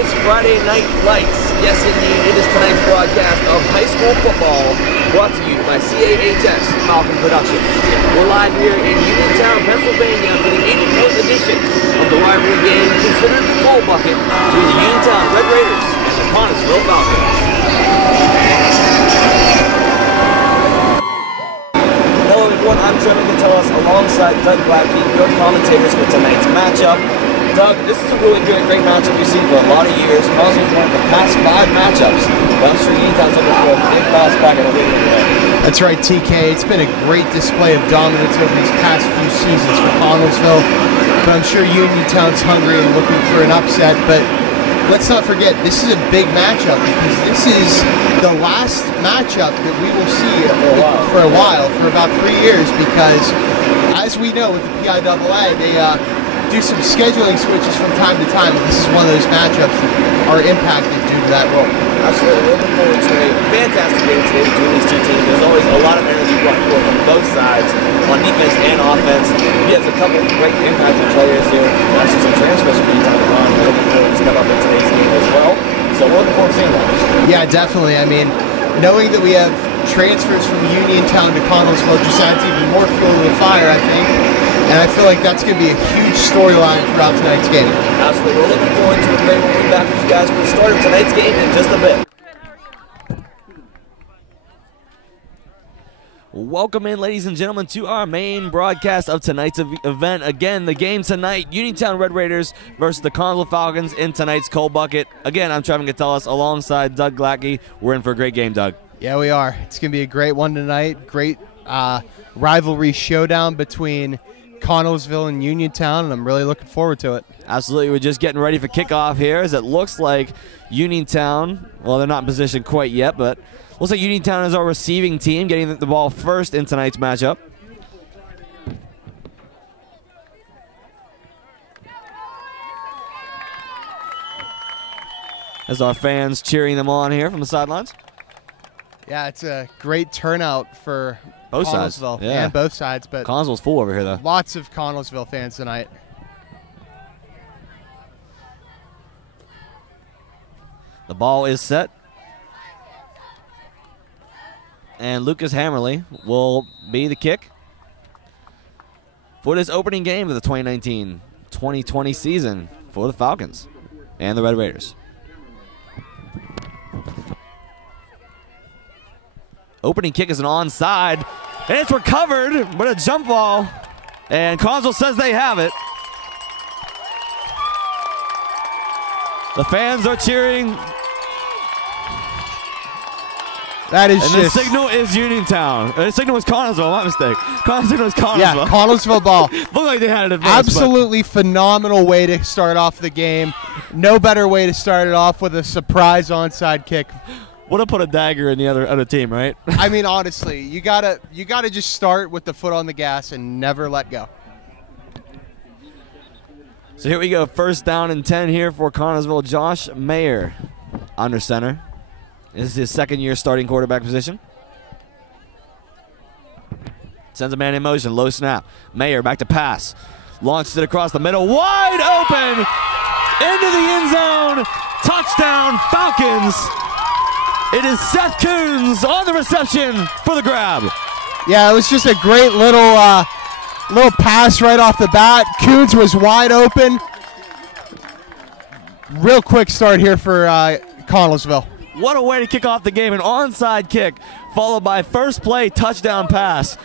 It's Friday Night Lights. Yes, indeed, it is tonight's broadcast of high school football, brought to you by CAHS Falcon Productions. We're live here in Uniontown, Pennsylvania for the 84th edition of the rivalry game considered the goal bucket between the Uniontown Red Raiders and the Connellsville Falcons. Hello everyone, I'm Trevor Connellsville alongside Doug Blackkeep, your commentators for tonight's matchup. Doug, this is a really great matchup we've seen for a lot of years. Connellsville's won the past 5 matchups, but I'm sure Uniontown's looking for a big bounce back at a later day. That's right, TK. It's been a great display of dominance over these past few seasons for Connellsville, but I'm sure Uniontown's hungry and looking for an upset. But let's not forget, this is a big matchup because this is the last matchup that we will see for a while, for about 3 years, because as we know with the PIAA, they do some scheduling switches from time to time, and this is one of those matchups that are impacted due to that role. Absolutely. We're looking forward to a fantastic game today between these two teams. There's always a lot of energy brought forth on both sides, on defense and offense. He has a couple of great impacted players here. Actually, some transfers for Uniontown on. We're looking forward to step up in today's game as well. So we're looking forward to seeing that. Yeah, definitely. I mean, knowing that we have transfers from Uniontown to Connellsville just adds even more fuel to the fire, I think. And I feel like that's going to be a huge storyline throughout tonight's game. Absolutely. We're looking forward to a great one. We'll be back with you guys for the start of tonight's game in just a bit. Welcome in, ladies and gentlemen, to our main broadcast of tonight's event. Again, the game tonight, Uniontown Red Raiders versus the Connellsville Falcons in tonight's coal bucket. Again, I'm Trevor Connellsville alongside Doug Glackey. We're in for a great game, Doug. Yeah, we are. It's going to be a great one tonight. Great rivalry showdown between Connellsville and Uniontown, and I'm really looking forward to it. Absolutely. We're just getting ready for kickoff here, as it looks like Uniontown, well, they're not in position quite yet, but looks like Uniontown is our receiving team, getting the ball first in tonight's matchup. As our fans cheering them on here from the sidelines. Yeah, it's a great turnout for both sides. Yeah, and both sides. But Connellsville's full over here, though. Lots of Connellsville fans tonight. The ball is set. And Lucas Hammerly will be the kick for this opening game of the 2019-2020 season for the Falcons and the Red Raiders. Opening kick is an onside, and it's recovered, but a jump ball, and Connellsville says they have it. The fans are cheering. That is and just... the signal is Uniontown. The signal was Connellsville, my mistake. Signal was Connellsville. Yeah, Connellsville ball. Looked like they had it advanced. Absolutely phenomenal way to start off the game. No better way to start it off with a surprise onside kick. Would have put a dagger in the other team, right? I mean, honestly, you gotta just start with the foot on the gas and never let go. So here we go, first down and 10 here for Connellsville. Josh Mayer under center. This is his second-year starting quarterback position. Sends a man in motion, low snap. Mayer back to pass. Launches it across the middle, wide open, into the end zone. Touchdown, Falcons. It is Seth Coons on the reception for the grab. Yeah, it was just a great little pass right off the bat. Coons was wide open. Real quick start here for Connellsville. What a way to kick off the game. An onside kick followed by first play touchdown pass.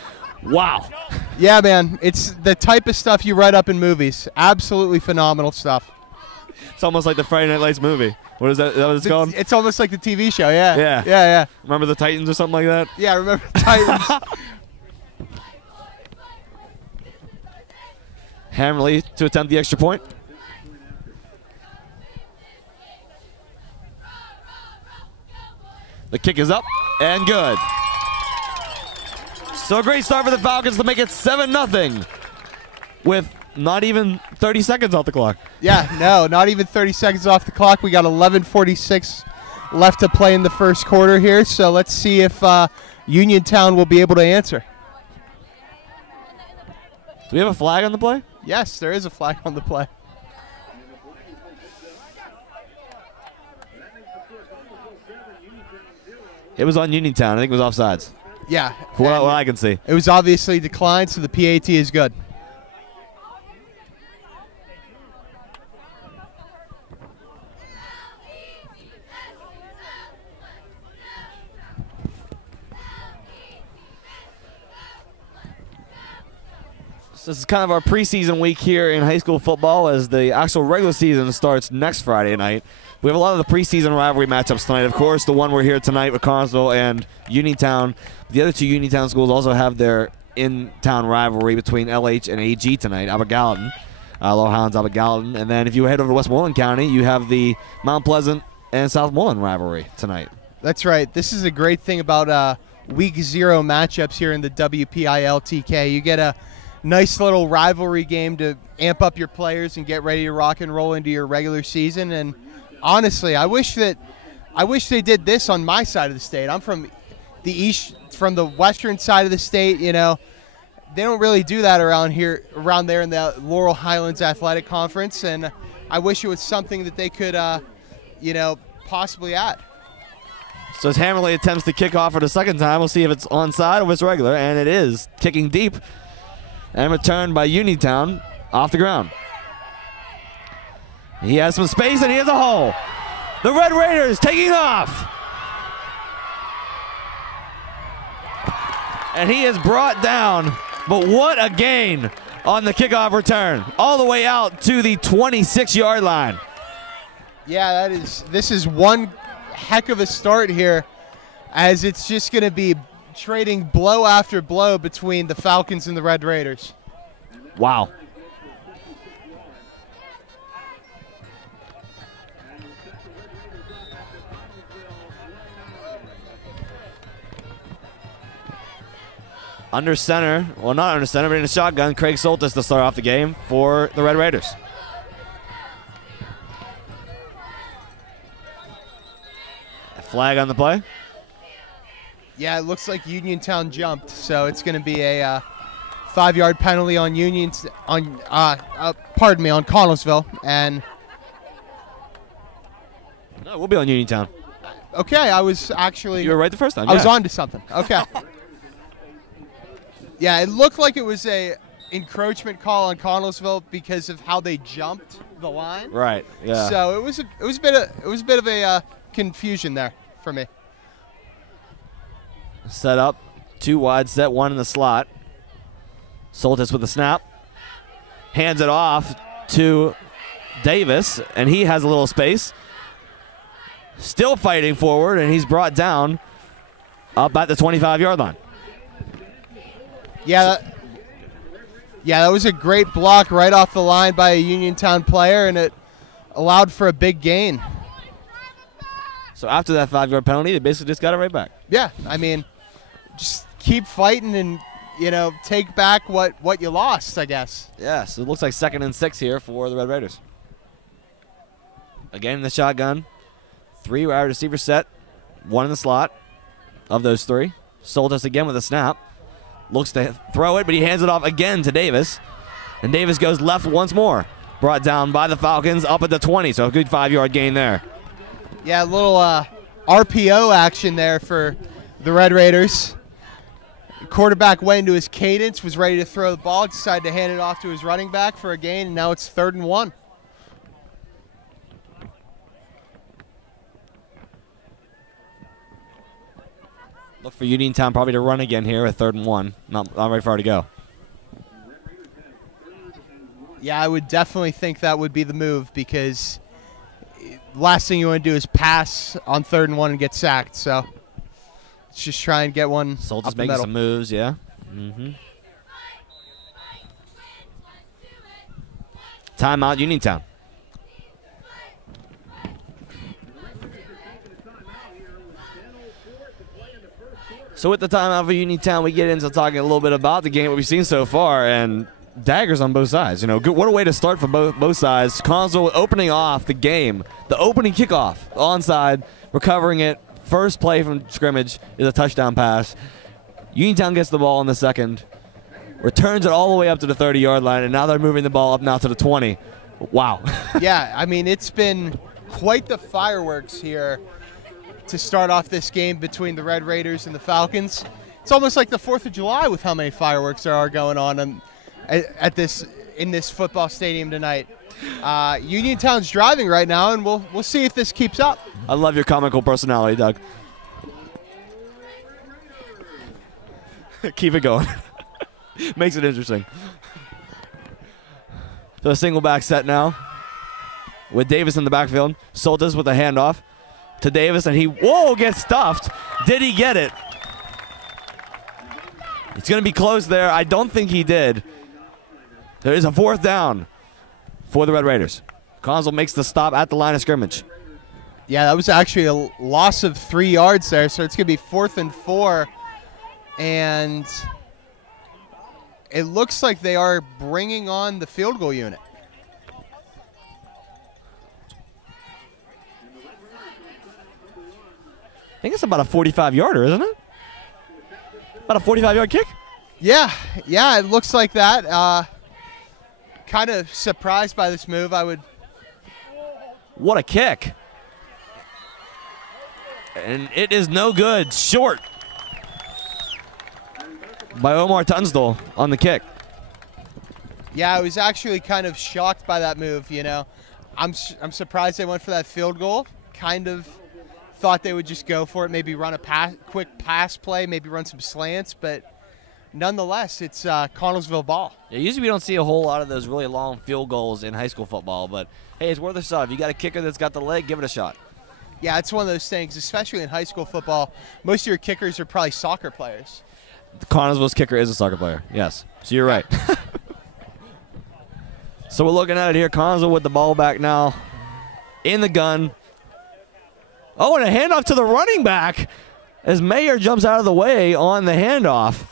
Wow. Yeah, man. It's the type of stuff you write up in movies. Absolutely phenomenal stuff. It's almost like the Friday Night Lights movie. What is that? Is that what it's called? It's almost like the TV show, yeah. Yeah. Yeah. Remember the Titans or something like that? Yeah, remember the Titans. Hammerly to attempt the extra point. The kick is up and good. So a great start for the Falcons to make it 7-0 with not even 30 seconds off the clock. Yeah, no, not even 30 seconds off the clock. We got 11:46 left to play in the first quarter here, so let's see if Uniontown will be able to answer. Do we have a flag on the play? Yes, there is a flag on the play. It was on Uniontown. I think it was offsides. Yeah. From what I can see. It was obviously declined, so the PAT is good. So this is kind of our preseason week here in high school football as the actual regular season starts next Friday night. We have a lot of the preseason rivalry matchups tonight. Of course, the one we're here tonight with Connellsville and Uniontown. The other two Uniontown schools also have their in-town rivalry between LH and AG tonight, Albert Gallatin. Lower Highlands, Albert Gallatin. And then if you head over to Westmoreland County, you have the Mount Pleasant and Southmoreland rivalry tonight. That's right. This is a great thing about Week 0 matchups here in the WPILTK. You get a nice little rivalry game to amp up your players and get ready to rock and roll into your regular season. And honestly, I wish they did this on my side of the state. I'm from the western side of the state. You know, they don't really do that around there in the Laurel Highlands Athletic Conference, and I wish it was something that they could, possibly add. So as Hammerley attempts to kick off for the second time, we'll see if it's onside or if it's regular, and it is kicking deep. And returned by Uniontown off the ground. He has some space and he has a hole. The Red Raiders taking off. And he is brought down, but what a gain on the kickoff return. All the way out to the 26-yard line. Yeah, this is one heck of a start here, as it's just going to be trading blow after blow between the Falcons and the Red Raiders. Wow. Under center, well, not under center, but in a shotgun, Craig Soltis to start off the game for the Red Raiders. A flag on the play. Yeah, it looks like Uniontown jumped, so it's going to be a 5-yard penalty on Connellsville, and no, we'll be on Uniontown. Okay, I was actually. You were right the first time. I was on to something. Okay. Yeah, it looked like it was a encroachment call on Connellsville because of how they jumped the line. Right. Yeah. So it was a bit of a confusion there for me. Set up, 2 wide set, 1 in the slot. Soltis with the snap. Hands it off to Davis, and he has a little space. Still fighting forward, and he's brought down up at the 25-yard line. Yeah, that was a great block right off the line by a Uniontown player, and it allowed for a big gain. So after that 5-yard penalty, they basically just got it right back. Yeah, I mean, just keep fighting and, take back what you lost, I guess. Yeah, so it looks like 2nd and 6 here for the Red Raiders. Again in the shotgun. 3 wide receiver set, 1 in the slot of those 3. Soltis again with a snap. Looks to throw it, but he hands it off again to Davis. And Davis goes left once more. Brought down by the Falcons up at the 20, so a good 5-yard gain there. Yeah, a little RPO action there for the Red Raiders. Quarterback went into his cadence, was ready to throw the ball, decided to hand it off to his running back for a gain, and now it's 3rd and 1. Look for Uniontown probably to run again here at 3rd and 1. Not very far to go. Yeah, I would definitely think that would be the move, because last thing you want to do is pass on 3rd and 1 and get sacked. So let's just try and get one. Soltis making some moves, yeah. Timeout, Uniontown. So with the timeout for Uniontown, we get into talking a little bit about the game, what we've seen so far, and daggers on both sides. Good, what a way to start for both sides. Connellsville opening off the game, the opening kickoff, onside, recovering it. First play from scrimmage is a touchdown pass. Uniontown gets the ball in the second, returns it all the way up to the 30-yard line, and now they're moving the ball up now to the 20. Wow. Yeah, I mean, it's been quite the fireworks here to start off this game between the Red Raiders and the Falcons. It's almost like the 4th of July with how many fireworks there are going on in this football stadium tonight. Uniontown's driving right now, and we'll see if this keeps up. I love your comical personality, Doug. Keep it going. Makes it interesting. So a single back set now with Davis in the backfield. Soltis with a handoff to Davis, and he, gets stuffed. Did he get it? It's going to be close there. I don't think he did. There is a 4th down for the Red Raiders. Connellsville makes the stop at the line of scrimmage. Yeah, that was actually a loss of 3 yards there, so it's going to be 4th and 4. And it looks like they are bringing on the field goal unit. I think it's about a 45-yarder, isn't it? About a 45-yard kick? Yeah, it looks like that. Kind of surprised by this move. What a kick. And it is no good. Short by Omar Tunstall on the kick. Yeah, I was actually kind of shocked by that move, you know. I'm surprised they went for that field goal. Kind of thought they would just go for it, maybe run a quick pass play, maybe run some slants, but nonetheless, it's Connellsville ball. Yeah, usually we don't see a whole lot of those really long field goals in high school football, but hey, it's worth a shot. If you got a kicker that's got the leg, give it a shot. Yeah, it's one of those things, especially in high school football. Most of your kickers are probably soccer players. Connellsville's kicker is a soccer player, yes. So you're right. So we're looking at it here. Connellsville with the ball back now in the gun. Oh, and a handoff to the running back as Mayer jumps out of the way on the handoff.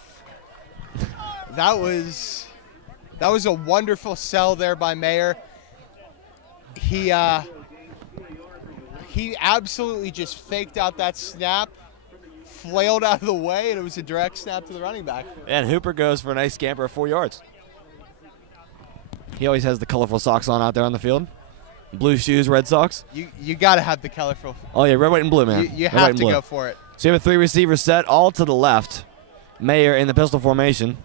That was a wonderful sell there by Mayer. He absolutely just faked out that snap, flailed out of the way, and it was a direct snap to the running back. And Hooper goes for a nice scamper of 4 yards. He always has the colorful socks on out there on the field. Blue shoes, red socks. You got to have the colorful. Oh, yeah, red, white, and blue, man. You have to go for it. So you have a 3 receiver set, all to the left. Mayer in the pistol formation.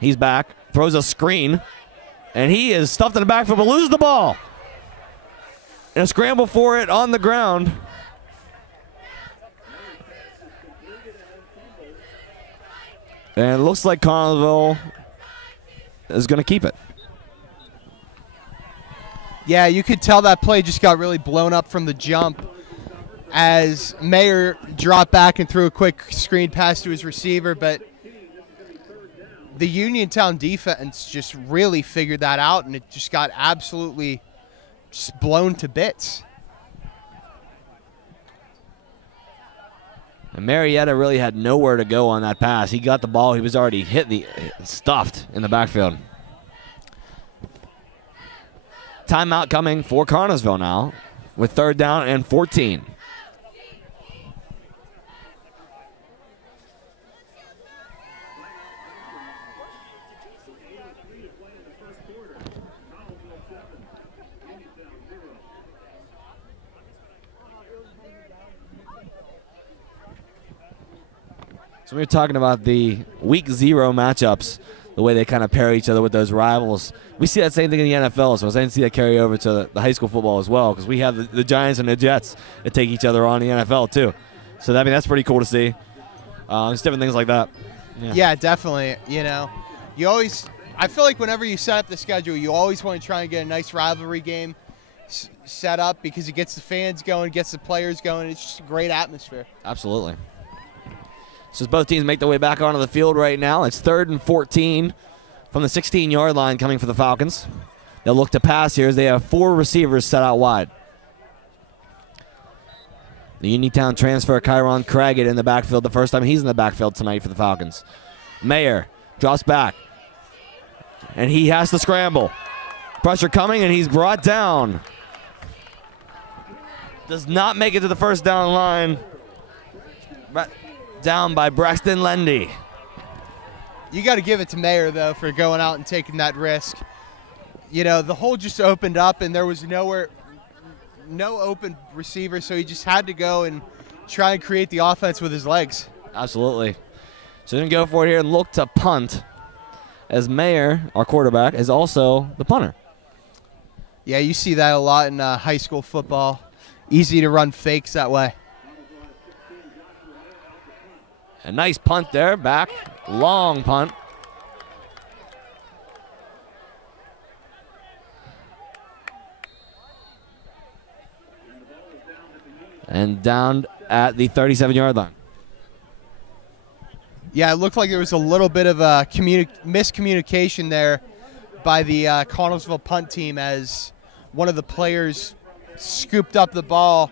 He's back, throws a screen, and he is stuffed in the backfield but loses the ball. And a scramble for it on the ground. And it looks like Connellsville is going to keep it. Yeah, you could tell that play just got really blown up from the jump as Mayer dropped back and threw a quick screen pass to his receiver, but the Uniontown defense just really figured that out, and it just got absolutely just blown to bits. And Marietta really had nowhere to go on that pass. He got the ball. He was already stuffed in the backfield. Timeout coming for Connellsville now with 3rd down and 14. So we were talking about the week 0 matchups, the way they kind of pair each other with those rivals. We see that same thing in the NFL, so I was saying to see that carry over to the high school football as well, because we have the Giants and the Jets that take each other on in the NFL too. So that's pretty cool to see. Just different things like that. Yeah, definitely. You know, I feel like whenever you set up the schedule, you always want to try and get a nice rivalry game set up because it gets the fans going, gets the players going. It's just a great atmosphere. Absolutely. So as both teams make their way back onto the field right now, it's 3rd and 14 from the 16-yard line coming for the Falcons. They'll look to pass here as they have 4 receivers set out wide. The Uniontown transfer, Kyron Craggett, in the backfield. The first time he's in the backfield tonight for the Falcons. Mayer drops back, and he has to scramble. Pressure coming, and he's brought down. Does not make it to the first down line. Down by Braxton Lendy. You got to give it to Mayer, though, for going out and taking that risk. You know, the hole just opened up, and there was no open receiver, so he just had to go and try and create the offense with his legs. Absolutely. So they're going to go for it here and look to punt, as Mayer, our quarterback, is also the punter. Yeah, you see that a lot in high school football. Easy to run fakes that way. A nice punt there, back. Long punt. And down at the 37-yard line. Yeah, it looked like there was a little bit of a miscommunication there by the Connellsville punt team as one of the players scooped up the ball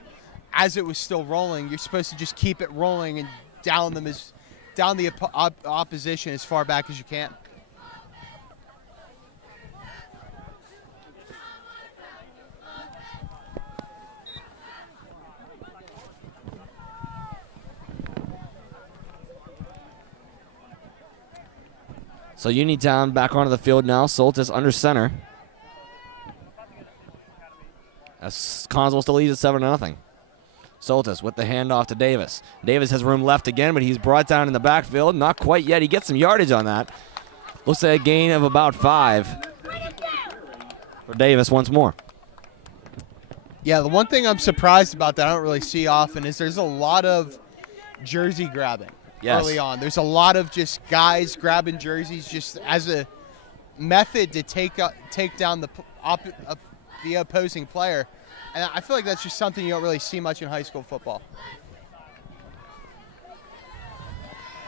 as it was still rolling. You're supposed to just keep it rolling and down the opposition as far back as you can. So Uniontown back onto the field now. Soltis under center. As Connellsville still leads at 7-0. Soltis with the handoff to Davis. Davis has room left again, but he's brought down in the backfield. Not quite yet. He gets some yardage on that. Looks like a gain of about 5 for Davis once more. Yeah, the one thing I'm surprised about that I don't really see often is there's a lot of jersey grabbing early on. There's a lot of just guys grabbing jerseys just as a method to take down the opposing player. And I feel like that's just something you don't really see much in high school football.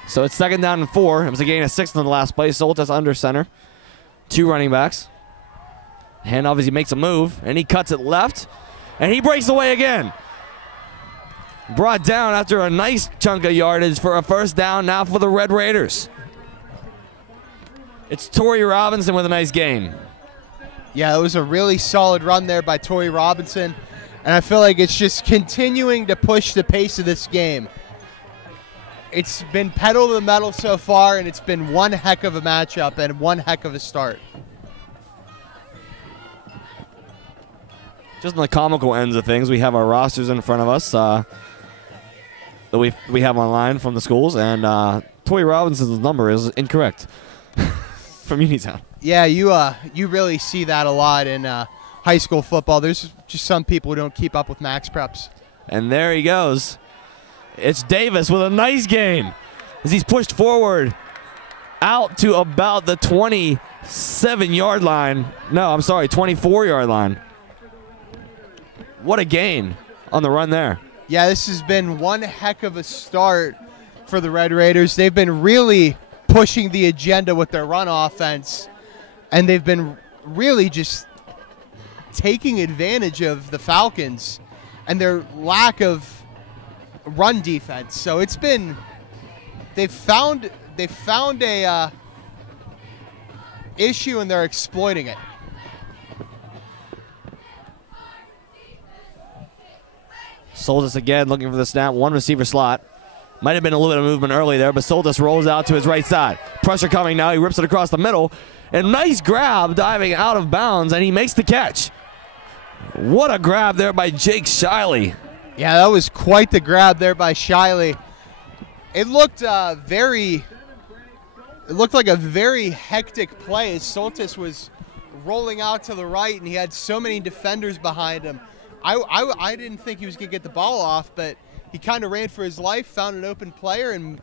So it's 2nd down and 4. It was a gain of 6 in the last play. Soltis under center. 2 running backs. Handoff as he makes a move, and he cuts it left, and he breaks away again. Brought down after a nice chunk of yardage for a 1st down now for the Red Raiders. It's Torrey Robinson with a nice gain. Yeah, it was a really solid run there by Torrey Robinson, and I feel like it's just continuing to push the pace of this game. It's been pedal to the metal so far, and it's been one heck of a matchup and one heck of a start. Just on the comical ends of things, we have our rosters in front of us that we have online from the schools, and Torrey Robinson's number is incorrect from Uniontown. Yeah, you really see that a lot in high school football. There's just some people who don't keep up with max preps. And there he goes. It's Davis with a nice gain as he's pushed forward out to about the 27-yard line. No, I'm sorry, 24-yard line. What a gain on the run there. Yeah, this has been one heck of a start for the Red Raiders. They've been really pushing the agenda with their run offense, and they've been really just taking advantage of the Falcons and their lack of run defense. So it's been they've found a issue and they're exploiting it. Soltis again looking for the snap. 1 receiver slot. Might have been a little bit of movement early there, but Soltis rolls out to his right side. Pressure coming now. He rips it across the middle. And nice grab diving out of bounds, and he makes the catch. What a grab there by Jake Shiley. Yeah, that was quite the grab there by Shiley. It looked like a very hectic play as Soltis was rolling out to the right, and he had so many defenders behind him. I didn't think he was going to get the ball off, but he kind of ran for his life, found an open player, and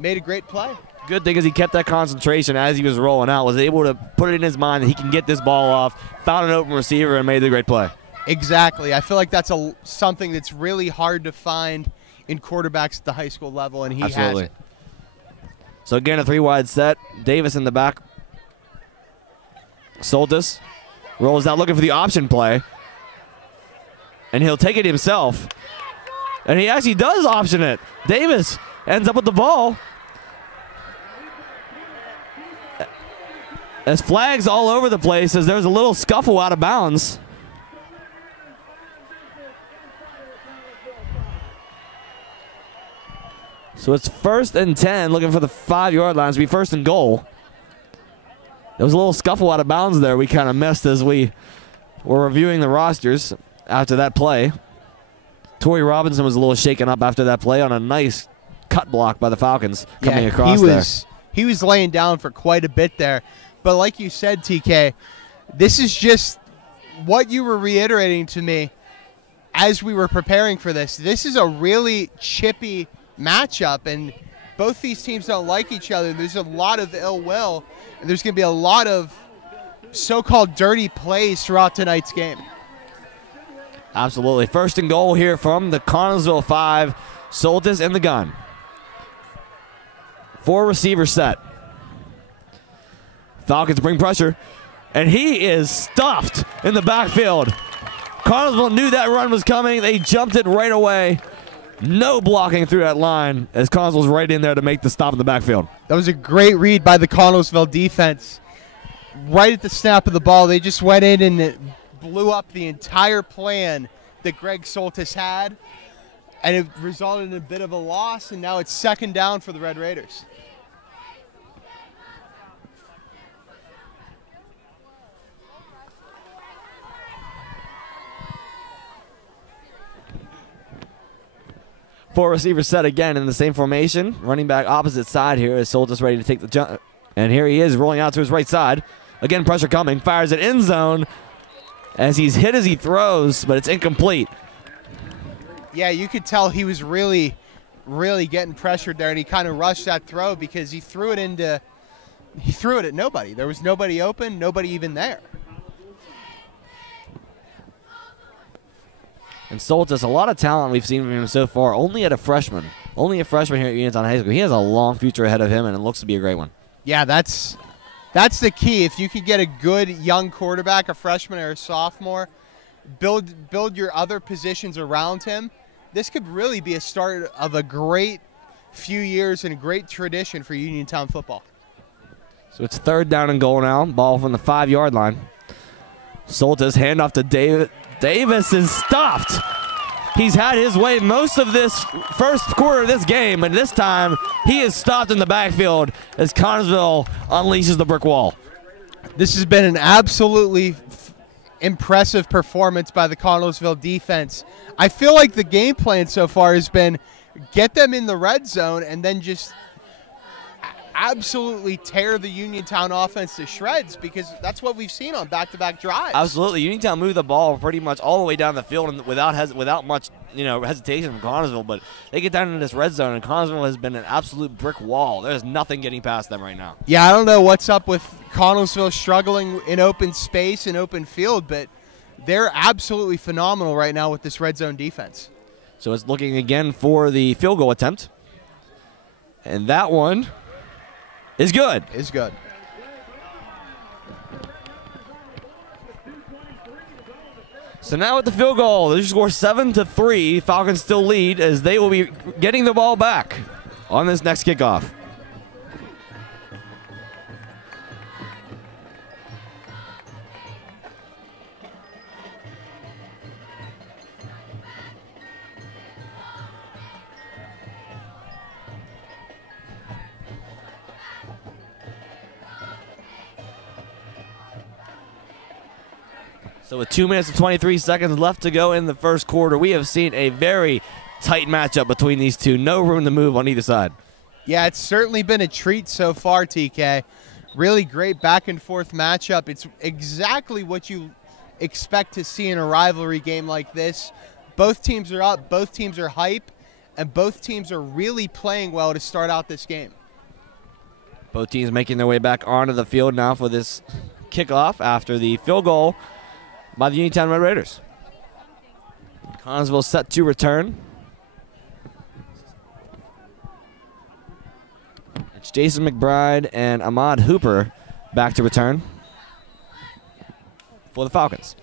made a great play. Good thing is he kept that concentration as he was rolling out, was able to put it in his mind that he can get this ball off, found an open receiver, and made the great play. Exactly. I feel like that's something that's really hard to find in quarterbacks at the high school level, and he has it. So again, a 3-wide set. Davis in the back. Soltis rolls out looking for the option play. And he'll take it himself. And he actually does option it. Davis ends up with the ball. As flags all over the place as there's a little scuffle out of bounds. So it's 1st and 10, looking for the 5-yard line. It's be 1st and goal. There was a little scuffle out of bounds there we kind of missed as we were reviewing the rosters after that play. Torrey Robinson was a little shaken up after that play on a nice cut block by the Falcons coming across there. He was laying down for quite a bit there. But like you said, TK, this is just what you were reiterating to me as we were preparing for this. This is a really chippy matchup, and both these teams don't like each other. There's a lot of ill will, and there's going to be a lot of so-called dirty plays throughout tonight's game. Absolutely. First and goal here from the Connellsville 5. Soltis in the gun. 4 receiver set. Falcons bring pressure, and he is stuffed in the backfield. Connellsville knew that run was coming. They jumped it right away. No blocking through that line as Connellsville's right in there to make the stop in the backfield. That was a great read by the Connellsville defense. Right at the snap of the ball, they just went in and it blew up the entire plan that Greg Soltis had, and it resulted in a bit of a loss, and now it's second down for the Red Raiders. Four receiver set again in the same formation. Running back opposite side here is Soltis ready to take the jump. And here he is rolling out to his right side. Again, pressure coming. Fires it end zone as he's hit as he throws, but it's incomplete. Yeah, you could tell he was really getting pressured there, and he kind of rushed that throw because he threw it at nobody. There was nobody open, nobody even there. And Soltis, a lot of talent we've seen from him so far. Only a freshman here at Uniontown High School. He has a long future ahead of him, and it looks to be a great one. Yeah, that's the key. If you could get a good young quarterback, a freshman or a sophomore, build your other positions around him, this could really be a start of a great few years and a great tradition for Uniontown football. So it's third down and goal now. Ball from the 5-yard line. Soltis handoff to David. Davis is stuffed. He's had his way most of this first quarter of this game, and this time he is stopped in the backfield as Connellsville unleashes the brick wall. This has been an absolutely impressive performance by the Connellsville defense. I feel like the game plan so far has been get them in the red zone and then just absolutely tear the Uniontown offense to shreds, because that's what we've seen on back-to-back drives. Absolutely. Uniontown moved the ball pretty much all the way down the field and without much hesitation from Connellsville, but they get down into this red zone, and Connellsville has been an absolute brick wall. There's nothing getting past them right now. Yeah, I don't know what's up with Connellsville struggling in open space and open field, but they're absolutely phenomenal right now with this red zone defense. So it's looking again for the field goal attempt, and that one is good. Is good. So now with the field goal, they score 7-3. Falcons still lead as they will be getting the ball back on this next kickoff. So with 2 minutes and 23 seconds left to go in the first quarter, we have seen a very tight matchup between these two. No room to move on either side. Yeah, it's certainly been a treat so far, TK. Really great back-and-forth matchup. It's exactly what you expect to see in a rivalry game like this. Both teams are up, both teams are hype, and both teams are really playing well to start out this game. Both teams making their way back onto the field now for this kickoff after the field goal by the Uniontown Red Raiders. Connellsville set to return. It's Jason McBride and Ahmad Hooper back to return for the Falcons.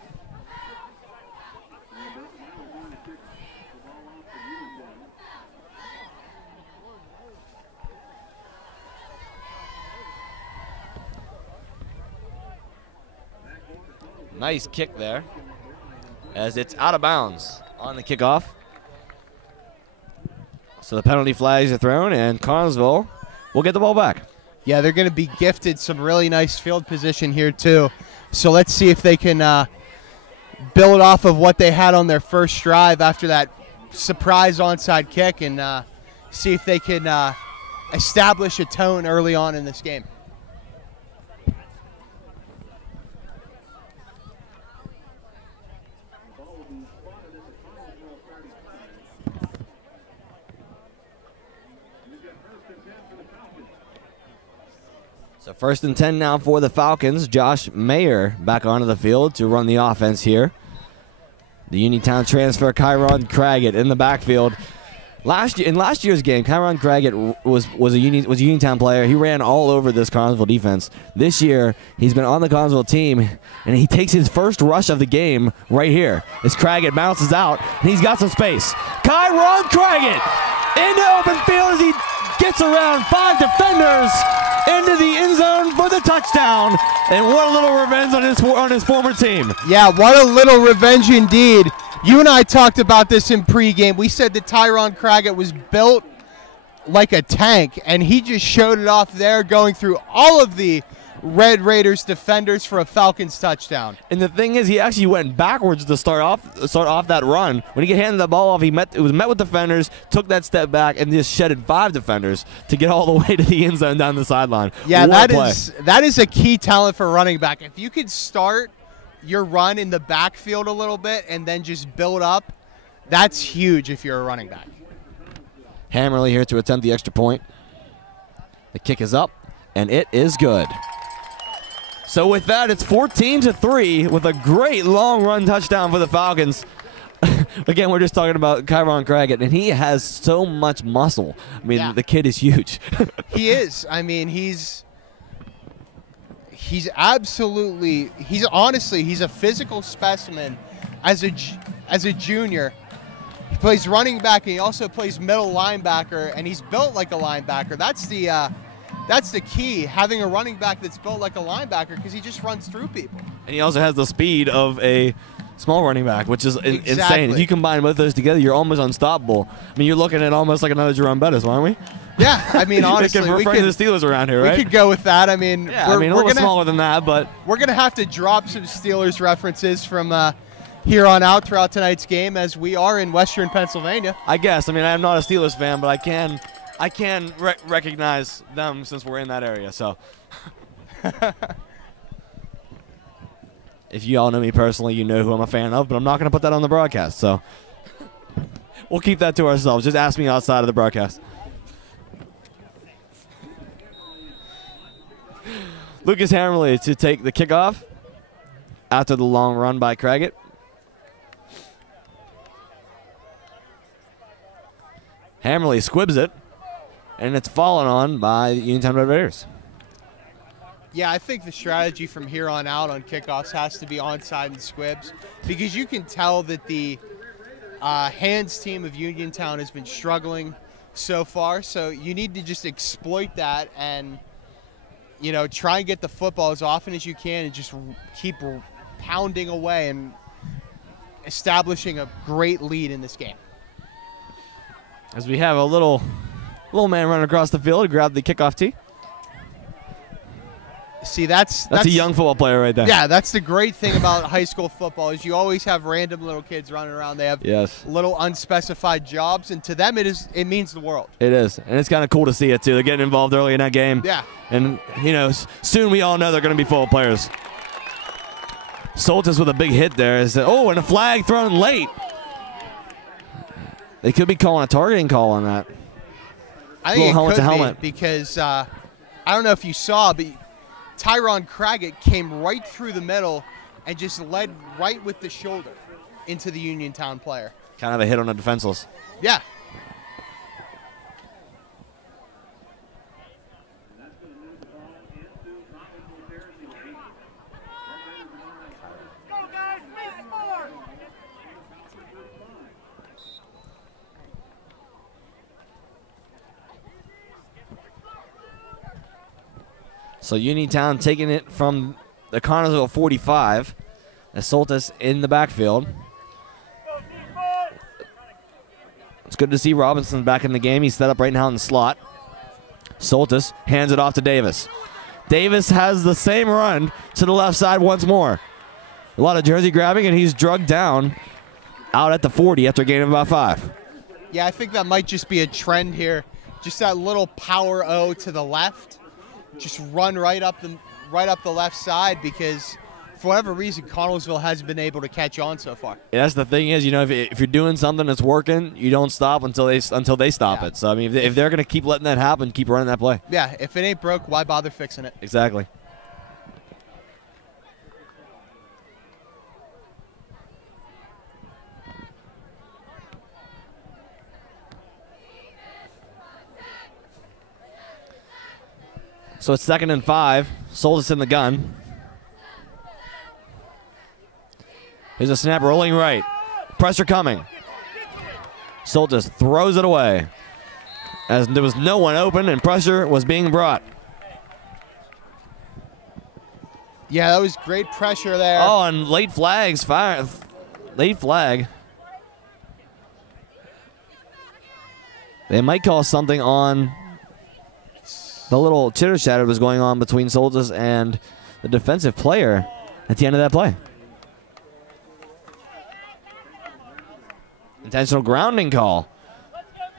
Nice kick there as it's out of bounds on the kickoff. So the penalty flags are thrown, and Connellsville will get the ball back. Yeah, they're going to be gifted some really nice field position here too. So let's see if they can build off of what they had on their first drive after that surprise onside kick and see if they can establish a tone early on in this game. So 1st and 10 now for the Falcons. Josh Mayer back onto the field to run the offense here. The Uniontown transfer, Kyron Craggett, in the backfield. In last year's game, Kyron Craggett was a Uniontown player. He ran all over this Connellsville defense. This year, he's been on the Connellsville team, and he takes his first rush of the game right here as Craggett bounces out, and he's got some space. Kyron Craggett into open field as he gets around 5 defenders into the end zone for the touchdown. And what a little revenge on his former team. Yeah, what a little revenge indeed. You and I talked about this in pregame. We said that Tyron Craggett was built like a tank, and he just showed it off there, going through all of the Red Raiders defenders for a Falcons touchdown. And the thing is, he actually went backwards to start off that run. When he handed the ball off, it was met with defenders, took that step back, and just shedded 5 defenders to get all the way to the end zone down the sideline. Yeah, that is a key talent for running back. If you could start your run in the backfield a little bit and then just build up, that's huge if you're a running back. Hammerly here to attempt the extra point. The kick is up, and it is good. So with that, it's 14-3 with a great long run touchdown for the Falcons. Again, we're just talking about Kyron Craggett, and he has so much muscle. I mean, the kid is huge. He is. I mean, he's honestly a physical specimen as a junior. He plays running back, and he also plays middle linebacker, and he's built like a linebacker. That's the key, having a running back that's built like a linebacker, because he just runs through people. And he also has the speed of a small running back, which is insane. If you combine both those together, you're almost unstoppable. I mean, you're looking at almost like another Jerome Bettis, aren't we? Yeah, I mean, honestly, we could the Steelers around here, right? We could go with that. I mean, yeah, we're a little smaller than that, but we're gonna have to drop some Steelers references from here on out throughout tonight's game, as we are in Western Pennsylvania. I guess. I mean, I'm not a Steelers fan, but I can recognize them since we're in that area. So, if you all know me personally, you know who I'm a fan of, but I'm not going to put that on the broadcast. So, we'll keep that to ourselves. Just ask me outside of the broadcast. Lucas Hammerly to take the kickoff after the long run by Craggett. Hammerly squibs it, and it's fallen on by the Uniontown Red Raiders. Yeah, I think the strategy from here on out on kickoffs has to be onside and squibs, because you can tell that the hands team of Uniontown has been struggling so far. So you need to just exploit that and, try and get the football as often as you can and just keep pounding away and establishing a great lead in this game. As we have a little man running across the field to grab the kickoff tee. See, that's a young football player right there. Yeah, that's the great thing about high school football, is you always have random little kids running around. They have little unspecified jobs, and to them it means the world. It is, and it's kind of cool to see it too. They're getting involved early in that game. Yeah. And soon we all know they're going to be football players. Soltis with a big hit there. And a flag thrown late. They could be calling a targeting call on that. I think it could be, because I don't know if you saw, but Tyron Craggett came right through the middle and just led right with the shoulder into the Uniontown player. Kind of a hit on the defenseless. Yeah. So Uniontown taking it from the Connellsville 45. Soltis in the backfield. It's good to see Robinson back in the game. He's set up right now in the slot. Soltis hands it off to Davis. Davis has the same run to the left side once more. A lot of jersey grabbing, and he's drugged down out at the 40 after a gain of about 5. Yeah, I think that might just be a trend here. Just that little power O to the left. Just run right up the left side because for whatever reason, Connellsville hasn't been able to catch on so far. Yeah, that's the thing is, if you're doing something that's working, you don't stop until they stop it. So, I mean, if they're going to keep letting that happen, keep running that play. Yeah, if it ain't broke, why bother fixing it? Exactly. So it's 2nd and 5. Soltis in the gun. Here's a snap rolling right. Pressure coming. Soltis throws it away as there was no one open and pressure was being brought. Yeah, that was great pressure there. Oh, and late flags. Late flag. They might call something on the little chitter chatter that was going on between Soltis and the defensive player at the end of that play. Intentional grounding call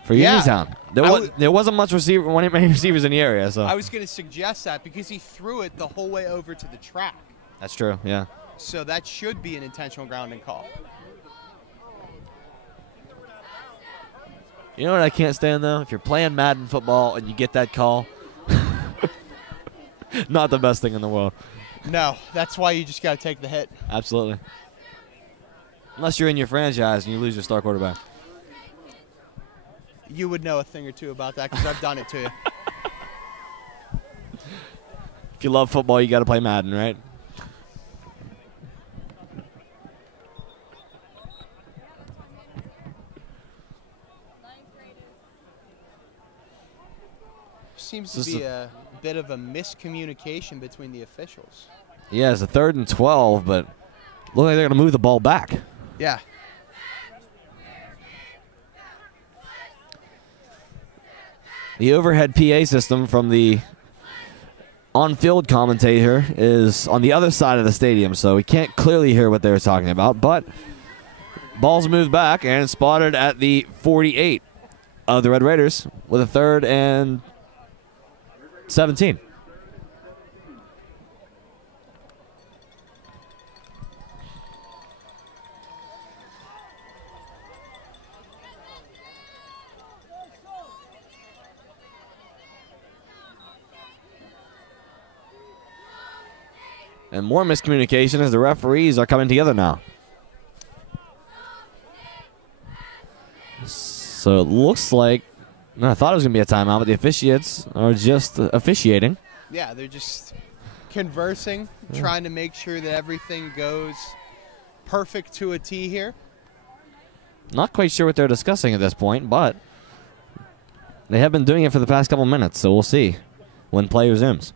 for Uniontown. There wasn't many receivers in the area. So I was going to suggest that because he threw it the whole way over to the track. That's true, yeah. So that should be an intentional grounding call. You know what I can't stand, though? If you're playing Madden football and you get that call, not the best thing in the world. No, that's why you just got to take the hit. Absolutely. Unless you're in your franchise and you lose your star quarterback. You would know a thing or two about that because I've done it to you. If you love football, you got to play Madden, right? Seems to be a bit of a miscommunication between the officials. Yeah, it's a 3rd and 12, but look like they're going to move the ball back. Yeah. The overhead PA system from the on-field commentator is on the other side of the stadium, so we can't clearly hear what they're talking about, but ball's moved back and spotted at the 48 of the Red Raiders with a 3rd and 17. And more miscommunication as the referees are coming together now. So it looks like, no, I thought it was going to be a timeout, but the officiates are just officiating. Yeah, they're just conversing, trying to make sure that everything goes perfect to a T here. Not quite sure what they're discussing at this point, but they have been doing it for the past couple minutes, so we'll see when play resumes.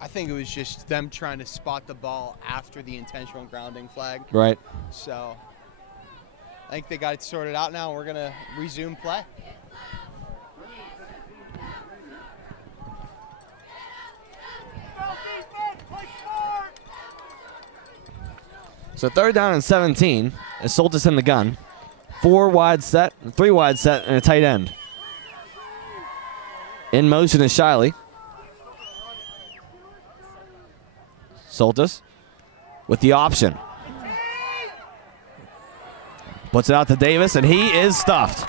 I think it was just them trying to spot the ball after the intentional grounding flag. Right. So I think they got it sorted out now. We're going to resume play. So 3rd down and 17 is Soltis in the gun. 4 wide set, 3 wide set, and a tight end. In motion is Shiley. Soltis with the option. Puts it out to Davis, and he is stuffed.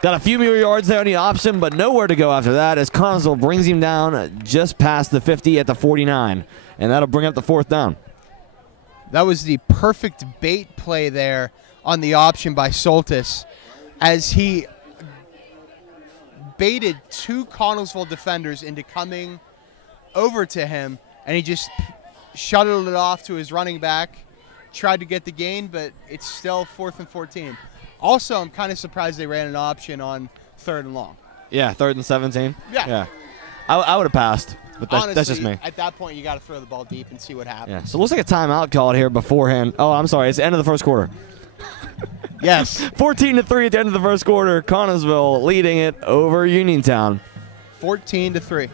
Got a few more yards there on the option, but nowhere to go after that as Connellsville brings him down just past the 50 at the 49, and that'll bring up the 4th down. That was the perfect bait play there on the option by Soltis as he baited 2 Connellsville defenders into coming over to him, and he just shuttled it off to his running back, tried to get the gain, but it's still 4th and 14. Also, I'm kind of surprised they ran an option on 3rd and long. Yeah, 3rd and 17. Yeah. I would have passed, but Honestly, that's just me. At that point, you got to throw the ball deep and see what happens. Yeah. So it looks like a timeout called here beforehand. Oh, I'm sorry. It's the end of the 1st quarter. Yes. 14-3 at the end of the 1st quarter. Connellsville leading it over Uniontown. 14-3.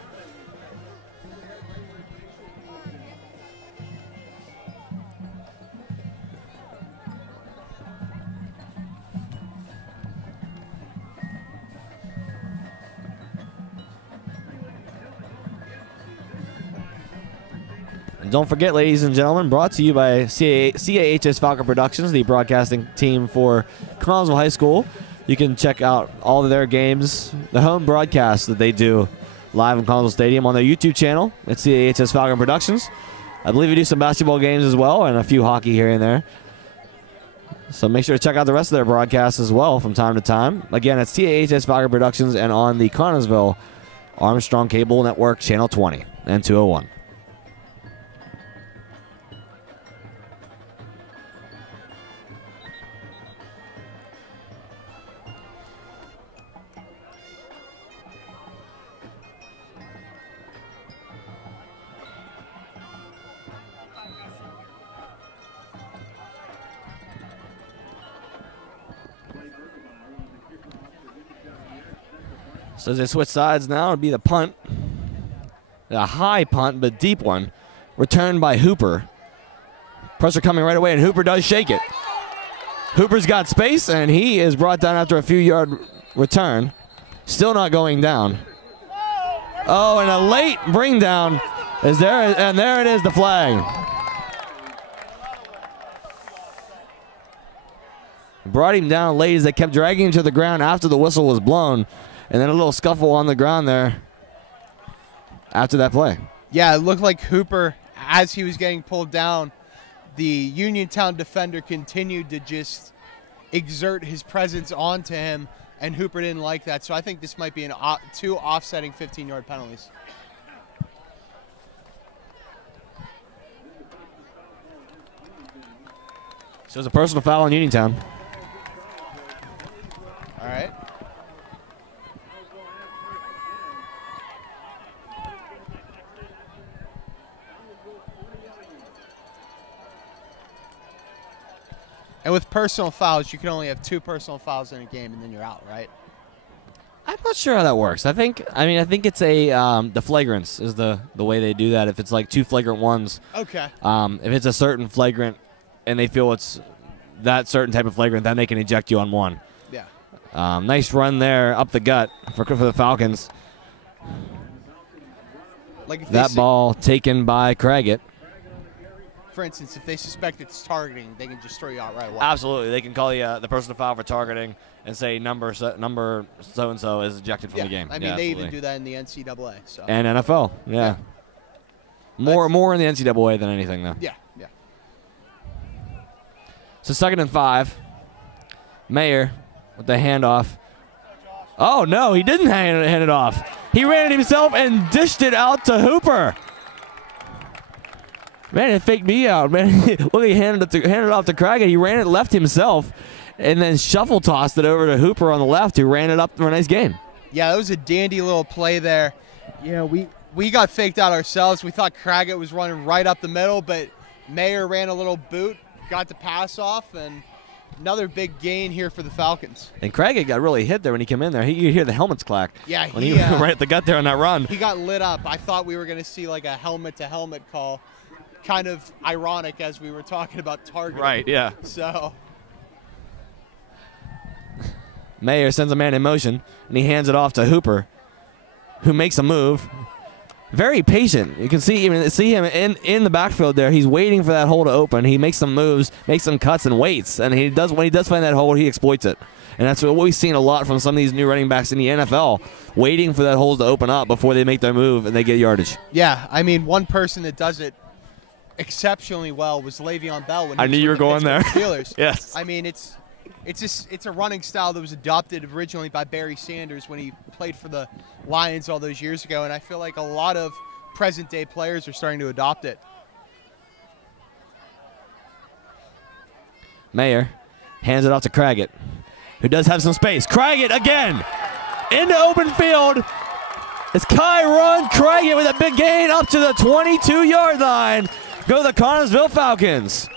Don't forget, ladies and gentlemen, brought to you by CAHS Falcon Productions, the broadcasting team for Connellsville High School. You can check out all of their games, the home broadcasts that they do live in Connellsville Stadium on their YouTube channel at CAHS Falcon Productions. I believe we do some basketball games as well and a few hockey here and there. So make sure to check out the rest of their broadcasts as well from time to time. Again, it's CAHS Falcon Productions and on the Connellsville Armstrong Cable Network, Channel 20 and 201. So as they switch sides now, it'll be the punt. A high punt, but deep one. Returned by Hooper. Pressure coming right away, and Hooper does shake it. Hooper's got space, and he is brought down after a few-yard return. Still not going down. Oh, and a late bring down is there, and there it is, the flag. Brought him down late as they kept dragging him to the ground after the whistle was blown. And then a little scuffle on the ground there after that play. Yeah, it looked like Hooper, as he was getting pulled down, the Uniontown defender continued to just exert his presence onto him, and Hooper didn't like that. So I think this might be two offsetting 15-yard penalties. So it's a personal foul on Uniontown. All right. And with personal fouls, you can only have 2 personal fouls in a game, and then you're out, right? I'm not sure how that works. I think it's a the flagrants is the way they do that. If it's like 2 flagrant ones, okay. If it's a certain flagrant, and they feel it's that certain type of flagrant, then they can eject you on one. Yeah. Nice run there up the gut for the Falcons. Like if that ball taken by Craggett. For instance, if they suspect it's targeting, they can just throw you out right away. Absolutely. They can call you the personal foul for targeting and say number so-and-so is ejected from the game. I mean, they even do that in the NCAA. So. And NFL, yeah. More in the NCAA than anything, though. Yeah, yeah. So 2nd and 5. Mayer with the handoff. Oh, no, he didn't hand it off. He ran it himself and dished it out to Hooper. Man, it faked me out, man. Look, he handed it off to Craggett. He ran it left himself and then shuffle tossed it over to Hooper on the left, who ran it up for a nice gain. Yeah, that was a dandy little play there. You know, we got faked out ourselves. We thought Craggett was running right up the middle, but Mayer ran a little boot, got the pass off, and another big gain here for the Falcons. And Craggett got really hit there when he came in there. You hear the helmets clack. Yeah, when he right at the gut there on that run. He got lit up. I thought we were going to see like a helmet-to-helmet call. Kind of ironic as we were talking about targeting. Right, yeah. So Mayer sends a man in motion, and he hands it off to Hooper, who makes a move. Very patient. You can see him in the backfield there. He's waiting for that hole to open. He makes some moves, makes some cuts, and waits. And when he does find that hole, he exploits it. And that's what we've seen a lot from some of these new running backs in the NFL, waiting for that hole to open up before they make their move and they get yardage. Yeah, I mean, one person that does it exceptionally well was Le'Veon Bell. When I knew you were going there. Steelers. Yes. I mean, it's a running style that was adopted originally by Barry Sanders when he played for the Lions all those years ago, and I feel like a lot of present-day players are starting to adopt it. Mayer hands it off to Craggett, who does have some space. Craggett again into open field. It's Kyron Craggett with a big gain up to the 22-yard line. Go the Connellsville Falcons.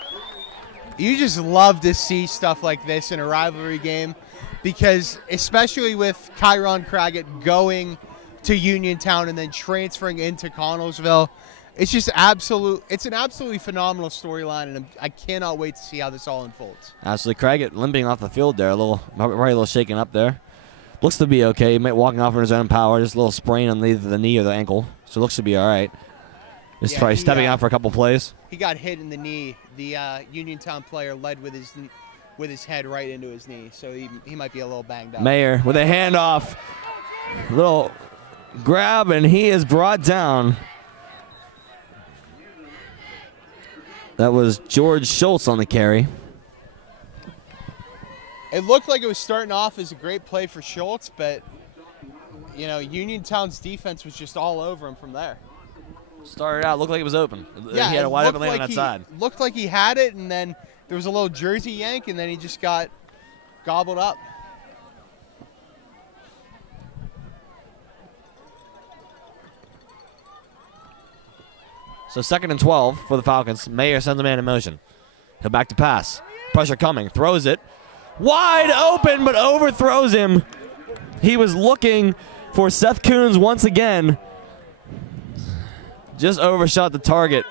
You just love to see stuff like this in a rivalry game because especially with Kyron Craggett going to Uniontown and then transferring into Connellsville, it's an absolutely phenomenal storyline, and I cannot wait to see how this all unfolds. Absolutely. Craggett limping off the field there, probably a little shaken up there. Looks to be okay. He might walking off in his own power, just a little sprain on either the knee or the ankle, so it looks to be all right. Just try stepping out for a couple plays. He got hit in the knee. The Uniontown player led with his head right into his knee, so he might be a little banged up. Mayer with a handoff. Little grab, and he is brought down. That was George Schultz on the carry. It looked like it was starting off as a great play for Schultz, but you know, Uniontown's defense was just all over him from there. Started out, looked like it was open. Yeah, he had a wide open lane like on that side. Looked like he had it, and then there was a little jersey yank, and then he just got gobbled up. So 2nd and 12 for the Falcons. Mayer sends a man in motion. He'll back to pass. Pressure coming. Throws it. Wide open, but overthrows him. He was looking for Seth Coons once again. Just overshot the target.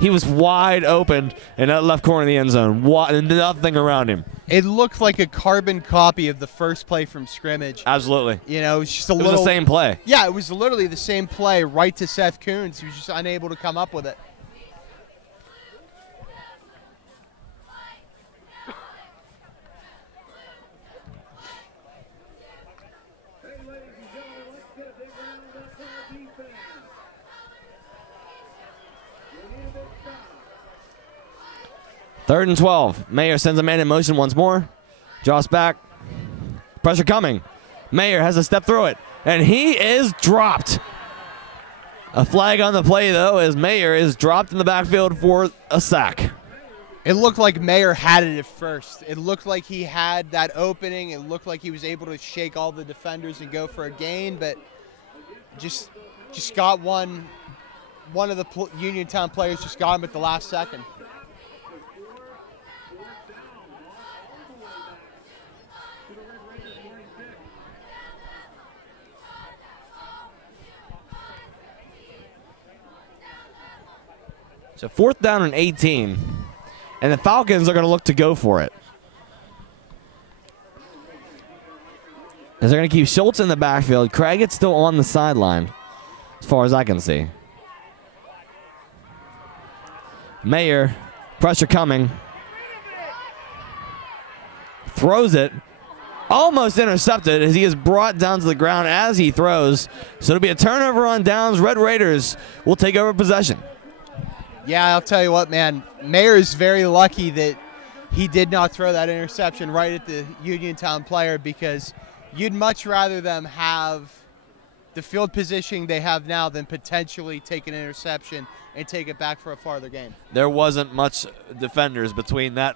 He was wide open in that left corner of the end zone. Nothing around him. It looked like a carbon copy of the first play from scrimmage. Absolutely. You know, it was just a It little. was the same play. Yeah, it was literally the same play right to Seth Coons. He was just unable to come up with it. Third and 12. Mayer sends a man in motion once more. Draws back. Pressure coming. Mayer has to step through it. And he is dropped. A flag on the play, though, as Mayer is dropped in the backfield for a sack. It looked like Mayer had it at first. It looked like he had that opening. It looked like he was able to shake all the defenders and go for a gain, but just got one of the Uniontown players just got him at the last second. So 4th down and 18. And the Falcons are going to look to go for it. As they're going to keep Schultz in the backfield. Craggett's still on the sideline, as far as I can see. Mayer, pressure coming. Throws it. Almost intercepted as he is brought down to the ground as he throws. So it'll be a turnover on downs. Red Raiders will take over possession. Yeah, I'll tell you what, man. Mayer is very lucky that he did not throw that interception right at the Uniontown player, because you'd much rather them have the field positioning they have now than potentially take an interception and take it back for a farther gain. There wasn't much defenders between that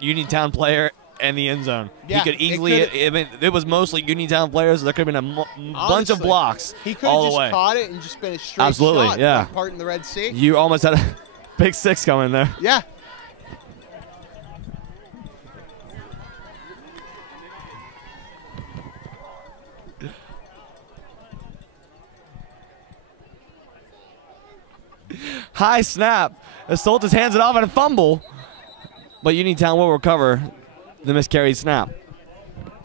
Uniontown player and the end zone. Yeah, he could easily, it was mostly Uniontown players, so there could have been a bunch of blocks he could all have the way. just caught it and just been a straight Absolutely, shot, yeah. like part in the Red Sea. You almost had a big 6 coming there. Yeah. High snap. Soltis hands it off and a fumble, but Uniontown will recover the miscarried snap.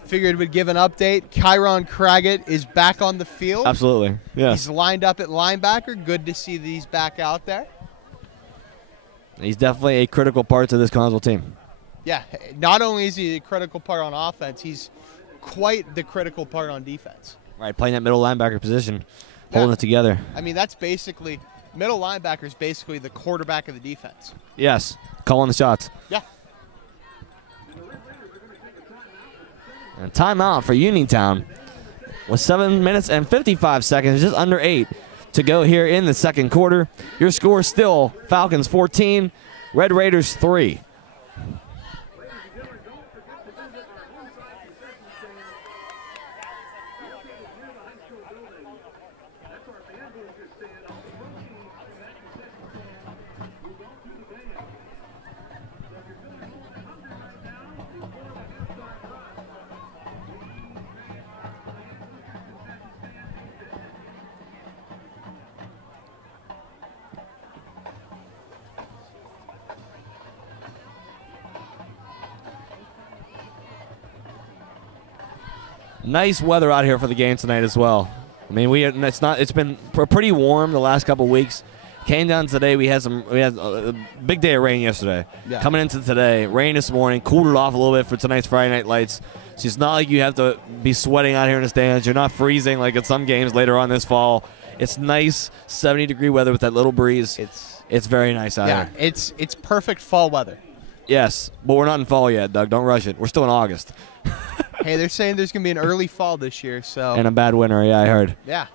Figured we'd give an update. Kyron Craggett is back on the field. Absolutely, yes. He's lined up at linebacker. Good to see that he's back out there. He's definitely a critical part to this Connellsville team. Yeah, not only is he a critical part on offense, he's quite the critical part on defense. Right, playing that middle linebacker position, holding it together. I mean, that's basically, middle linebacker is basically the quarterback of the defense. Yes, calling the shots. Yeah. And timeout for Uniontown with 7 minutes and 55 seconds, just under 8 to go here in the second quarter. Your score still Falcons 14, Red Raiders 3. Nice weather out here for the game tonight as well. I mean, it's been pretty warm the last couple weeks. Came down today. We had a big day of rain yesterday. Yeah. Coming into today, rain this morning, cooled it off a little bit for tonight's Friday Night Lights. So it's not like you have to be sweating out here in the stands. You're not freezing like at some games later on this fall. It's nice 70-degree weather with that little breeze. It's very nice out here. Yeah, it's perfect fall weather. Yes, but we're not in fall yet, Doug. Don't rush it. We're still in August. Hey, they're saying there's going to be an early fall this year. So. And a bad winter, yeah, I heard. Yeah.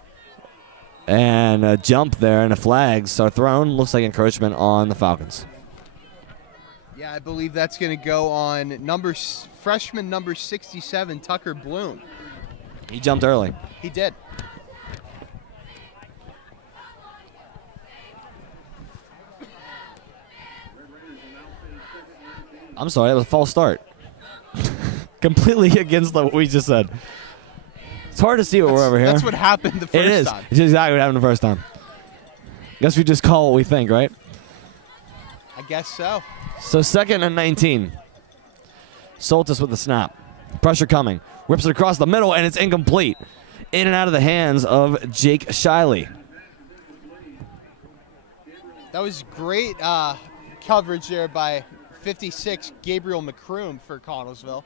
And a jump there, and the flags are thrown. Looks like encroachment on the Falcons. Yeah, I believe that's going to go on freshman number 67, Tucker Bloom. He jumped early. He did. I'm sorry, that was a false start. Completely against what we just said. It's hard to see what we're over here. That's what happened the first time. It is. It's exactly what happened the first time. Guess we just call what we think, right? I guess so. So 2nd and 19. Soltis with the snap. Pressure coming. Rips it across the middle, and it's incomplete. In and out of the hands of Jake Shiley. That was great coverage there by 56 Gabriel McCroom for Connellsville.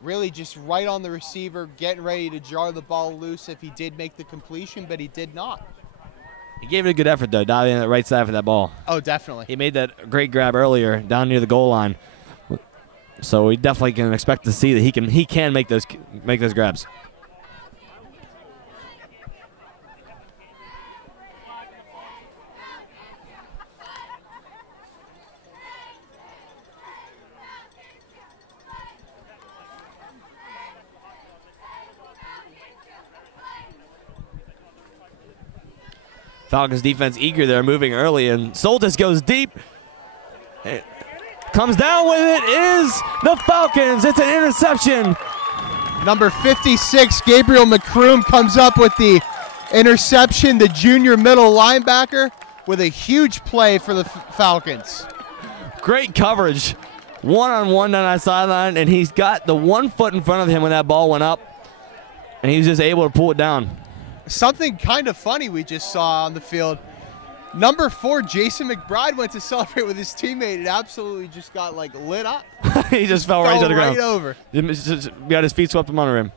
Really just right on the receiver, getting ready to jar the ball loose if he did make the completion, but he did not. He gave it a good effort, though, diving in the right side for that ball. Oh, definitely. He made that great grab earlier down near the goal line. So we definitely can expect to see that he can make those grabs. Falcons defense eager there, moving early, and Soltis goes deep. It comes down with it is the Falcons. It's an interception. Number 56, Gabriel McCroom, comes up with the interception, the junior middle linebacker, with a huge play for the Falcons. Great coverage. One-on-one down that sideline, and he's got the 1 foot in front of him when that ball went up, and he was just able to pull it down. Something kind of funny we just saw on the field. Number 4, Jason McBride, went to celebrate with his teammate and absolutely just got like lit up. He just fell right to the ground. Right over. Just got his feet swept from under him.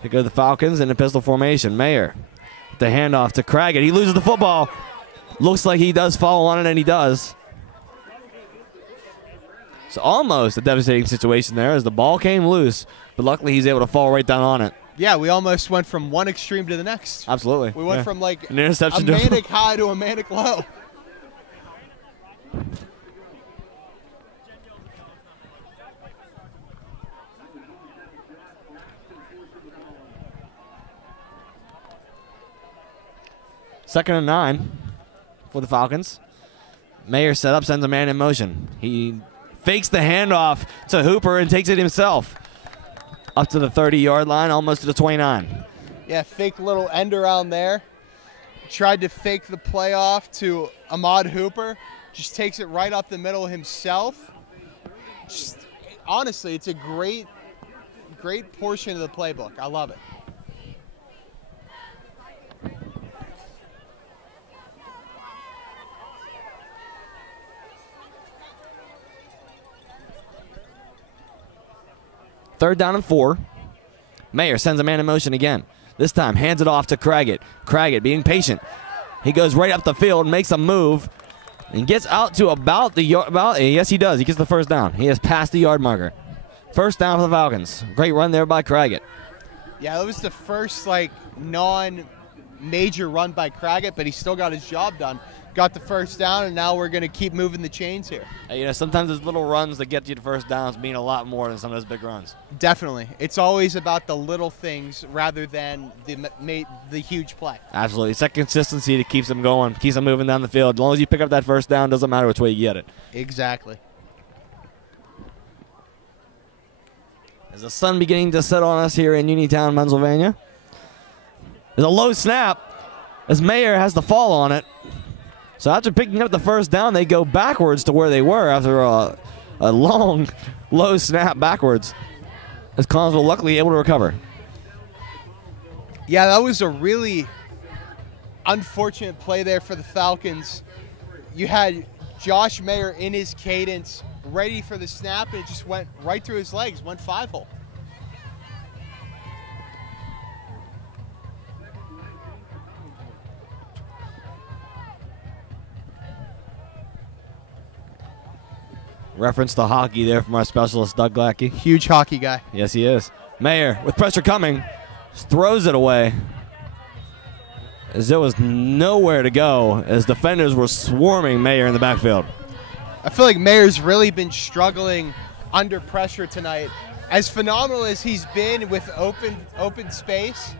Here go the Falcons in a pistol formation. Mayer. The handoff to Craggett. He loses the football. Looks like he does fall on it, and he does. So almost a devastating situation there as the ball came loose, but luckily he's able to fall right down on it. Yeah, we almost went from one extreme to the next. Absolutely. We went from like an interception a manic high to a manic low. Second and 9 for the Falcons. Mayer set up, sends a man in motion. He fakes the handoff to Hooper and takes it himself. Up to the 30-yard line, almost to the 29. Yeah, fake little end around there. Tried to fake the play off to Ahmad Hooper. Just takes it right up the middle himself. Honestly, it's a great portion of the playbook. I love it. Third down and 4. Mayer sends a man in motion again. This time hands it off to Craggett. Craggett being patient. He goes right up the field, makes a move, and gets out to about the yard. Yes, he does. He gets the first down. He has passed the yard marker. First down for the Falcons. Great run there by Craggett. Yeah, that was the first non-major run by Craggett, but he still got his job done. Got the first down, and now we're going to keep moving the chains here. Sometimes those little runs that get you the first downs mean a lot more than some of those big runs. Definitely. It's always about the little things rather than the huge play. Absolutely. It's that consistency that keeps them going, keeps them moving down the field. As long as you pick up that first down, doesn't matter which way you get it. Exactly. As the sun beginning to set on us here in Uniontown, Pennsylvania. There's a low snap as Mayer has the fall on it. So after picking up the first down, they go backwards to where they were after a long, low snap backwards. As Connellsville luckily able to recover. Yeah, that was a really unfortunate play there for the Falcons. You had Josh Mayer in his cadence, ready for the snap, and it just went right through his legs, went 5-hole. Reference to hockey there from our specialist, Doug Glackey. Huge hockey guy. Yes, he is. Mayer, with pressure coming, just throws it away. As there was nowhere to go, as defenders were swarming Mayer in the backfield. I feel like Mayer's really been struggling under pressure tonight. As phenomenal as he's been with open space,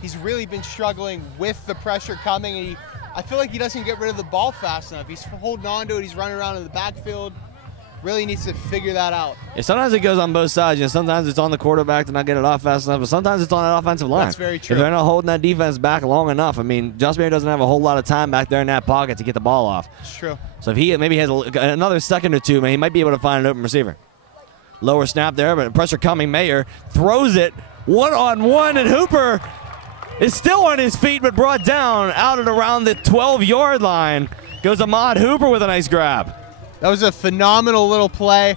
he's really been struggling with the pressure coming. And I feel like he doesn't get rid of the ball fast enough. He's holding on to it. He's running around in the backfield. Really needs to figure that out. Yeah, sometimes it goes on both sides. You know, sometimes it's on the quarterback to not get it off fast enough, but sometimes it's on an offensive line. That's very true. If they're not holding that defense back long enough, I mean, Josh Mayer doesn't have a whole lot of time back there in that pocket to get the ball off. It's true. So if he maybe has another second or two, man, he might be able to find an open receiver. Lower snap there, but pressure coming. Mayer throws it one-on-one, and Hooper is still on his feet, but brought down out and around the 12-yard line. Goes Ahmad Hooper with a nice grab. That was a phenomenal little play.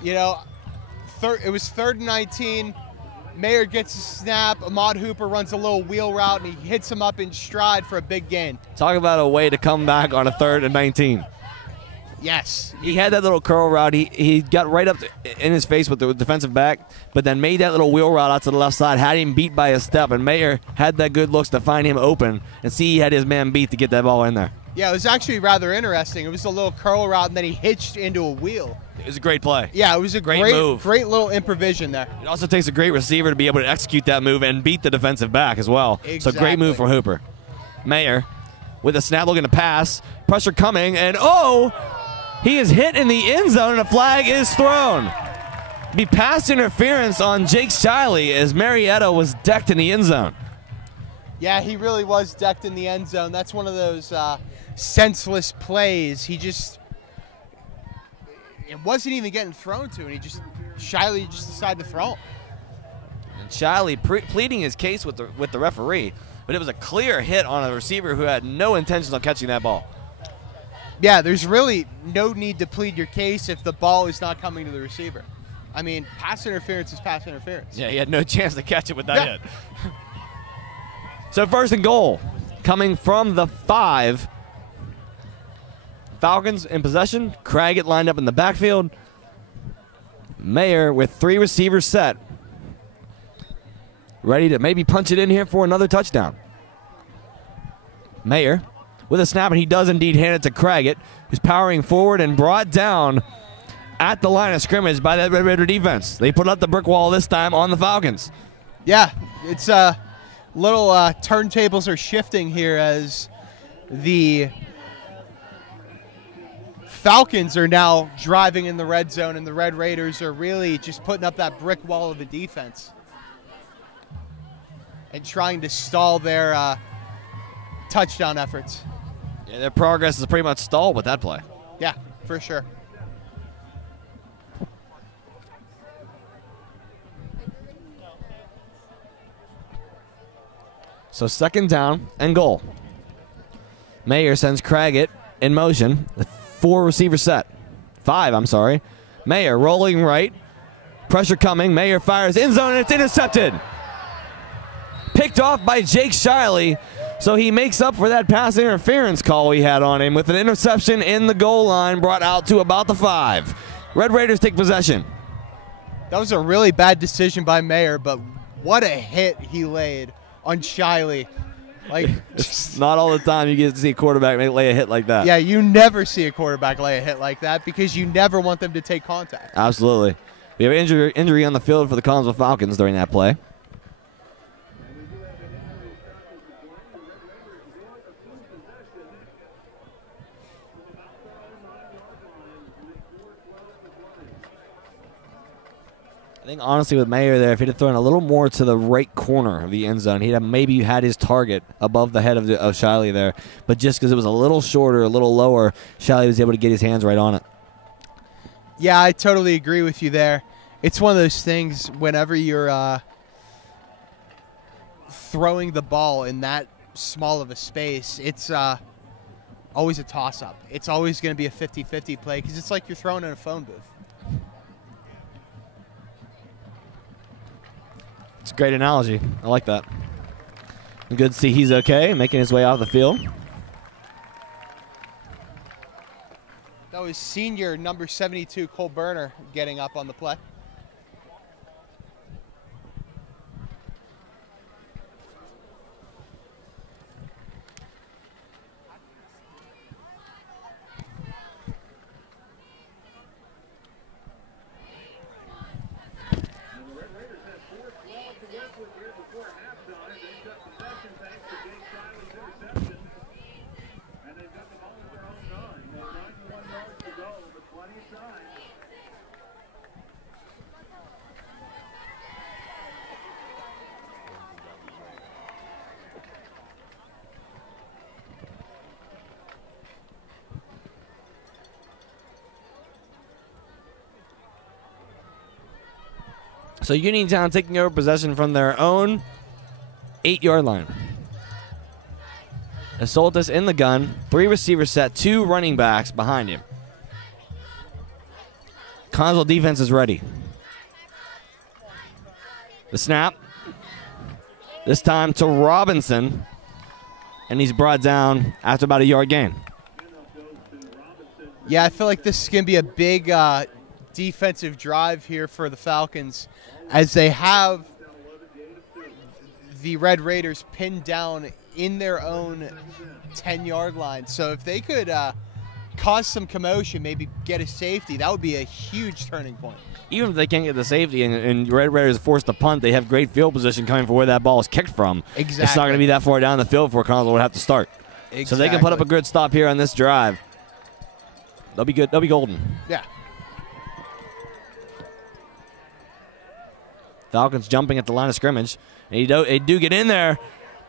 You know, it was 3rd and 19. Mayer gets a snap. Ahmad Hooper runs a little wheel route, and he hits him up in stride for a big gain. Talk about a way to come back on a 3rd and 19. Yes. He had that little curl route. He got right up in his face with the defensive back, but then made that little wheel route out to the left side, had him beat by a step, and Mayer had that good looks to find him open and see he had his man beat to get that ball in there. Yeah, it was actually rather interesting. It was a little curl route, and then he hitched into a wheel. It was a great play. Yeah, it was a great move. Great little improvisation there. It also takes a great receiver to be able to execute that move and beat the defensive back as well. Exactly. So great move from Hooper. Mayer with a snap looking to pass. Pressure coming, and he is hit in the end zone, and a flag is thrown. Be pass interference on Jake Shiley as Marietta was decked in the end zone. Yeah, he really was decked in the end zone. That's one of those senseless plays. It wasn't even getting thrown to, and Shiley just decided to throw him. And Shiley pleading his case with the referee, but it was a clear hit on a receiver who had no intentions on catching that ball. Yeah, there's really no need to plead your case if the ball is not coming to the receiver. I mean, pass interference is pass interference. Yeah, he had no chance to catch it with that hit. So 1st and goal, coming from the 5. Falcons in possession. Craggett lined up in the backfield. Mayer with 3 receivers set. Ready to maybe punch it in here for another touchdown. Mayer with a snap, and he does indeed hand it to Craggett, who's powering forward and brought down at the line of scrimmage by that Red Raider defense. They put up the brick wall this time on the Falcons. Yeah, it's little turntables are shifting here as the Falcons are now driving in the red zone, and the Red Raiders are really just putting up that brick wall of a defense and trying to stall their touchdown efforts. Yeah, their progress is pretty much stalled with that play. Yeah, for sure. So 2nd down and goal. Mayer sends Craggett in motion. The 4 receiver set. 5, I'm sorry. Mayer rolling right. Pressure coming. Mayer fires end zone, and it's intercepted. Picked off by Jake Shiley. So he makes up for that pass interference call we had on him with an interception in the goal line, brought out to about the 5. Red Raiders take possession. That was a really bad decision by Mayer, but what a hit he laid on Shiley. Like, it's not all the time you get to see a quarterback lay a hit like that. Yeah, you never see a quarterback lay a hit like that because you never want them to take contact. Absolutely. We have an injury on the field for the Connellsville Falcons during that play. I think honestly with Mayer there, if he'd have thrown a little more to the right corner of the end zone, he'd have maybe had his target above the head of Shiley there. But just because it was a little shorter, a little lower, Shiley was able to get his hands right on it. Yeah, I totally agree with you there. It's one of those things whenever you're throwing the ball in that small of a space, it's always a toss-up. It's always going to be a 50-50 play because it's like you're throwing in a phone booth. It's a great analogy. I like that. Good to see he's okay, making his way off the field. That was senior number 72, Cole Berner, getting up on the play. So Uniontown taking over possession from their own 8-yard line. Asoltis in the gun, 3 receivers set, 2 running backs behind him. Connellsville defense is ready. The snap. This time to Robinson. And he's brought down after about a yard gain. Yeah, I feel like this is going to be a big defensive drive here for the Falcons as they have the Red Raiders pinned down in their own 10-yard line. So if they could cause some commotion, maybe get a safety, that would be a huge turning point. Even if they can't get the safety and Red Raiders force the punt, they have great field position coming for where that ball is kicked from. Exactly. It's not going to be that far down the field before Connellsville would have to start. Exactly. So they can put up a good stop here on this drive. They'll be good. They'll be golden. Yeah. Falcons jumping at the line of scrimmage. And they do get in there,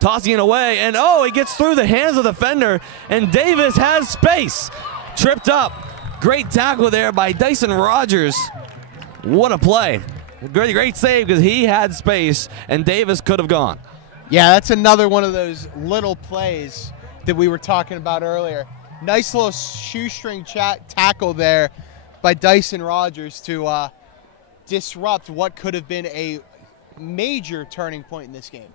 tossing it away, and oh, it gets through the hands of the defender, and Davis has space. Tripped up. Great tackle there by Dyson Rogers. What a play. Great save because he had space, and Davis could have gone. Yeah, that's another one of those little plays that we were talking about earlier. Nice little shoestring tackle there by Dyson Rogers to disrupt what could have been a major turning point in this game.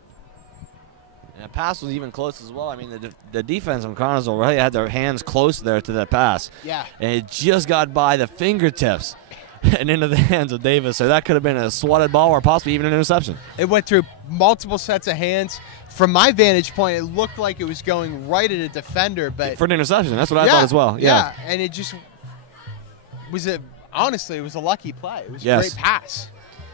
And the pass was even close as well. I mean, the defense from Connellsville really had their hands close there to that pass. Yeah. And it just got by the fingertips and into the hands of Davis. So that could have been a swatted ball or possibly even an interception. It went through multiple sets of hands. From my vantage point, it looked like it was going right at a defender, but for an interception, that's what I thought as well. Yeah, and it just was honestly, it was a lucky play. It was a great pass.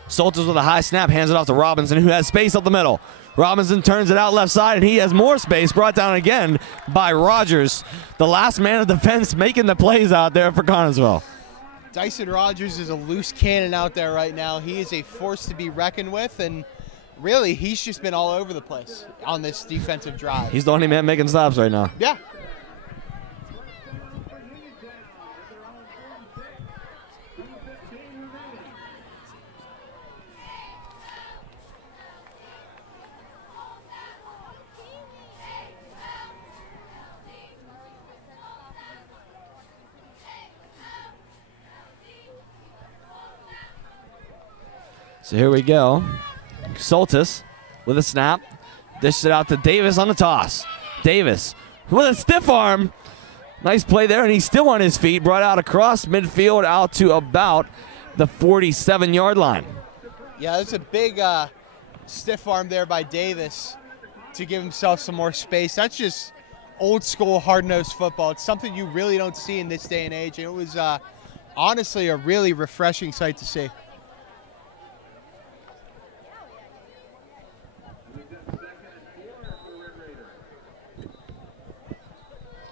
Soltis with a high snap, hands it off to Robinson, who has space up the middle. Robinson turns it out left side, and he has more space, brought down again by Rogers, the last man of defense making the plays out there for Connellsville. Dyson Rogers is a loose cannon out there right now. He is a force to be reckoned with, and really, he's just been all over the place on this defensive drive. He's the only man making stops right now. Yeah. So here we go. Soltis with a snap. Dished it out to Davis on the toss. Davis with a stiff arm. Nice play there, and he's still on his feet. Brought out across midfield out to about the 47-yard line. Yeah, that's a big stiff arm there by Davis to give himself some more space. That's just old school hard-nosed football. It's something you really don't see in this day and age. And it was honestly a really refreshing sight to see.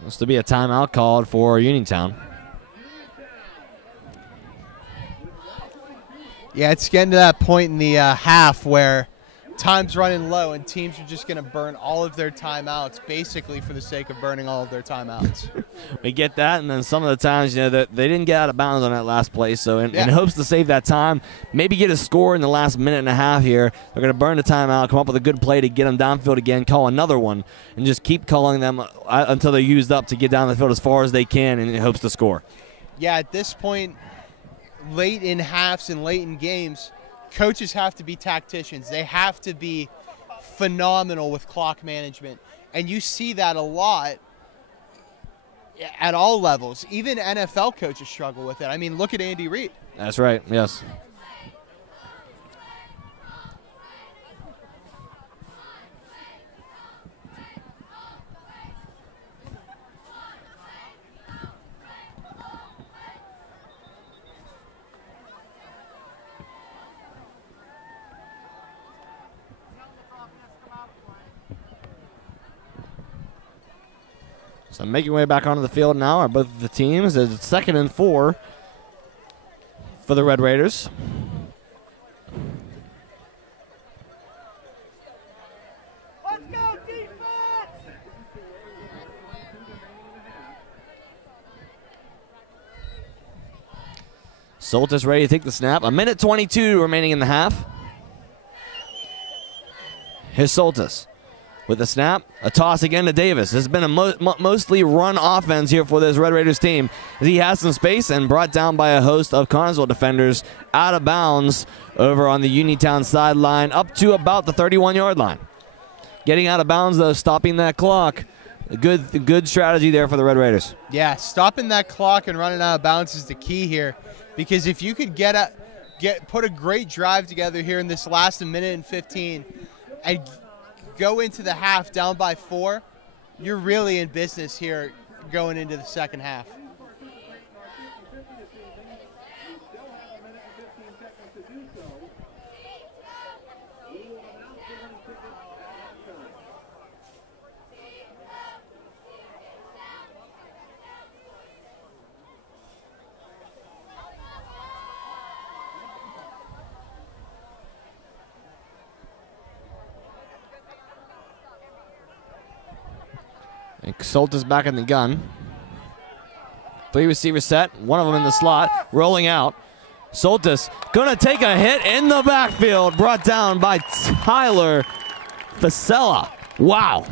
Looks to be a timeout called for Uniontown. Yeah, it's getting to that point in the half where time's running low and teams are just going to burn all of their timeouts basically for the sake of burning all of their timeouts. We get that, and then some of the times, that they didn't get out of bounds on that last play, so in hopes to save that time, maybe get a score in the last minute and a half here, they're going to burn the timeout, come up with a good play to get them downfield again, call another one, and just keep calling them until they're used up to get down the field as far as they can in hopes to score. Yeah, at this point, late in halves and late in games, coaches have to be tacticians. They have to be phenomenal with clock management. And you see that a lot at all levels. Even NFL coaches struggle with it. I mean, look at Andy Reid. That's right, yes. So making way back onto the field now are both of the teams. It's 2nd and 4 for the Red Raiders. Let's go, defense! Soltis ready to take the snap. 1:22 remaining in the half. Here's Soltis. With the snap, a toss again to Davis. This has been a mostly run offense here for this Red Raiders team. He has some space and brought down by a host of Connellsville defenders out of bounds over on the Uniontown sideline up to about the 31-yard line. Getting out of bounds, though, stopping that clock. A good strategy there for the Red Raiders. Yeah, stopping that clock and running out of bounds is the key here. Because if you could put a great drive together here in this last minute and 15 and go into the half down by 4, you're really in business here going into the second half. And Soltis back in the gun. 3 receivers set, one of them in the slot, rolling out. Soltis gonna take a hit in the backfield, brought down by Tyler Fasella. Wow.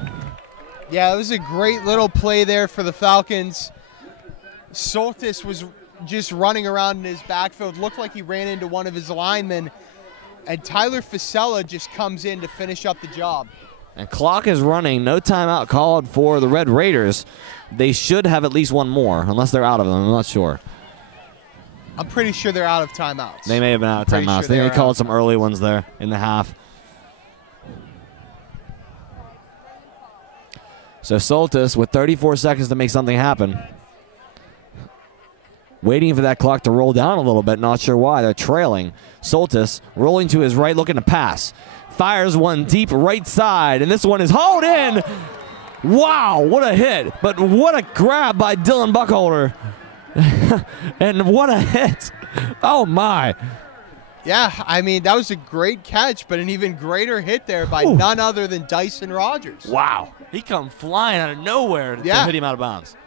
Yeah, it was a great little play there for the Falcons. Soltis was just running around in his backfield, looked like he ran into one of his linemen, and Tyler Fasella just comes in to finish up the job. And clock is running. No timeout called for the Red Raiders. They should have at least one more, unless they're out of them. I'm not sure. I'm pretty sure they're out of timeouts. They may have been out of timeouts. I think they called some early ones there in the half. So Soltis with 34 seconds to make something happen. Waiting for that clock to roll down a little bit. Not sure why. They're trailing. Soltis rolling to his right, looking to pass. Fires one deep right side, and this one is hauled in. Wow, what a hit. But what a grab by Dylan Buckholder. And what a hit. Oh, my. Yeah, I mean, that was a great catch, but an even greater hit there by none other than Dyson Rogers. Wow. He come flying out of nowhere to hit him out of bounds.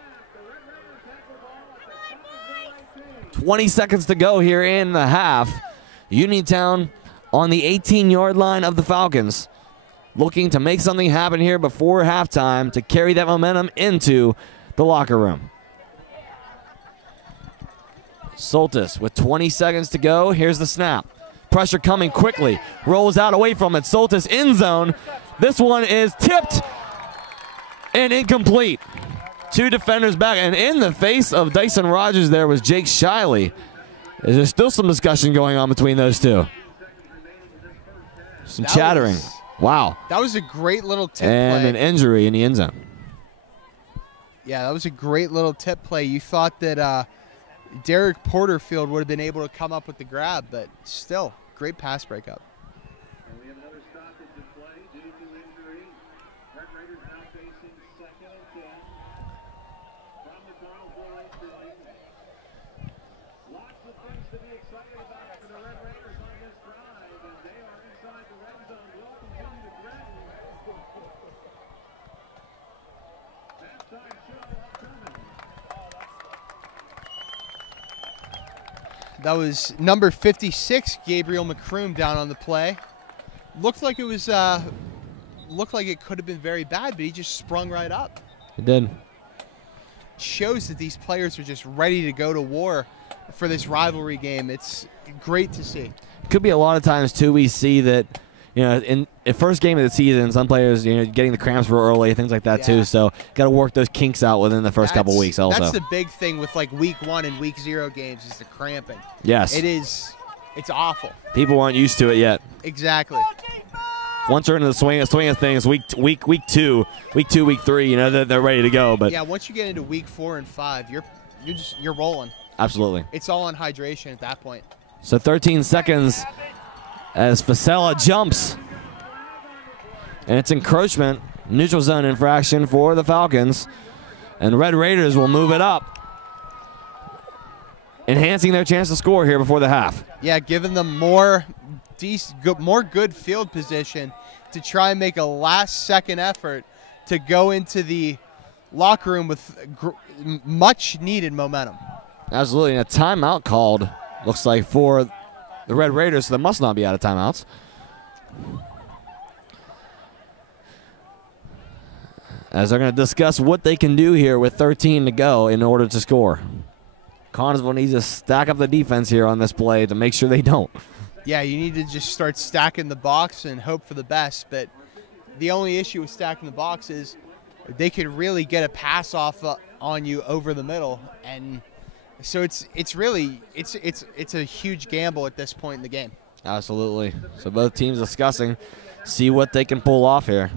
20 seconds to go here in the half. Uniontown on the 18-yard line of the Falcons, looking to make something happen here before halftime to carry that momentum into the locker room. Soltis with 20 seconds to go. Here's the snap. Pressure coming quickly. Rolls out away from it. Soltis in zone. This one is tipped and incomplete. 2 defenders back, and in the face of Dyson Rogers there was Jake Shiley. There's still some discussion going on between those two. Some chattering. Wow. That was a great little tip play. And an injury in the end zone. Yeah, that was a great little tip play. You thought that Derek Porterfield would have been able to come up with the grab, but still, great pass breakup. And we have another stoppage in play due to injury. Red Raiders now facing 2nd and 10 from the Connellsville 8. Lots of things to be excited about for the Red Raiders on That was number 56, Gabriel McCroom, down on the play. Looked like it was, looked like it could have been very bad, but he just sprung right up. It did. Shows that these players are just ready to go to war for this rivalry game. It's great to see. Could be a lot of times too we see that, you know, in the first game of the season, some players, you know, getting the cramps real early, things like that too. So got to work those kinks out within the first couple weeks. Also, that's the big thing with like week 1 and week 0 games is the cramping. Yes, it is. It's awful. People aren't used to it yet. Exactly. Once they're into the swing of things, week 2, week 3, you know, they're ready to go. But yeah, once you get into week 4 and 5, you're rolling. Absolutely. It's all on hydration at that point. So 13 seconds as Fasella jumps. And it's encroachment, neutral zone infraction for the Falcons. And Red Raiders will move it up, enhancing their chance to score here before the half. Yeah, giving them more good field position to try and make a last-second effort to go into the locker room with much-needed momentum. Absolutely. And a timeout called, looks like, for the Red Raiders, so they must not be out of timeouts. As they're going to discuss what they can do here with 13 to go in order to score. Connellsville needs to stack up the defense here on this play to make sure they don't. Yeah, you need to just start stacking the box and hope for the best. But the only issue with stacking the box is they could really get a pass off on you over the middle, and so it's a huge gamble at this point in the game. Absolutely. So both teams discussing, see what they can pull off here.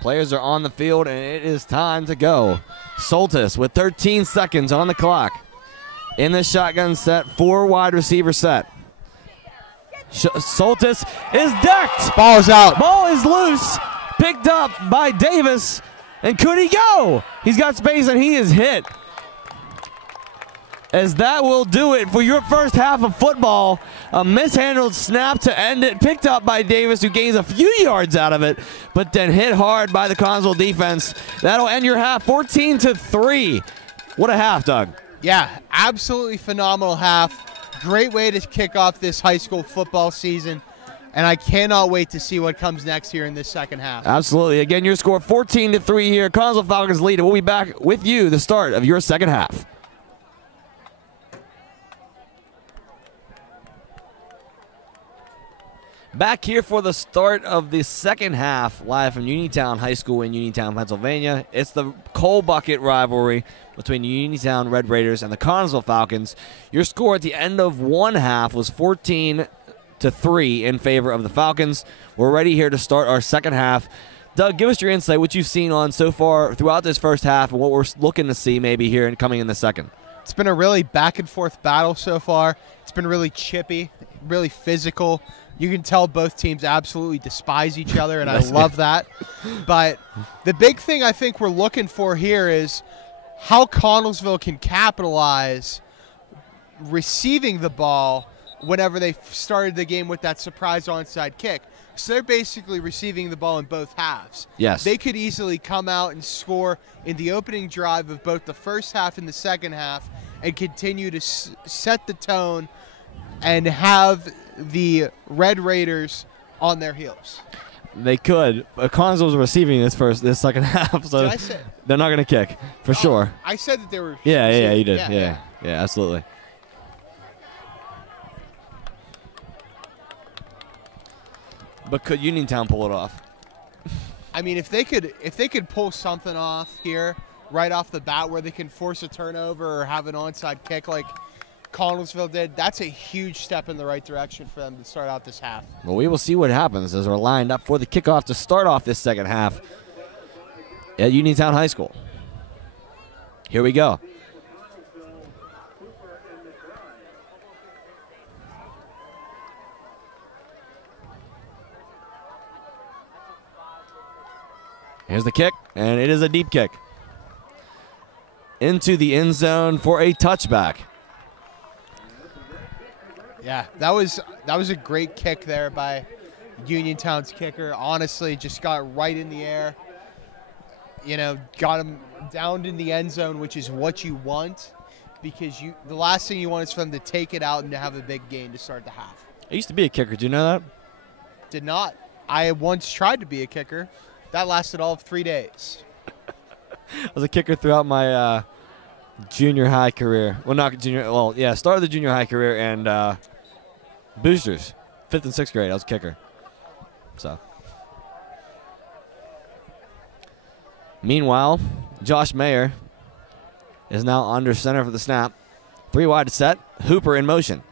Players are on the field, and it is time to go. Soltis with 13 seconds on the clock. In the shotgun set, 4 wide receiver set. Soltis is decked. Ball's out. Ball is loose. Picked up by Davis. And could he go? He's got space, and he is hit. As that will do it for your first half of football. A mishandled snap to end it, picked up by Davis, who gains a few yards out of it, but then hit hard by the Connellsville defense. That'll end your half, 14-3. What a half, Doug. Yeah, absolutely phenomenal half. Great way to kick off this high school football season, and I cannot wait to see what comes next here in this second half. Absolutely. Again, your score 14-3 here. Connellsville Falcons lead, and we'll be back with you the start of your second half. Back here for the start of the second half, live from Uniontown High School in Uniontown, Pennsylvania. It's the coal bucket rivalry between Uniontown Red Raiders and the Connellsville Falcons. Your score at the end of one half was 14-3 in favor of the Falcons. We're ready here to start our second half. Doug, give us your insight, what you've seen on so far throughout this first half and what we're looking to see maybe here and coming in the second. It's been a really back-and-forth battle so far. It's been really chippy, really physical. You can tell both teams absolutely despise each other, and I love that. But the big thing I think we're looking for here is how Connellsville can capitalize receiving the ball whenever they started the game with that surprise onside kick. So they're basically receiving the ball in both halves. Yes. They could easily come out and score in the opening drive of both the first half and the second half and continue to set the tone and have the Red Raiders on their heels. They could, but Connellsville's receiving this second half, so they're not going to kick for sure. I said that they were. Yeah, you did. Yeah, absolutely. But could Uniontown pull it off? I mean, if they could pull something off here right off the bat, where they can force a turnover or have an onside kick like Connellsville did, that's a huge step in the right direction for them to start out this half. Well, we will see what happens as we're lined up for the kickoff to start off this second half at Uniontown High School. Here we go. Here's the kick, and it is a deep kick. Into the end zone for a touchback. Yeah, that was a great kick there by Uniontown's kicker. Honestly, just got right in the air. You know, got him down in the end zone, which is what you want, because the last thing you want is for them to take it out and to have a big gain to start the half. I used to be a kicker. Do you know that? Did not. I once tried to be a kicker. That lasted all of 3 days. I was a kicker throughout my junior high career. Well, not junior. Well, yeah, started the junior high career and boosters, 5th and 6th grade. I was a kicker. So, meanwhile, Josh Mayer is now under center for the snap. 3 wide set. Hooper in motion.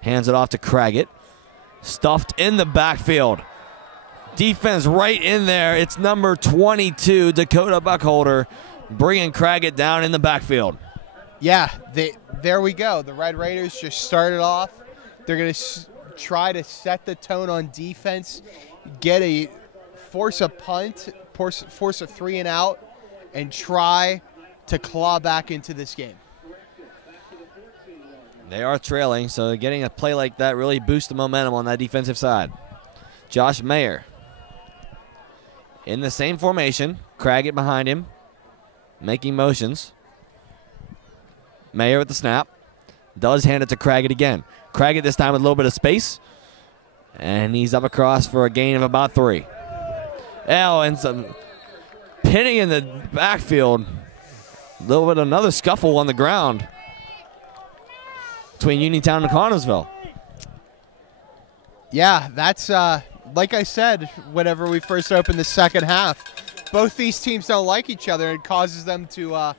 Hands it off to Craggett. Stuffed in the backfield. Defense right in there. It's number 22, Dakota Buckholder, bringing Craggett down in the backfield. Yeah, there we go. The Red Raiders just started off. They're going to try to set the tone on defense, force a punt, force a 3 and out, and try to claw back into this game. They are trailing, so getting a play like that really boosts the momentum on that defensive side. Josh Mayer in the same formation. Craggett behind him, making motions. Mayer with the snap. Does hand it to Craggett again. Craggett this time with a little bit of space. And he's up across for a gain of about 3. Oh, and some pinning in the backfield. A little bit of another scuffle on the ground between Uniontown and Connellsville. Yeah, that's like I said whenever we first opened the second half. Both these teams don't like each other, and it causes them to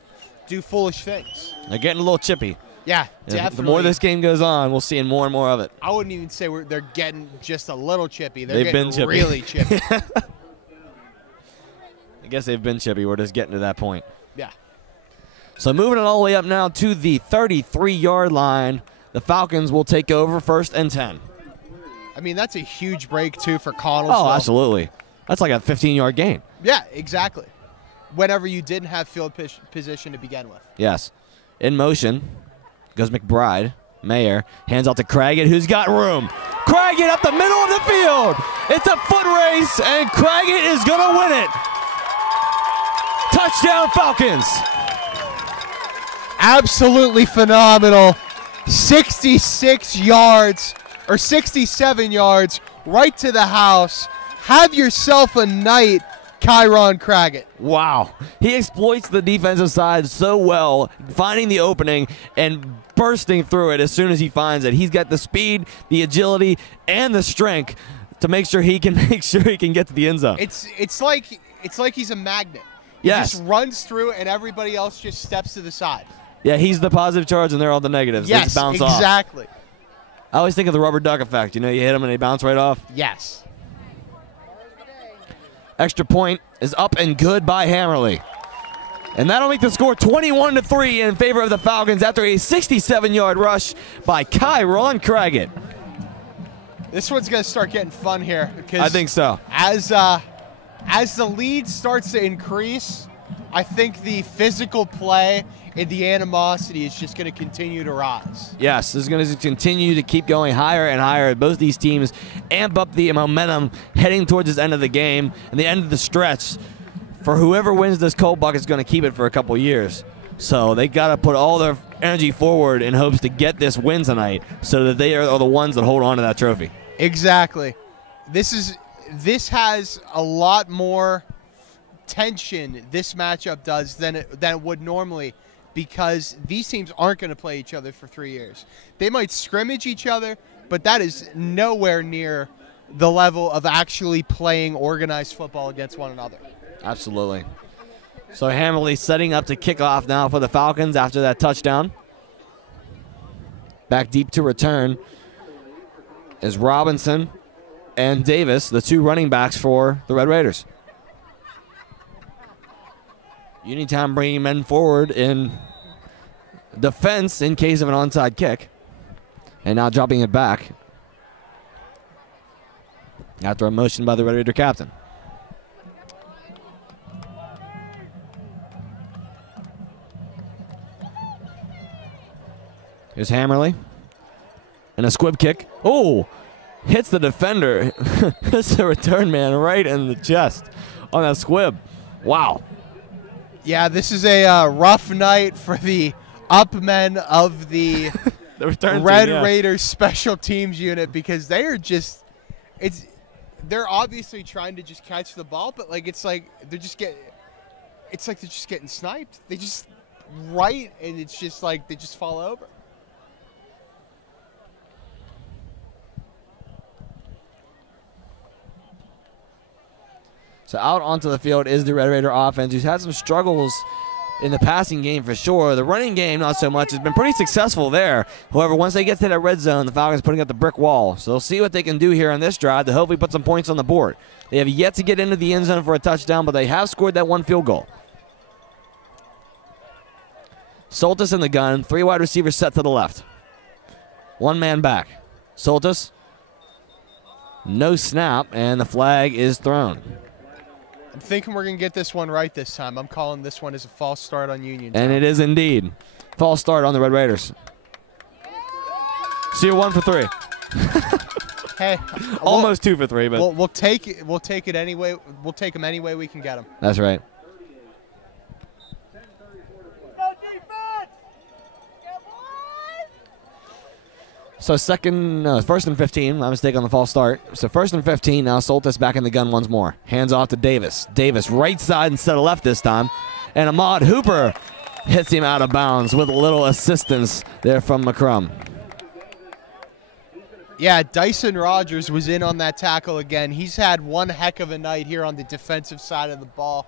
do foolish things. They're getting a little chippy. Yeah, definitely. The more this game goes on, we'll see more and more of it. I wouldn't even say they're getting just a little chippy. They've getting been chippy. Really chippy. I guess they've been chippy. We're just getting to that point. Yeah. So moving it all the way up now to the 33-yard line. The Falcons will take over 1st and 10. I mean, that's a huge break, too, for Connellsville. Oh, absolutely. That's like a 15-yard gain. Yeah, exactly. Whenever you didn't have field position to begin with. Yes. In motion goes McBride. Mayer hands out to Craggett, who's got room. Craggett up the middle of the field. It's a foot race, and Craggett is going to win it. Touchdown, Falcons. Absolutely phenomenal. 66 yards or 67 yards right to the house. Have yourself a night, Kyron Craggett. Wow. He exploits the defensive side so well, finding the opening and bursting through it as soon as he finds it. He's got the speed, the agility, and the strength to make sure he can get to the end zone. It's like he's a magnet. Yes. He just runs through and everybody else just steps to the side. Yeah, he's the positive charge and they're all the negatives. Yes, they just bounce off. Exactly. I always think of the rubber duck effect. You know, you hit them and they bounce right off. Yes. Extra point is up and good by Hammerly. And that'll make the score 21-3 in favor of the Falcons after a 67-yard rush by Kyron Craggett. This one's going to start getting fun here. Because I think so. As the lead starts to increase, I think the physical play and the animosity is just going to continue to rise. Yes, this is going to continue to keep going higher and higher. Both these teams amp up the momentum heading towards this end of the game and the end of the stretch. For whoever wins this cold bucket is going to keep it for a couple years. So they got to put all their energy forward in hopes to get this win tonight so that they are the ones that hold on to that trophy. Exactly. This has a lot more tension, this matchup does, than it would normally, because these teams aren't going to play each other for 3 years. They might scrimmage each other, but that is nowhere near the level of actually playing organized football against one another. Absolutely. So Hammerly setting up to kick off now for the Falcons after that touchdown. Back deep to return is Robinson and Davis, the 2 running backs for the Red Raiders. Uniontown bringing men forward in defense in case of an onside kick. And now dropping it back after a motion by the Red Raider captain. Here's Hammerly. And a squib kick. Oh, hits the defender. Hits the return man right in the chest on that squib. Wow. Yeah, this is a rough night for the up men of the, the return Red team, yeah. Raiders special teams unit, because they are just, they're obviously trying to just catch the ball, but it's like they're just getting sniped. They just and it's just like they just fall over. So out onto the field is the Red Raider offense, who's had some struggles in the passing game for sure. The running game, not so much. Has been pretty successful there. However, once they get to that red zone, the Falcons putting up the brick wall. So they'll see what they can do here on this drive to hopefully put some points on the board. They have yet to get into the end zone for a touchdown, but they have scored that one field goal. Soltis in the gun. 3 wide receivers set to the left. 1 man back. Soltis. No snap, and the flag is thrown. I'm thinking we're going to get this one right this time. I'm calling this one as a false start on Uniontown. And it is indeed. False start on the Red Raiders. So you're 1 for 3. Hey, almost 2 for 3, but we'll take it. We'll take it anyway. We'll take them any way we can get them. That's right. So first and 15. My mistake on the false start. So first and 15. Now Soltis back in the gun once more. Hands off to Davis. Davis right side instead of left this time. And Ahmad Hooper hits him out of bounds with a little assistance there from McCrum. Yeah, Dyson Rogers was in on that tackle again. He's had one heck of a night here on the defensive side of the ball.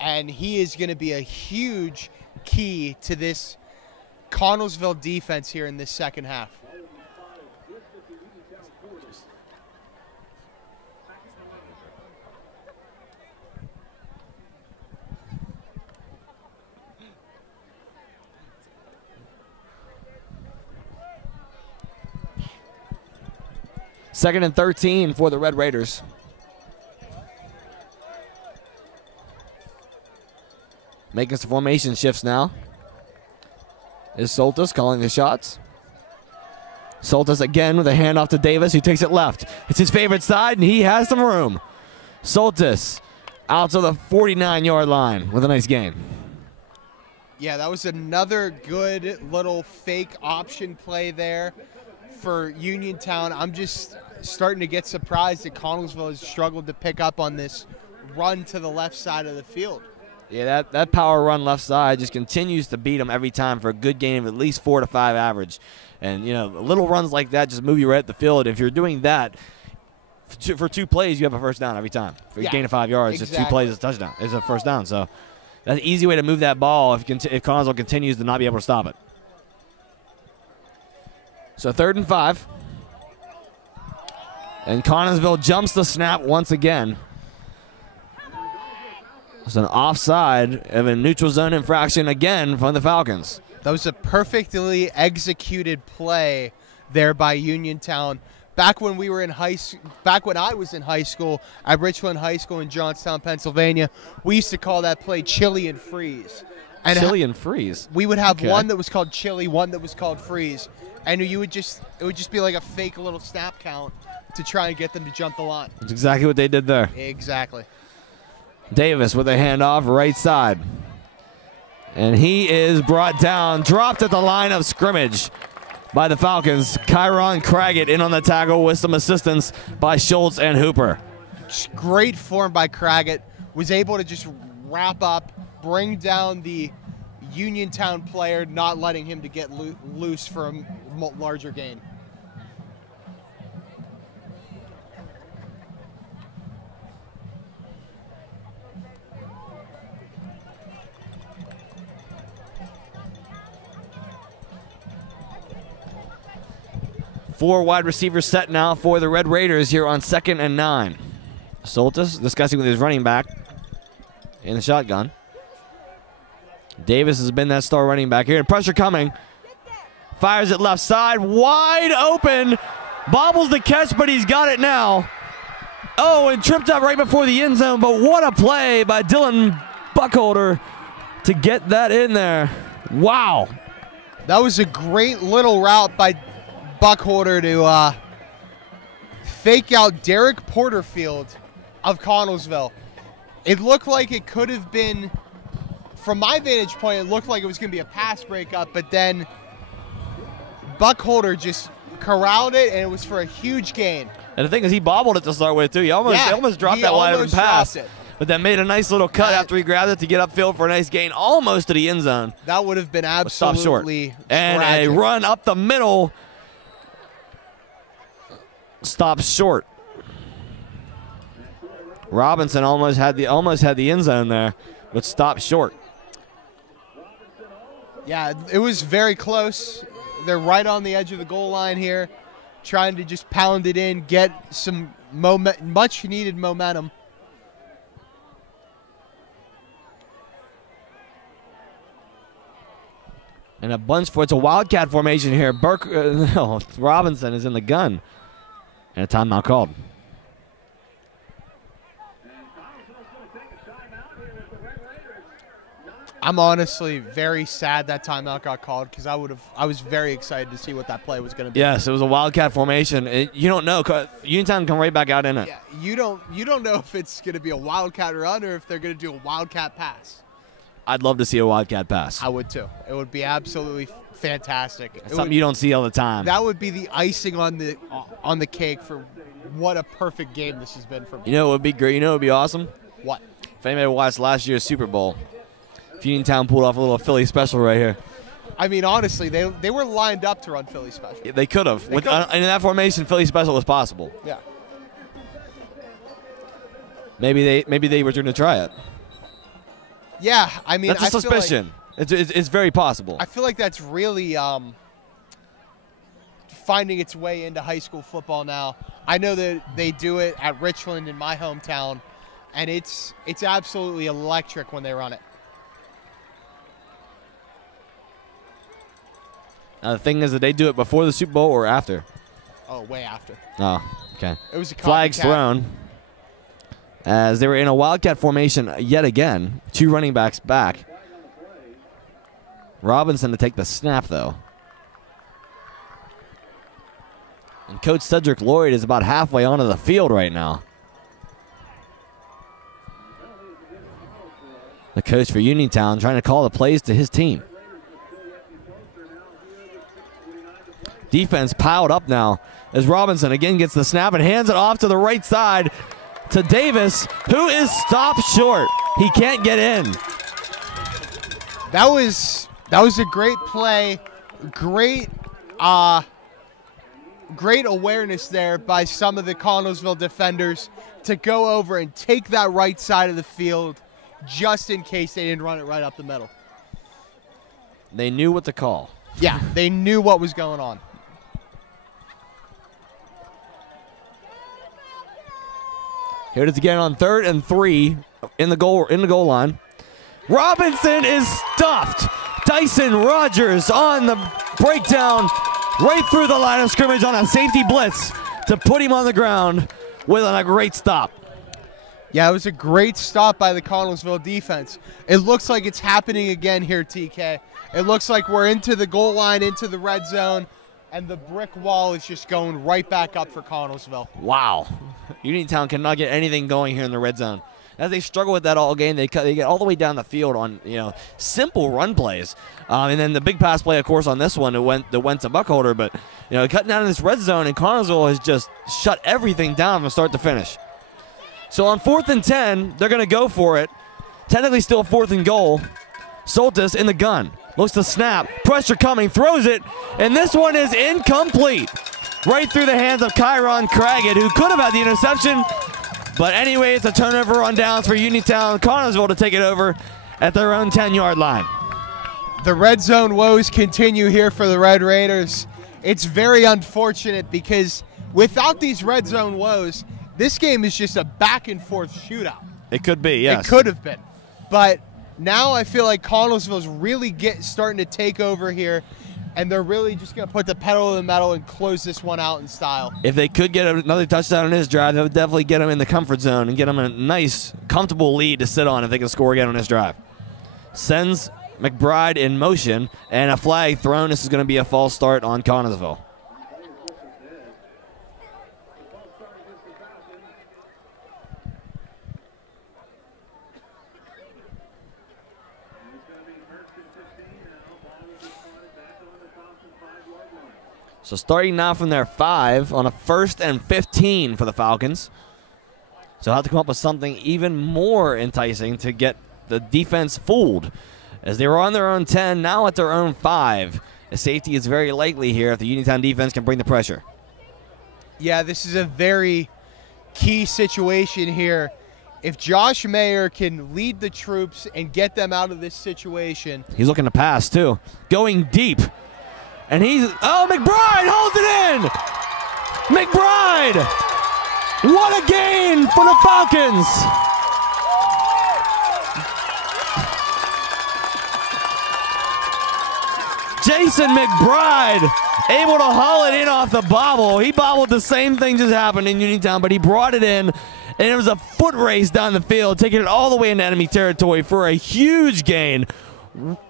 And he is going to be a huge key to this Connellsville defense here in this second half. Second and 13 for the Red Raiders. Making some formation shifts now. Is Soltis calling the shots. Soltis again with a handoff to Davis, who takes it left. It's his favorite side, and he has some room. Soltis out to the 49-yard line with a nice gain. Yeah, that was another good little fake option play there for Uniontown. I'm just starting to get surprised that Connellsville has struggled to pick up on this run to the left side of the field. Yeah, that power run left side just continues to beat them every time for a good gain of at least 4 to 5 average. And, little runs like that just move you right at the field. If you're doing that for 2 plays, you have a first down every time. For a gain of 5 yards, exactly. Just 2 plays is a touchdown. It's a first down. So that's an easy way to move that ball if Connellsville continues to not be able to stop it. So 3rd and 5. And Connellsville jumps the snap once again. It's an offside of a neutral zone infraction again from the Falcons. That was a perfectly executed play there by Uniontown. Back when I was in high school at Richland High School in Johnstown, Pennsylvania, we used to call that play chili and freeze. And chili and freeze. We would have one that was called chili, one that was called freeze, and it would just be like a fake little snap count to try and get them to jump the line. That's exactly what they did there. Exactly. Davis with a handoff right side. And he is brought down, dropped at the line of scrimmage by the Falcons. Kyron Craggett in on the tackle with some assistance by Schultz and Hooper. Great form by Craggett. Was able to just wrap up, bring down the Uniontown player, not letting him to get loose for a larger gain. Four wide receivers set now for the Red Raiders here on 2nd and 9. Soltis discussing with his running back in the shotgun. Davis has been that star running back here. And pressure coming. Fires it left side. Wide open. Bobbles the catch, but he's got it now. Oh, and tripped up right before the end zone. But what a play by Dylan Buckholder to get that in there. Wow. That was a great little route by Buckholder to fake out Derek Porterfield of Connellsville. It looked like it could have been, from my vantage point, it looked like it was going to be a pass breakup, but then Buckholder just corralled it, and it was for a huge gain. And the thing is, he bobbled it to start with, too. He almost dropped that wide open pass. But then made a nice little cut after he grabbed it to get upfield for a nice gain, almost to the end zone. That would have been absolutely tragic. And a run up the middle. Stops short. Robinson almost had the end zone there, but stopped short. Yeah, it was very close. They're right on the edge of the goal line here, trying to just pound it in, get some much needed momentum. And a bunch it's a wildcat formation here. Robinson is in the gun. And a timeout called. I'm honestly very sad that timeout got called because I was very excited to see what that play was going to be. Yes, it was a wildcat formation. You don't know. Uniontown come right back out in it. Yeah, you don't know if it's going to be a wildcat run or if they're going to do a wildcat pass. I'd love to see a wildcat pass. I would too. It would be absolutely fantastic. It's something you don't see all the time. That would be the icing on the cake for what a perfect game this has been for me. You know what would be great? You know what would be awesome? What? If anybody watched last year's Super Bowl, if Uniontown pulled off a little Philly special right here. I mean, honestly, they were lined up to run Philly special. Yeah, they could have. In that formation, Philly special was possible. Yeah. Maybe they were going to try it. Yeah, I mean, that's a suspicion. It's very possible. I feel like that's really finding its way into high school football now. I know that they do it at Richland in my hometown, and it's absolutely electric when they run it. Now, the thing is that they do it before the Super Bowl or after? Oh, way after. Oh, okay. It was a flags thrown as they were in a wildcat formation yet again. 2 running backs back. Robinson to take the snap, though. And Coach Cedric Lloyd is about halfway onto the field right now. The coach for Uniontown trying to call the plays to his team. Defense piled up now as Robinson again gets the snap and hands it off to the right side to Davis, who is stopped short. He can't get in. That was a great play. Great awareness there by some of the Connellsville defenders to go over and take that right side of the field just in case they didn't run it right up the middle. They knew what to call. Yeah, they knew what was going on. Here it is again on 3rd and 3 in the goal line. Robinson is stuffed. Dyson Rogers on the breakdown right through the line of scrimmage on a safety blitz to put him on the ground with a great stop. Yeah, it was a great stop by the Connellsville defense. It looks like it's happening again here, TK. It looks like we're into the goal line, into the red zone, and the brick wall is just going right back up for Connellsville. Wow. Uniontown cannot get anything going here in the red zone. As they struggle with that all game, they get all the way down the field on simple run plays, and then the big pass play, of course, on this one that went to Buckholder. But cutting down in this red zone, and Connellsville has just shut everything down from start to finish. So on 4th and 10, they're going to go for it. Technically still 4th and goal. Soltis in the gun. Looks to snap. Pressure coming. Throws it. And this one is incomplete. Right through the hands of Kyron Craggett, who could have had the interception. But anyway, it's a turnover on downs for Uniontown. Connellsville to take it over at their own 10-yard line. The red zone woes continue here for the Red Raiders. It's very unfortunate because without these red zone woes, this game is just a back-and-forth shootout. It could be, yes. It could have been. But now I feel like Connellsville's really starting to take over here, and they're really just going to put the pedal to the metal and close this one out in style. If they could get another touchdown in this drive, that would definitely get them in the comfort zone and get them a nice, comfortable lead to sit on if they can score again on this drive. Sends McBride in motion, and a flag thrown. This is going to be a false start on Connellsville. So starting now from their 5 on a 1st and 15 for the Falcons. So they'll have to come up with something even more enticing to get the defense fooled. As they were on their own 10, now at their own 5. A safety is very likely here if the Uniontown defense can bring the pressure. Yeah, this is a very key situation here. If Josh Mayer can lead the troops and get them out of this situation. He's looking to pass, too. Going deep. And oh, McBride holds it in! McBride! What a gain for the Falcons! Jason McBride able to haul it in off the bobble. He bobbled the same thing just happened in Uniontown, but he brought it in, and it was a foot race down the field, taking it all the way into enemy territory for a huge gain.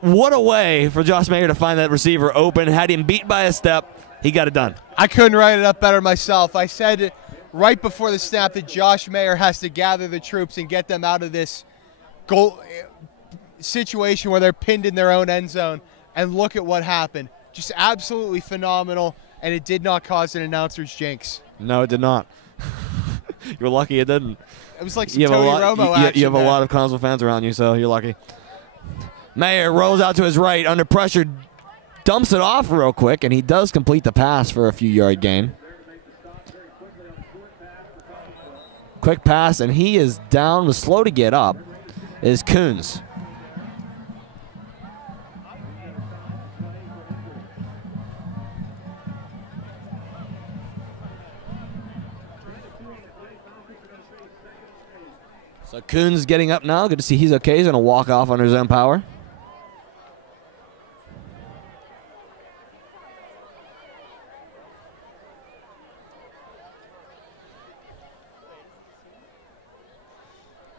What a way for Josh Mayer to find that receiver open. Had him beat by a step. He got it done. I couldn't write it up better myself. I said right before the snap that Josh Mayer has to gather the troops and get them out of this goal situation where they're pinned in their own end zone. And look at what happened. Just absolutely phenomenal, and it did not cause an announcer's jinx. No, it did not. You're lucky it didn't. It was like some Tony Romo action. You have a lot of Connellsville fans around you, so you're lucky. Mayer rolls out to his right under pressure, dumps it off real quick, and he does complete the pass for a few-yard gain. Quick pass, and he is down, was slow to get up, is Coons. So Coons getting up now. Good to see he's okay. He's going to walk off under his own power.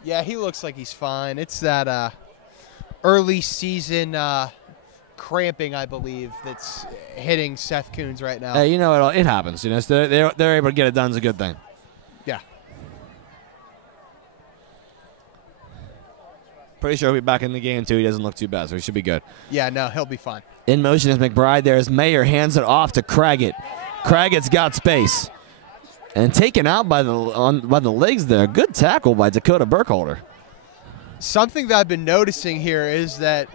Yeah, he looks like he's fine. It's that early season cramping, I believe, that's hitting Seth Coons right now. Hey, you know, it happens. You know, so they're able to get it done is a good thing. Yeah. Pretty sure he'll be back in the game, too. He doesn't look too bad, so he should be good. Yeah, no, he'll be fine. In motion is McBride. There's Mayer. Hands it off to Craggett. Craggett's got space. And taken out by the legs there. Good tackle by Dakota Burkholder. Something that I've been noticing here is that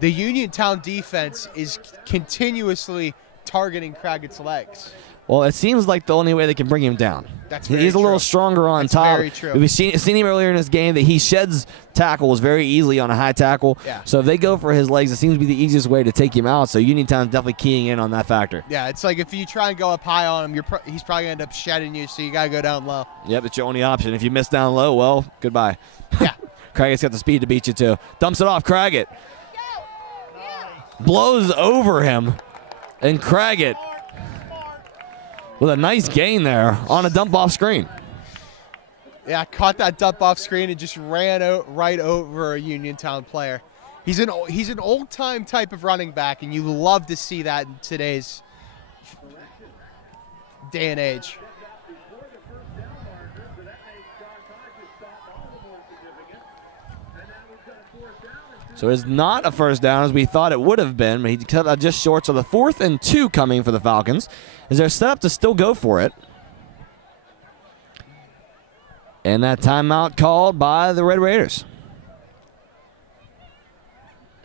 the Uniontown defense is continuously targeting Craggett's legs. Well, it seems like the only way they can bring him down. That's very He's a little true. stronger on That's top. very true. We've seen him earlier in this game that he sheds tackles very easily on a high tackle. Yeah. So if they go for his legs, it seems to be the easiest way to take him out. So Uniontown's definitely keying in on that factor. Yeah, it's like if you try and go up high on him, he's probably going to end up shedding you, so you got to go down low. Yep, it's your only option. If you miss down low, well, goodbye. Yeah. Craggett's got the speed to beat you, too. Dumps it off Craggett. Blows over him. And Craggett with a nice gain there on a dump-off screen. Yeah, caught that dump off screen and just ran right over a Uniontown player. He's an old-time type of running back, and you love to see that in today's day and age. So it's not a first down as we thought it would have been, but he cut out just short. So the 4th and 2 coming for the Falcons as they're set up to still go for it. And that timeout called by the Red Raiders.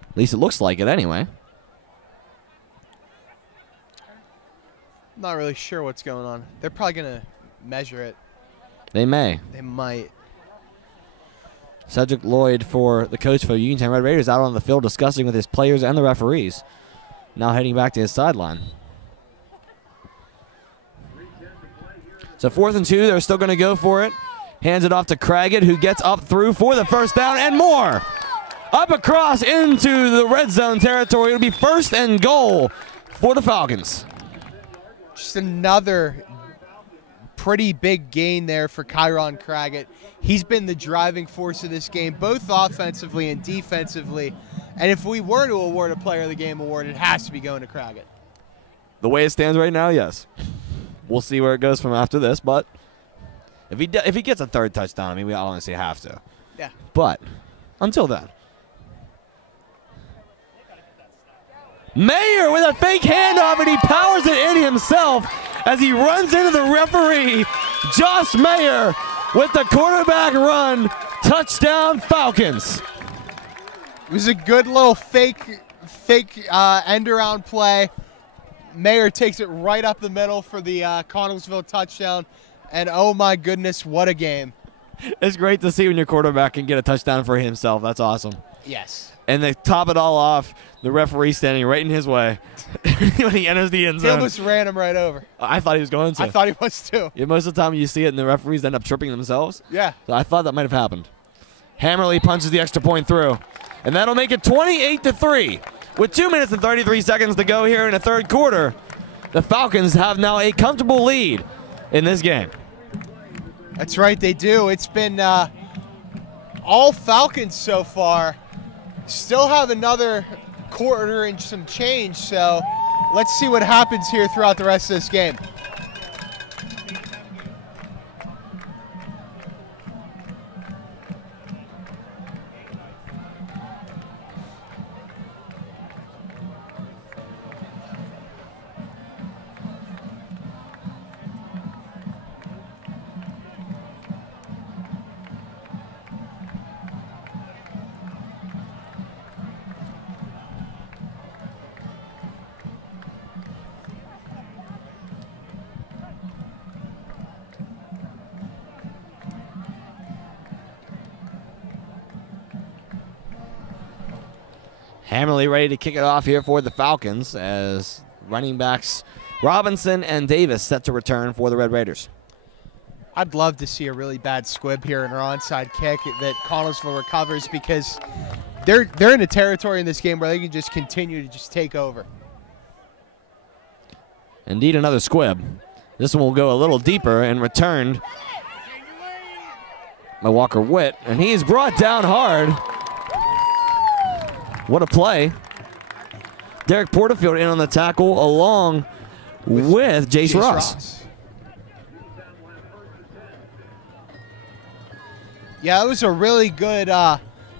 At least it looks like it anyway. I'm not really sure what's going on. They're probably going to measure it. They may. They might. Cedric Lloyd, for the coach for the Uniontown Red Raiders, out on the field discussing with his players and the referees. Now heading back to his sideline. So 4th and 2, they're still going to go for it. Hands it off to Craggett, who gets up through for the first down and more. Up across into the red zone territory. It'll be 1st and goal for the Falcons. Just another pretty big gain there for Kyron Craggett. He's been the driving force of this game, both offensively and defensively. And if we were to award a Player of the Game award, it has to be going to Craggett. The way it stands right now, yes. We'll see where it goes from after this, but if he gets a 3rd touchdown, I mean, we honestly have to. Yeah. But until then. Mayer with a fake handoff, and he powers it in himself as he runs into the referee. Josh Mayer with the quarterback run. Touchdown, Falcons. It was a good little fake end-around play. Mayer takes it right up the middle for the Connellsville touchdown. And oh my goodness, what a game. It's great to see when your quarterback can get a touchdown for himself. That's awesome. Yes. And they top it all off, the referee standing right in his way when he enters the end He zone. almost ran him right over. I thought he was going to. I thought he was too. Yeah, most of the time you see it and the referees end up tripping themselves. Yeah. So I thought that might have happened. Hammerly punches the extra point through. And that'll make it 28-3. With 2 minutes and 33 seconds to go here in the third quarter, the Falcons have now a comfortable lead in this game. That's right, they do. It's been all Falcons so far. Still have another quarter and some change, so let's see what happens here throughout the rest of this game. Hammerly ready to kick it off here for the Falcons as running backs Robinson and Davis set to return for the Red Raiders. I'd love to see a really bad squib here in an onside kick that Connellsville recovers, because they're in a territory in this game where they can just continue to just take over. Indeed, another squib. This one will go a little deeper and returned by Walker Witt, and he's brought down hard. What a play. Derek Porterfield in on the tackle along with Jace Ross. Yeah, it was a really good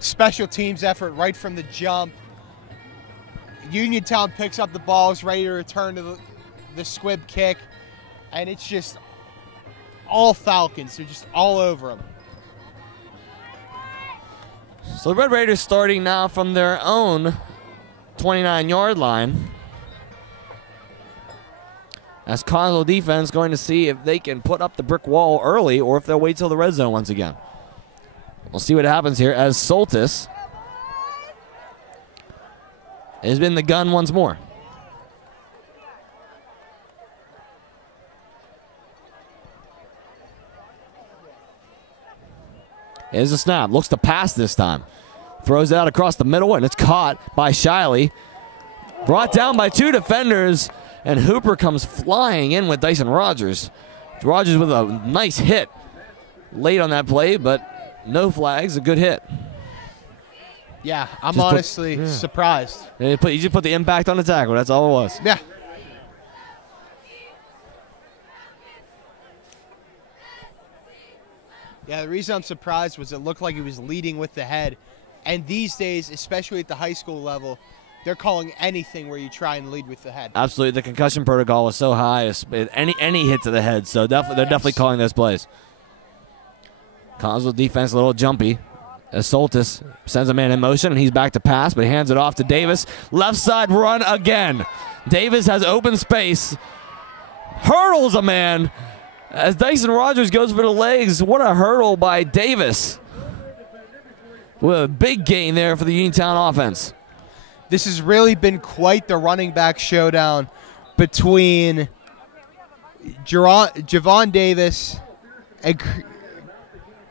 special teams effort right from the jump. Uniontown picks up the ball, is ready to return to the squib kick, and it's just all Falcons. They're just all over them. So the Red Raiders starting now from their own 29-yard line. As Connellsville defense going to see if they can put up the brick wall early or if they'll wait till the red zone once again. We'll see what happens here as Soltis has been the gun once more. Here's a snap. Looks to pass this time. Throws it out across the middle, and it's caught by Shiley. Brought down by two defenders, and Hooper comes flying in with Dyson Rogers. Rogers with a nice hit late on that play, but no flags. A good hit. Yeah, I'm honestly surprised. You just put the impact on the tackle. That's all it was. Yeah. Yeah, the reason I'm surprised was it looked like he was leading with the head. And these days, especially at the high school level, they're calling anything where you try and lead with the head. Absolutely. The concussion protocol was so high. Any hit to the head. So they're definitely calling those plays. Connellsville defense a little jumpy as Soltis sends a man in motion, and he's back to pass, but he hands it off to Davis. Left side run again. Davis has open space. Hurdles a man. As Dyson Rogers goes for the legs, what a hurdle by Davis. With a big gain there for the Uniontown offense. This has really been quite the running back showdown between Javon Davis and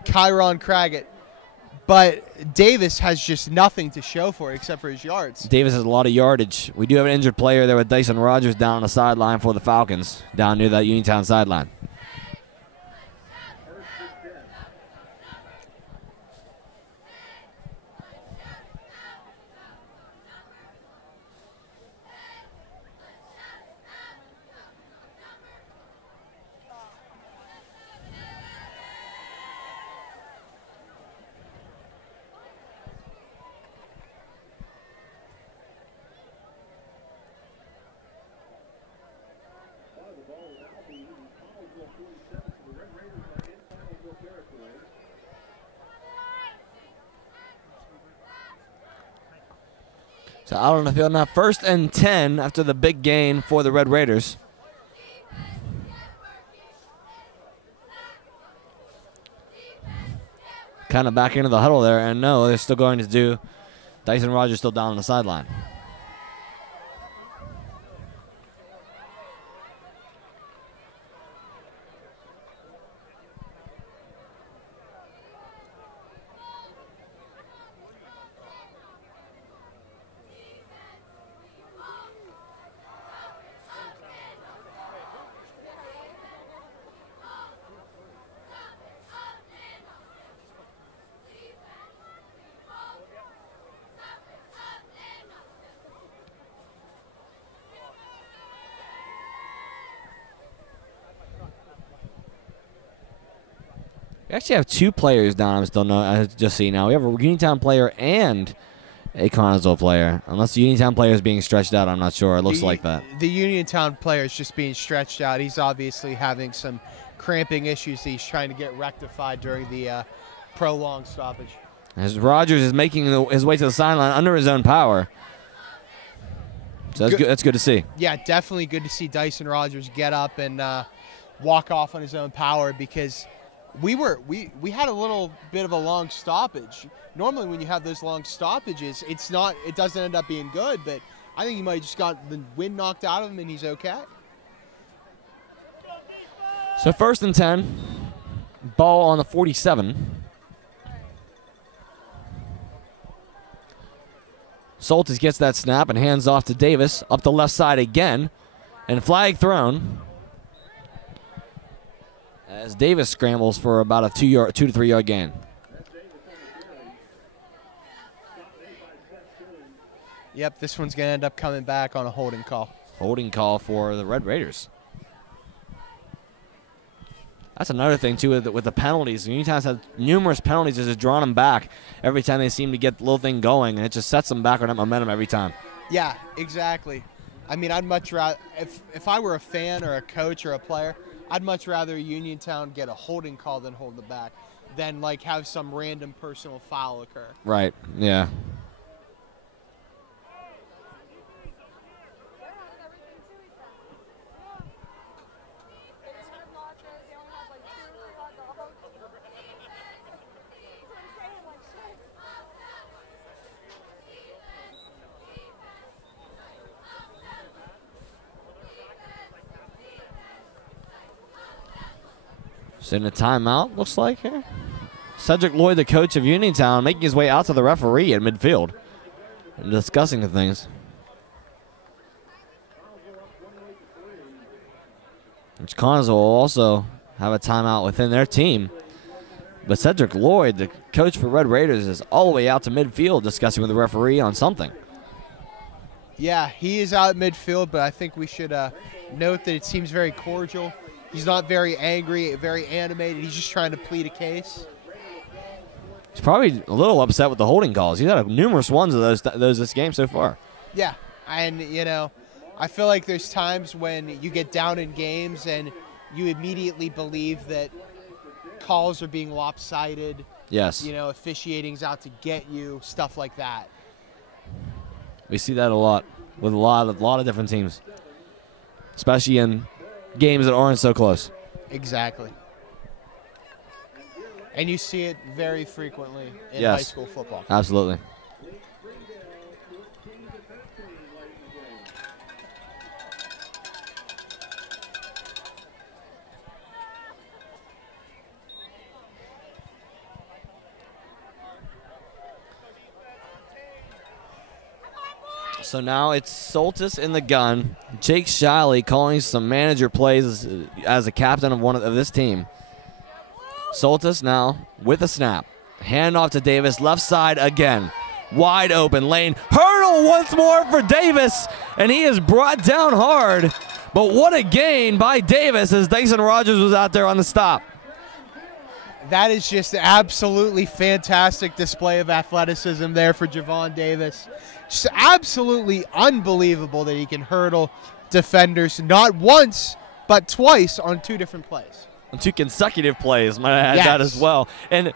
Kyron Craggett. But Davis has just nothing to show for it except for his yards. Davis has a lot of yardage. We do have an injured player there with Dyson Rogers down on the sideline for the Falcons, down near that Uniontown sideline. So out on the field now, 1st and 10 after the big gain for the Red Raiders. Kind of back into the huddle there, and no, they're still going to do. Dyson Rogers still down on the sideline. We actually have 2 players down. I just see now. We have a Uniontown player and a Connellsville player. Unless the Uniontown player is being stretched out, I'm not sure. It looks like that. The Uniontown player is just being stretched out. He's obviously having some cramping issues that he's trying to get rectified during the prolonged stoppage. As Rogers is making his way to the sideline under his own power. So that's good to see. Yeah, definitely good to see Dyson Rogers get up and walk off on his own power, because we had a little bit of a long stoppage. Normally when you have those long stoppages, it doesn't end up being good, but I think he might have just got the wind knocked out of him and he's okay. So 1st and 10, ball on the 47. Soltis gets that snap and hands off to Davis, up the left side again, and flag thrown as Davis scrambles for about a 2 to 3 yard gain. Yep, this one's going to end up coming back on a holding call. Holding call for the Red Raiders. That's another thing, too, with the penalties. Uniontown's had numerous penalties that have drawn them back every time they seem to get the little thing going, and it just sets them back on that momentum every time. Yeah, exactly. I mean, I'd much rather, if I were a fan or a coach or a player, I'd much rather Uniontown get a holding call than hold it back, than like have some random personal foul occur. Right, yeah. So in a timeout, looks like here. Cedric Lloyd, the coach of Uniontown, making his way out to the referee at midfield and discussing the things. Which Connellsville will also have a timeout within their team. But Cedric Lloyd, the coach for Red Raiders, is all the way out to midfield discussing with the referee on something. Yeah, he is out at midfield, but I think we should note that it seems very cordial. He's not very angry, very animated. He's just trying to plead a case. He's probably a little upset with the holding calls. He's had numerous ones of those this game so far. Yeah, and, you know, I feel like there's times when you get down in games and you immediately believe that calls are being lopsided. Yes. You know, officiating's out to get you, stuff like that. We see that a lot with a lot of different teams, especially in games that aren't so close. Exactly. And you see it very frequently in Yes. high school football. Absolutely. So now it's Soltis in the gun. Jake Shiley calling some manager plays as a captain of this team. Soltis now with a snap. Hand off to Davis, left side again. Wide open lane. Hurdle once more for Davis, and he is brought down hard. But what a gain by Davis as Dyson Rogers was out there on the stop. That is just an absolutely fantastic display of athleticism there for Javon Davis. Just absolutely unbelievable that he can hurdle defenders not once, but twice on 2 different plays. On 2 consecutive plays, might I add that as well. And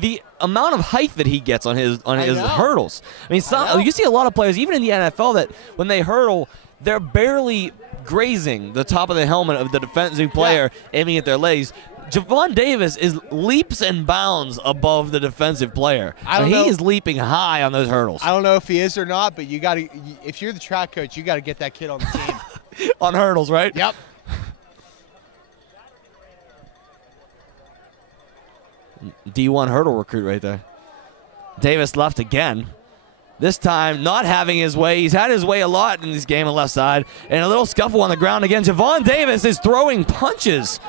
the amount of height that he gets on his hurdles. I mean, you see a lot of players, even in the NFL, that when they hurdle, they're barely grazing the top of the helmet of the defensive player, aiming at their legs. Javon Davis is leaps and bounds above the defensive player. He is leaping high on those hurdles. I don't know if he is or not, but you got to. If you're the track coach, you got to get that kid on the team. On hurdles, right? Yep. D1 hurdle recruit right there. Davis left again. This time, not having his way. He's had his way a lot in this game on the left side. And a little scuffle on the ground again. Javon Davis is throwing punches.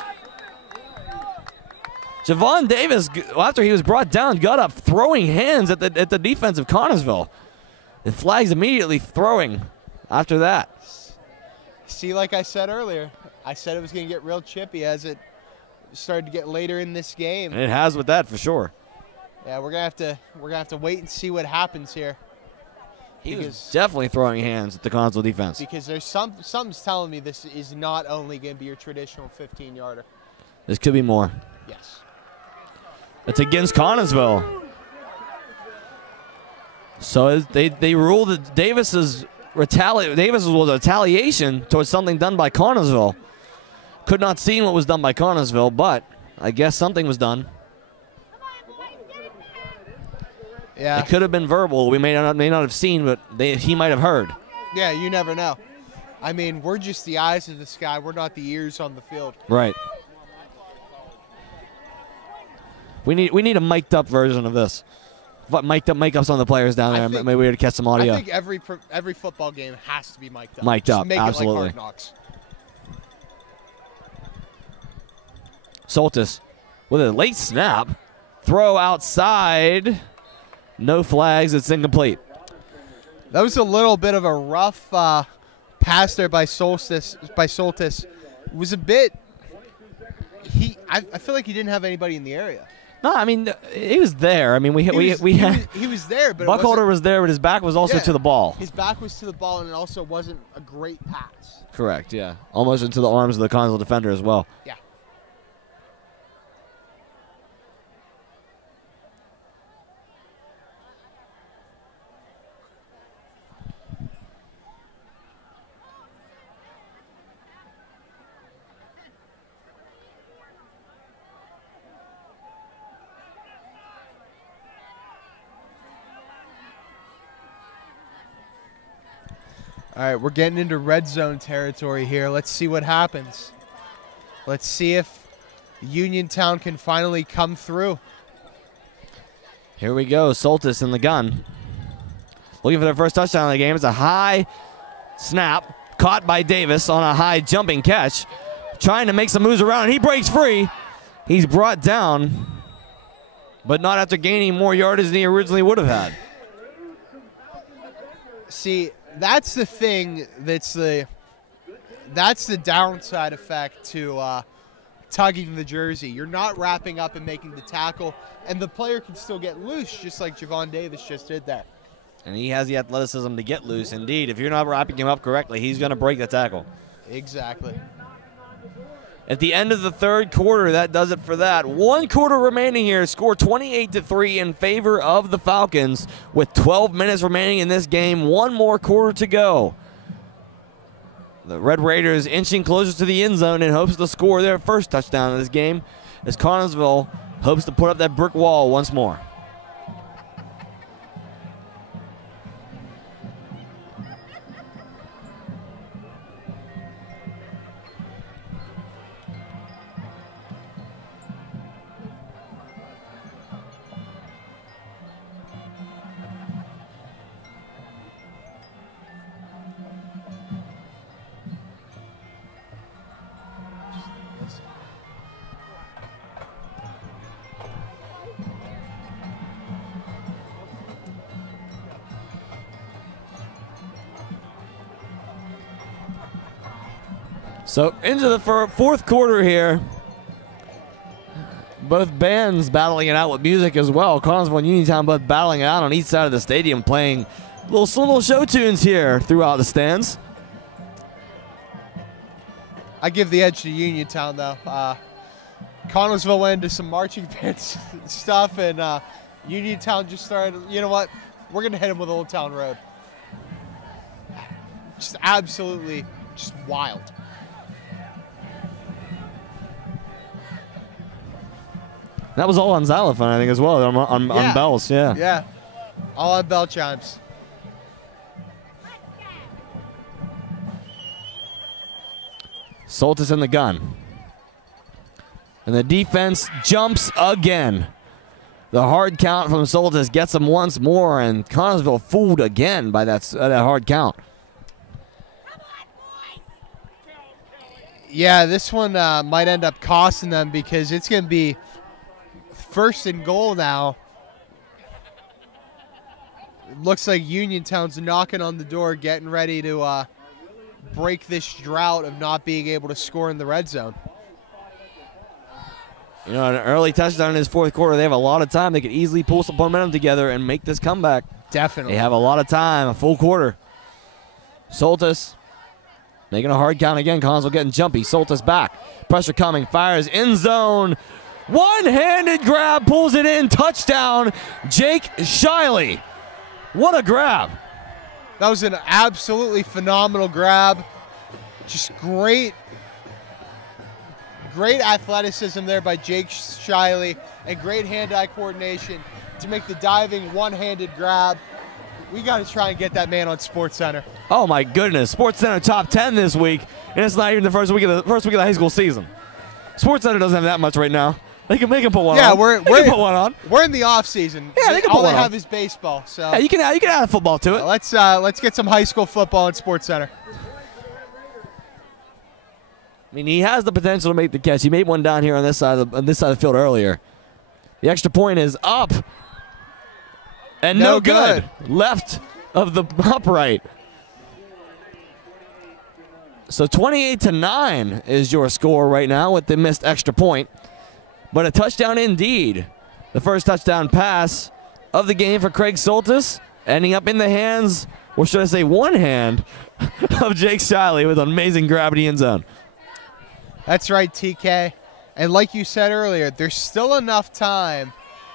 Javon Davis, after he was brought down, got up throwing hands at the defense of Connellsville. The flag's immediately throwing after that. See, like I said earlier, I said it was going to get real chippy as it started to get later in this game. And it has with that for sure. Yeah, we're gonna have to wait and see what happens here. He was definitely throwing hands at the Connellsville defense. Because there's something's telling me this is not only going to be your traditional 15-yarder. This could be more. Yes. It's against Connellsville. So they ruled that Davis was a retaliation towards something done by Connellsville. Could not see what was done by Connellsville, but I guess something was done. Yeah. It could have been verbal. We may not have seen, but he might have heard. Yeah, you never know. I mean, we're just the eyes of the sky. We're not the ears on the field. Right. We need a mic'd up version of this. Mic ups on the players down there. Maybe we would catch some audio. I think every football game has to be mic'd up. Mic'd up, make absolutely. It like Hard Knocks. Soltis with a late snap. Throw outside. No flags. It's incomplete. That was a little bit of a rough pass there by Soltis. It was a bit. I feel like he didn't have anybody in the area. No, I mean he was there. I mean we had he was there, but Buckholder was there, but his back was also to the ball. His back was to the ball, and it also wasn't a great pass. Correct. Yeah, almost into the arms of the Connellsville defender as well. Yeah. All right, we're getting into red zone territory here. Let's see what happens. Let's see if Uniontown can finally come through. Here we go. Soltis in the gun. Looking for their first touchdown of the game. It's a high snap caught by Davis on a high jumping catch. Trying to make some moves around, and he breaks free. He's brought down, but not after gaining more yardage than he originally would have had. See, that's the thing that's the downside effect to tugging the jersey. You're not wrapping up and making the tackle, and the player can still get loose, just like Javon Davis just did that. And he has the athleticism to get loose. Indeed, if you're not wrapping him up correctly, he's going to break the tackle. Exactly. At the end of the third quarter, that does it for that. 1 quarter remaining here. Score 28-3 in favor of the Falcons with 12 minutes remaining in this game. 1 more quarter to go. The Red Raiders inching closer to the end zone in hopes to score their first touchdown of this game as Connellsville hopes to put up that brick wall once more. So into the fourth quarter here. Both bands battling it out with music as well. Connellsville and Uniontown both battling it out on each side of the stadium, playing little show tunes here throughout the stands. I give the edge to Uniontown, though. Connellsville went into some marching band stuff, and Uniontown just started, you know what? We're going to hit them with Old Town Road. Just absolutely just wild. That was all on xylophone, I think, as well, on bells, yeah. Yeah, all on bell chimes. Soltis in the gun. And the defense jumps again. The hard count from Soltis gets him once more, and Connellsville fooled again by that hard count. Yeah, this one might end up costing them because it's going to be 1st and goal now. It looks like Uniontown's knocking on the door, getting ready to break this drought of not being able to score in the red zone. You know, an early touchdown in his 4th quarter, they have a lot of time. They could easily pull some momentum together and make this comeback. Definitely. They have a lot of time, a full quarter. Soltis making a hard count again. Connellsville getting jumpy. Soltis back. Pressure coming. Fires in zone. One-handed grab. Pulls it in. Touchdown. Jake Shiley. What a grab. That was an absolutely phenomenal grab. Just great athleticism there by Jake Shiley and great hand-eye coordination to make the diving one-handed grab. We got to try and get that man on SportsCenter. Oh my goodness, SportsCenter top 10 this week, and it's not even the first week of the high school season. SportsCenter doesn't have that much right now. They can put one on. Yeah, we're put one on. We're in the off season. Yeah, they can put all one they on. have is baseball. So yeah, you can add football to it. Let's get some high school football on SportsCenter. I mean, he has the potential to make the catch. He made one down here on this side of the field earlier. The extra point is up. And no good. Left of the upright. So 28-9 is your score right now with the missed extra point. But a touchdown indeed. The first touchdown pass of the game for Craig Soltis, ending up in the hands, or should I say one hand, of Jake Shiley with an amazing grab in the end zone. That's right, TK. And like you said earlier, there's still enough time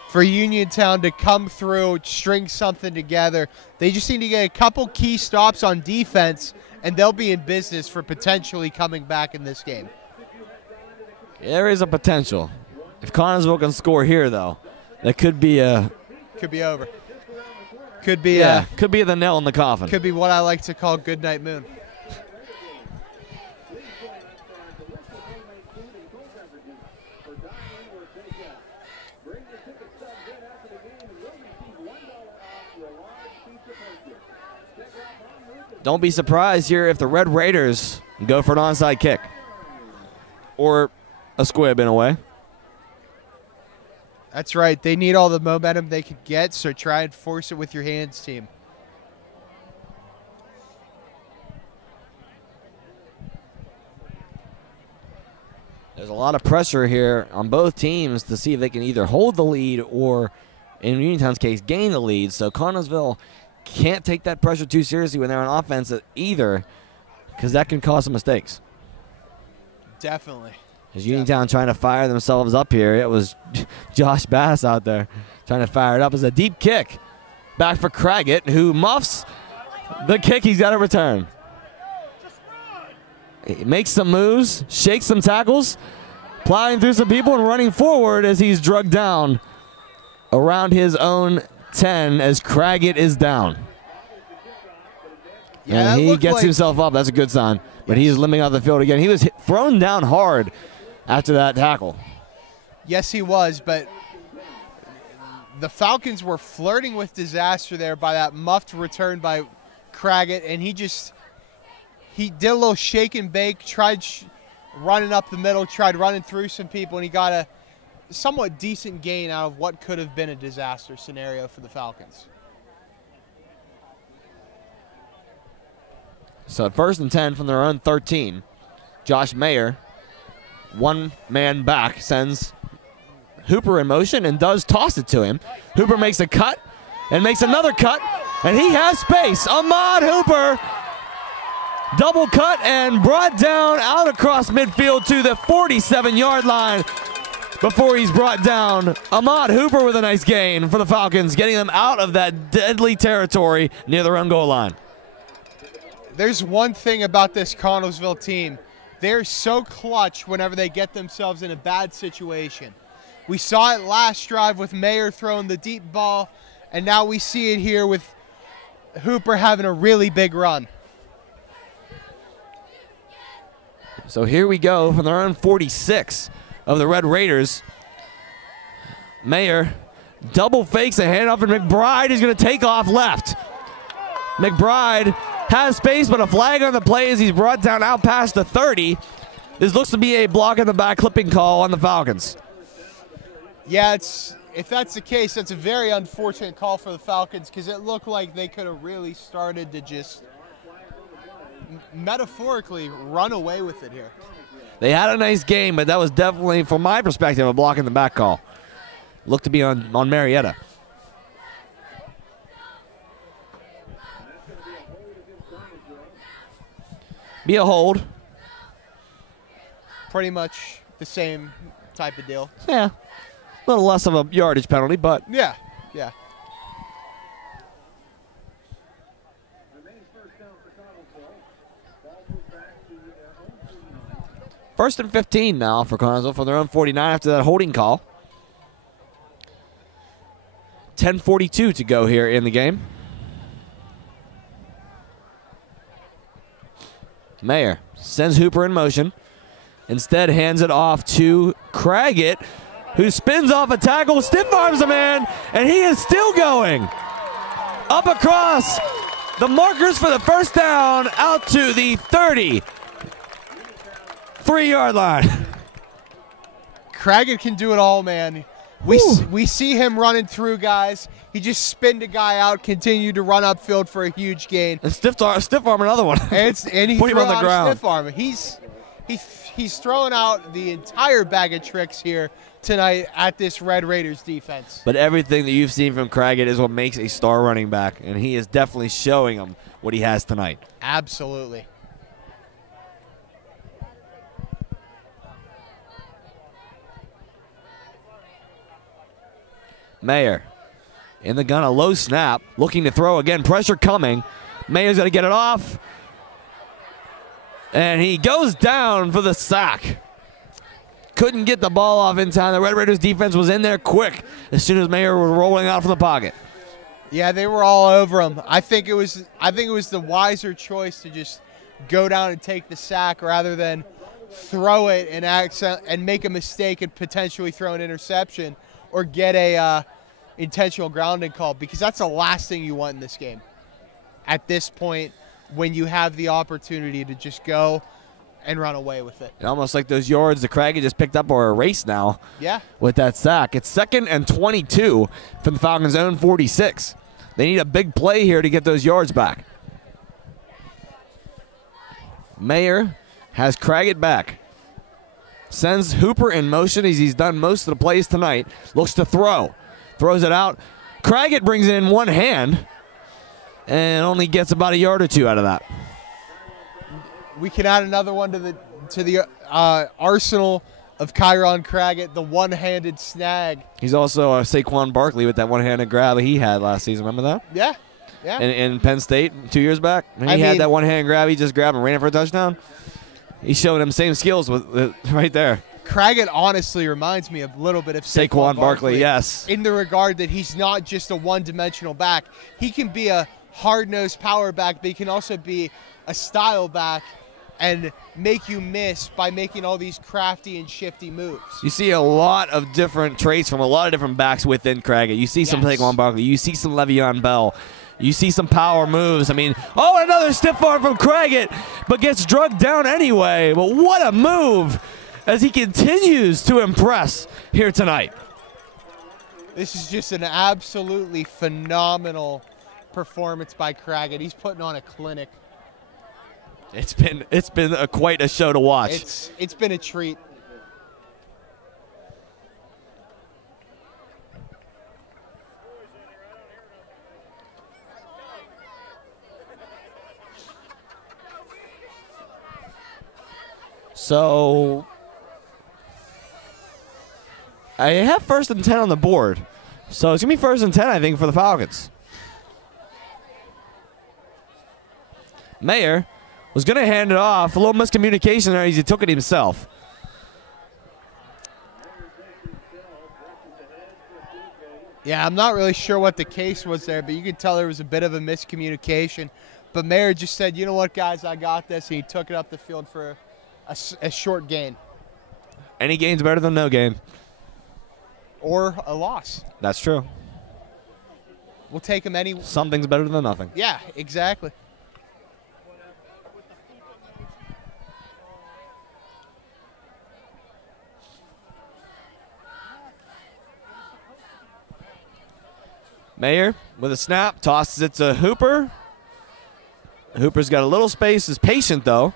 for Uniontown to come through, string something together. They just need to get a couple key stops on defense, and they'll be in business for potentially coming back in this game. There is a potential. If Connellsville can score here, though, that could be a... Could be over. Could be could be the nail in the coffin. Could be what I like to call Goodnight Moon. Don't be surprised here if the Red Raiders go for an onside kick or a squib in a way. That's right. They need all the momentum they could get, so try and force it with your hands, team. There's a lot of pressure here on both teams to see if they can either hold the lead or, in Uniontown's case, gain the lead. So Connellsville can't take that pressure too seriously when they're on offense either, because that can cause some mistakes. Definitely. As Uniontown trying to fire themselves up here. It was Josh Bass out there trying to fire it up as a deep kick. Back for Craggett, who muffs the kick he's got to return. He makes some moves, shakes some tackles, plowing through some people and running forward as he's drugged down around his own 10 as Craggett is down. Yeah, and he gets himself up. That's a good sign. But he is limping out the field again. He was thrown down hard after that tackle. Yes, he was, but the Falcons were flirting with disaster there by that muffed return by Craggett, and he did a little shake and bake, tried running up the middle, tried running through some people, and he got a somewhat decent gain out of what could have been a disaster scenario for the Falcons. So 1st and 10 from their own 13. Josh Mayer, one man back, sends Hooper in motion and does toss it to him. Hooper makes a cut and makes another cut, and he has space. Ahmad Hooper, double cut and brought down out across midfield to the 47-yard line. before he's brought down. Ahmad Hooper with a nice gain for the Falcons, getting them out of that deadly territory near their own goal line. There's one thing about this Connellsville team. They're so clutch whenever they get themselves in a bad situation. We saw it last drive with Mayer throwing the deep ball, and now we see it here with Hooper having a really big run. So here we go from their own 46 of the Red Raiders. Mayer double fakes a handoff, and McBride is going to take off left. McBride has space, but a flag on the play as he's brought down out past the 30. This looks to be a block in the back clipping call on the Falcons. Yeah, if that's the case, that's a very unfortunate call for the Falcons because it looked like they could have really started to just metaphorically run away with it here. They had a nice game, but that was definitely, from my perspective, a block in the back call. Looked to be on Marietta. Be a hold. Pretty much the same type of deal. Yeah. A little less of a yardage penalty, but yeah. First and 15 now for Connellsville from their own 49 after that holding call. 10:42 to go here in the game. Mayer sends Hooper in motion. Instead hands it off to Craggett, who spins off a tackle, stiff arms a man, and he is still going. Up across the markers for the first down, out to the 33-yard line. Craggett can do it all, man. We see him running through guys. He just spinned a guy out, continued to run upfield for a huge gain. And stiff arm another one. And he put him on the ground. Stiff arm. He's throwing out the entire bag of tricks here tonight at this Red Raiders defense. But everything that you've seen from Craggett is what makes a star running back, and he is definitely showing them what he has tonight. Absolutely. Mayer in the gun, a low snap, looking to throw again. Pressure coming. Mayer's going to get it off. And he goes down for the sack. Couldn't get the ball off in time. The Red Raiders defense was in there quick as soon as Mayer was rolling out from the pocket. Yeah, they were all over him. I think it was the wiser choice to just go down and take the sack rather than throw it and make a mistake and potentially throw an interception or get a intentional grounding call, because that's the last thing you want in this game at this point when you have the opportunity to just go and run away with it. And almost like those yards that Craggett just picked up are erased now. Yeah. With that sack. It's 2nd and 22 from the Falcons' own 46. They need a big play here to get those yards back. Mayer has Craggett back. Sends Hooper in motion as he's done most of the plays tonight. Looks to throw. Throws it out. Craggett brings it in one hand and only gets about a yard or two out of that. We can add another one to the arsenal of Kyron Craggett, the one-handed snag. He's also Saquon Barkley with that one-handed grab he had last season. Remember that? Yeah, yeah. In Penn State 2 years back, he had that one-hand grab. He just grabbed and ran it for a touchdown. He's showing him same skills with right there. Craggett honestly reminds me a little bit of Saquon Barkley, yes. In the regard that he's not just a one-dimensional back. He can be a hard-nosed power back, but he can also be a style back and make you miss by making all these crafty and shifty moves. You see a lot of different traits from a lot of different backs within Craggett. You see some Saquon Barkley. You see some Le'Veon Bell. You see some power moves. I mean, oh, another stiff arm from Craggett, but gets drugged down anyway. But what a move as he continues to impress here tonight. This is just an absolutely phenomenal performance by Craggett. He's putting on a clinic. It's been quite a show to watch. It's been a treat. So I have 1st and 10 on the board. So it's going to be 1st and 10, I think, for the Falcons. Mayer was going to hand it off. A little miscommunication there as he took it himself. Yeah, I'm not really sure what the case was there, but you could tell there was a bit of a miscommunication. But Mayer just said, you know what, guys, I got this. And he took it up the field for a short gain. Any gain's better than no gain. Or a loss. That's true. We'll take him any. Something's better than nothing. Yeah, exactly. Mayer with a snap, tosses it to Hooper. Hooper's got a little space, is patient though,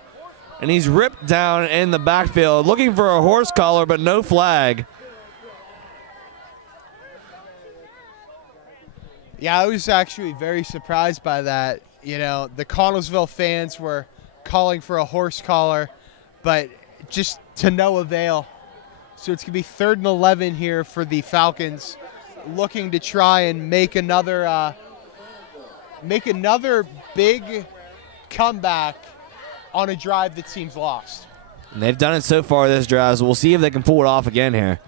and he's ripped down in the backfield, looking for a horse collar, but no flag. Yeah, I was actually very surprised by that. You know, the Connellsville fans were calling for a horse collar, but just to no avail. So it's going to be 3rd and 11 here for the Falcons, looking to try and make another big comeback on a drive that seems lost. And they've done it so far this drive, so we'll see if they can pull it off again here.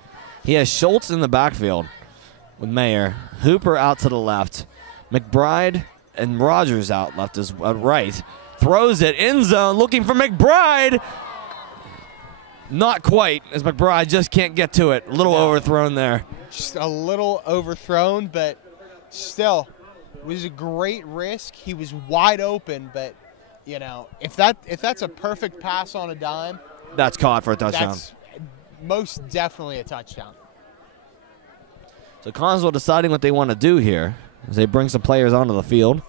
He has Schultz in the backfield with Mayer. Hooper out to the left. McBride and Rogers out left as right. Throws it end zone, looking for McBride. Not quite, as McBride just can't get to it. A little overthrown there. Just a little overthrown, but still, it was a great risk. He was wide open, but you know, if that's a perfect pass on a dime, that's caught for a touchdown. That's most definitely a touchdown. So Connellsville deciding what they want to do here as they bring some players onto the field.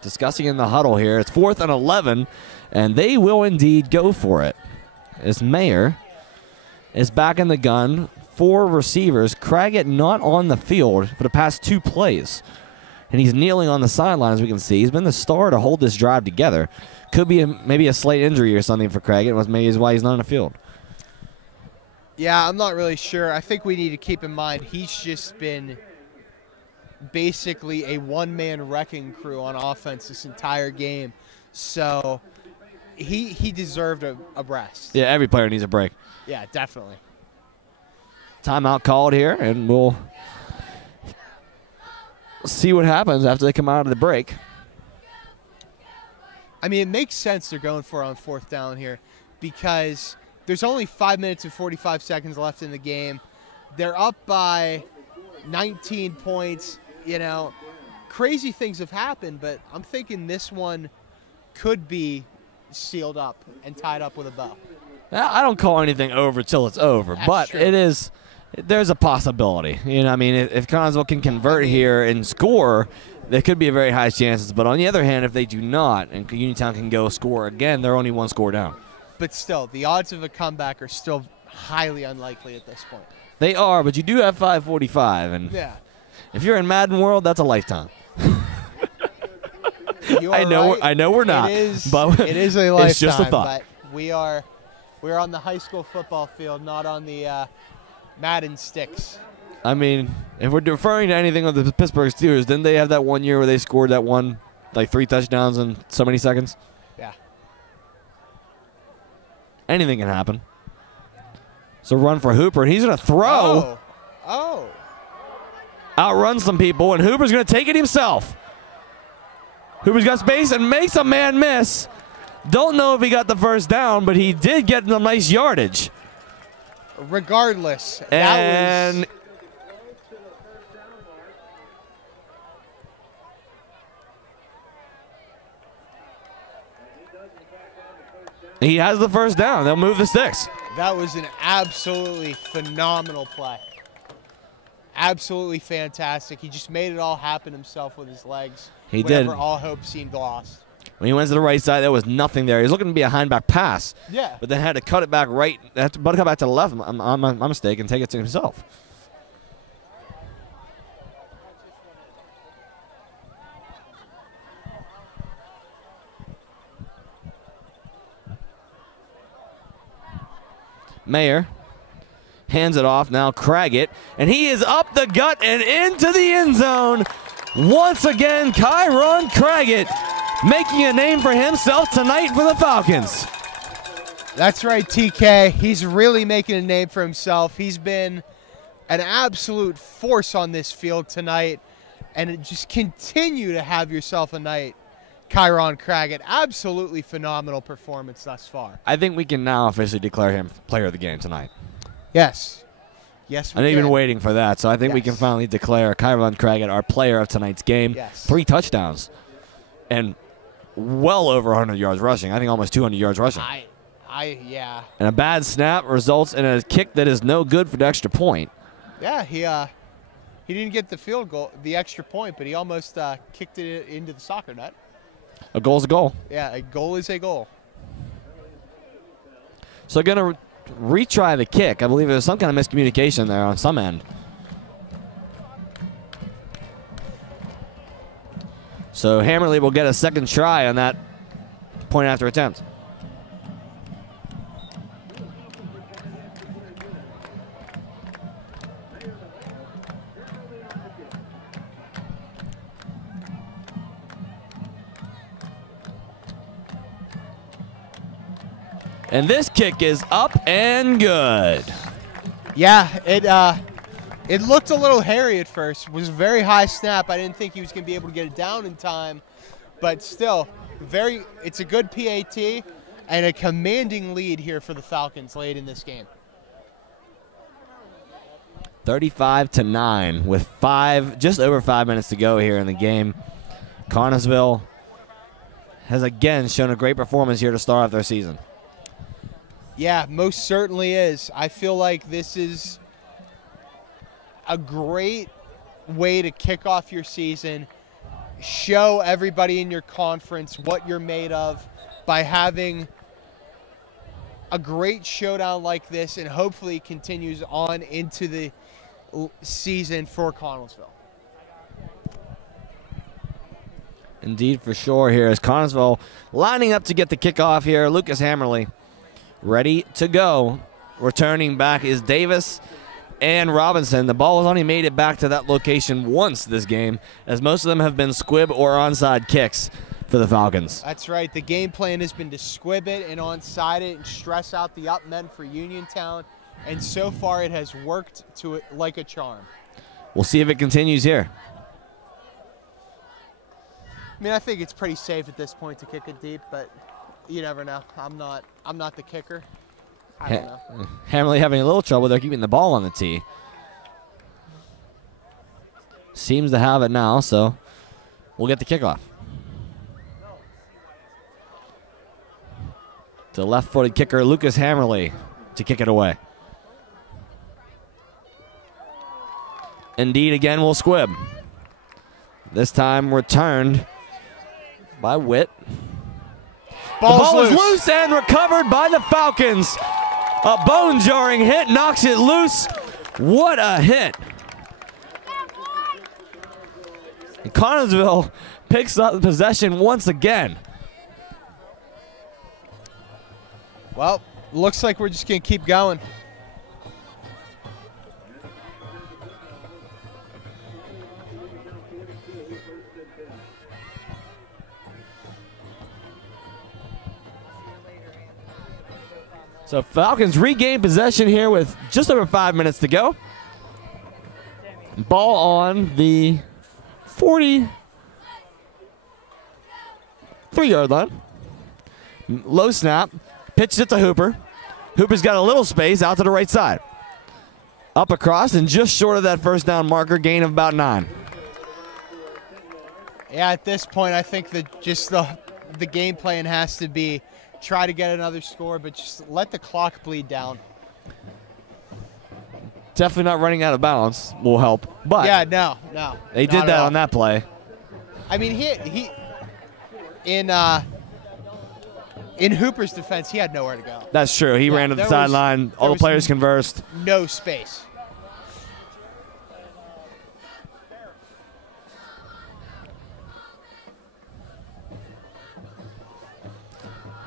Discussing in the huddle here. It's 4th and 11, and they will indeed go for it. As Mayer is back in the gun. 4 receivers. Craggett not on the field for the past 2 plays. And he's kneeling on the sideline, as we can see. He's been the star to hold this drive together. Could be maybe a slight injury or something for Craggett. Was maybe why he's not on the field. Yeah, I'm not really sure. I think we need to keep in mind he's just been basically a one-man wrecking crew on offense this entire game. So he deserved a rest. Yeah, every player needs a break. Yeah, definitely. Timeout called here, and we'll see what happens after they come out of the break. I mean, it makes sense they're going for it on 4th down here because there's only 5 minutes and 45 seconds left in the game. They're up by 19 points. You know, crazy things have happened, but I'm thinking this one could be sealed up and tied up with a bow. I don't call anything over till it's over, That's but true. there's a possibility. You know, I mean, if Connellsville can convert here and score, there could be a very high chances. But on the other hand, if they do not and Uniontown can go score again, they're only 1 score down. But still, the odds of a comeback are still highly unlikely at this point. They are, but you do have 5:45, and Yeah. if you're in Madden World, that's a lifetime. You are right. I know we're not. It is, but it is a lifetime, it's just a thought. but we're on the high school football field, not on the Madden sticks. I mean, if we're referring to anything of the Pittsburgh Steelers, didn't they have that one year where they scored that one, like 3 touchdowns in so many seconds? Yeah. Anything can happen. So run for Hooper, and he's going to throw. Oh. Outrun some people, and Hooper's going to take it himself. Hooper's got space and makes a man miss. Don't know if he got the first down, but he did get some nice yardage. Regardless, and that was... He has the first down. They'll move the sticks. That was an absolutely phenomenal play. Absolutely fantastic. He just made it all happen himself with his legs. He did. Whenever all hope seemed lost. When he went to the right side, there was nothing there. He was looking to be a hindback pass. Yeah. But then had to cut it back right. Had to cut back to the left. My mistake, and take it to himself. Mayer hands it off. Now Craggett, and he is up the gut and into the end zone. Once again, Kyron Craggett making a name for himself tonight for the Falcons. That's right, TK. He's really making a name for himself. He's been an absolute force on this field tonight, and just continue to have yourself a night, Kyron Craggett. Absolutely phenomenal performance thus far. I think we can now officially declare him player of the game tonight. Yes. Yes, we I know can. you've been waiting for that, so I think we can Yes. finally declare Kyron Craggett our player of tonight's game. Yes. 3 touchdowns and well over 100 yards rushing. I think almost 200 yards rushing. Yeah. And a bad snap results in a kick that is no good for the extra point. Yeah, he didn't get the field goal, the extra point, but he almost kicked it into the soccer net. A goal's a goal. Yeah, a goal is a goal. So going to retry the kick. I believe there's some kind of miscommunication there on some end. So Hammerly will get a second try on that point after attempt. And this kick is up and good. Yeah, it looked a little hairy at first. It was a very high snap. I didn't think he was going to be able to get it down in time, but still, it's a good PAT and a commanding lead here for the Falcons late in this game. 35-9 with just over 5 minutes to go here in the game. Connellsville has again shown a great performance here to start off their season. Yeah, most certainly is. I feel like this is a great way to kick off your season, show everybody in your conference what you're made of by having a great showdown like this, and hopefully it continues on into the season for Connellsville. Indeed, for sure here is Connellsville lining up to get the kickoff here. Lucas Hammerly ready to go. Returning back is Davis and Robinson. The ball has only made it back to that location once this game, as most of them have been squib or onside kicks for the Falcons. That's right. The game plan has been to squib it and onside it and stress out the up men for Uniontown, and so far it has worked to it like a charm. We'll see if it continues here. I mean, I think it's pretty safe at this point to kick it deep, but you never know. I'm not the kicker. I don't know. Hammerly having a little trouble. They're keeping the ball on the tee. Seems to have it now, so we'll get the kickoff. The left-footed kicker, Lucas Hammerly, to kick it away. Indeed, again, will squib. This time returned by Witt. The ball is loose and recovered by the Falcons. A bone-jarring hit knocks it loose. What a hit. And Connellsville picks up the possession once again. Well, looks like we're just going to keep going. So Falcons regain possession here with just over 5 minutes to go. Ball on the 43-yard line. Low snap. Pitches it to Hooper. Hooper's got a little space out to the right side. Up across and just short of that first down marker, gain of about 9. Yeah, at this point, I think that just the game plan has to be try to get another score, but just let the clock bleed down. Definitely not running out of bounds will help. But yeah, no. They did that on that play. I mean, he in Hooper's defense, he had nowhere to go. That's true. He ran to the sideline. All the players conversed. No space.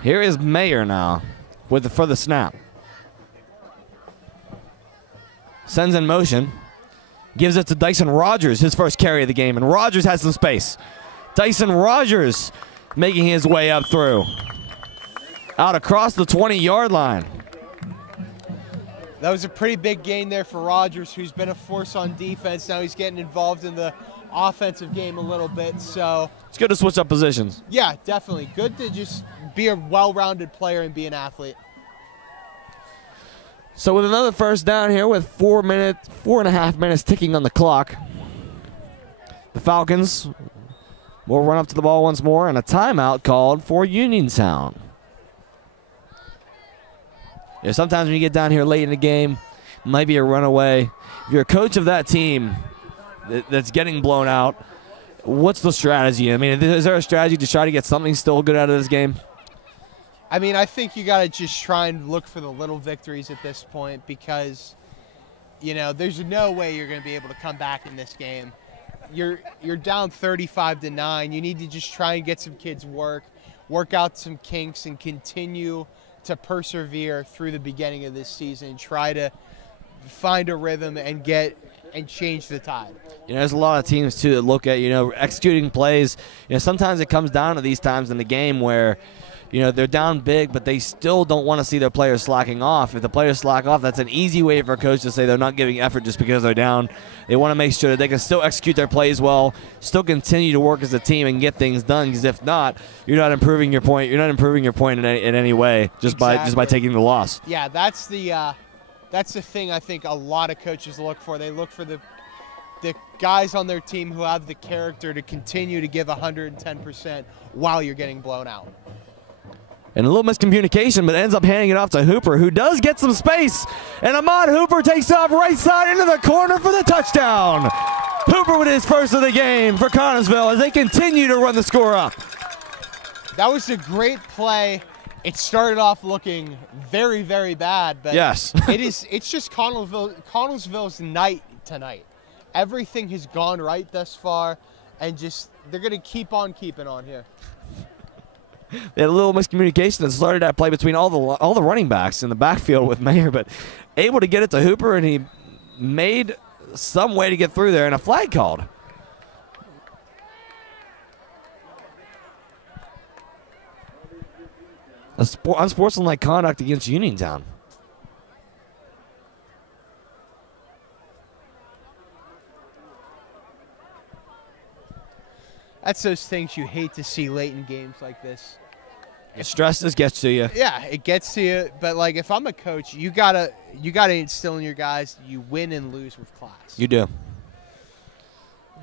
Here is Mayer now for the snap. Sends in motion. Gives it to Dyson Rogers, his first carry of the game. And Rogers has some space. Dyson Rogers making his way up through. Out across the 20-yard line. That was a pretty big gain there for Rogers, who's been a force on defense. Now he's getting involved in the offensive game a little bit. So it's good to switch up positions. Yeah, definitely. Good to just be a well-rounded player and be an athlete. So with another first down here with 4.5 minutes ticking on the clock, the Falcons will run up to the ball once more, and a timeout called for Uniontown. Yeah, sometimes when you get down here late in the game, it might be a runaway. If you're a coach of that team that's getting blown out, what's the strategy? I mean, is there a strategy to try to get something still good out of this game? I mean, I think you got to just try and look for the little victories at this point because, you know, there's no way you're going to be able to come back in this game. You're down 35-9. You need to just try and get some kids work out some kinks, and continue to persevere through the beginning of this season. Try to find a rhythm and change the tide. You know, there's a lot of teams too that look at, you know, executing plays. You know, sometimes it comes down to these times in the game where, you know, they're down big, but they still don't want to see their players slacking off. If the players slack off, that's an easy way for a coach to say they're not giving effort just because they're down. They want to make sure that they can still execute their plays well, still continue to work as a team and get things done. Because if not, you're not improving your point. You're not improving your point in any way just by taking the loss. Yeah, that's the thing I think a lot of coaches look for. They look for the guys on their team who have the character to continue to give 110% while you're getting blown out. And a little miscommunication, but ends up handing it off to Hooper, who does get some space. And Ahmad Hooper takes off right side into the corner for the touchdown. Hooper with his first of the game for Connellsville as they continue to run the score up. That was a great play. It started off looking very, very bad, but yes, it's just Connellsville's night tonight. Everything has gone right thus far, and just they're going to keep on keeping on here. They had a little miscommunication that started that play between all the running backs in the backfield with Mayer, but able to get it to Hooper, and he made some way to get through there, and a flag called. Unsportsmanlike conduct against Uniontown. That's those things you hate to see late in games like this. Stress just gets to you. Yeah, it gets to you. But like, if I'm a coach, you gotta instill in your guys you win and lose with class. You do.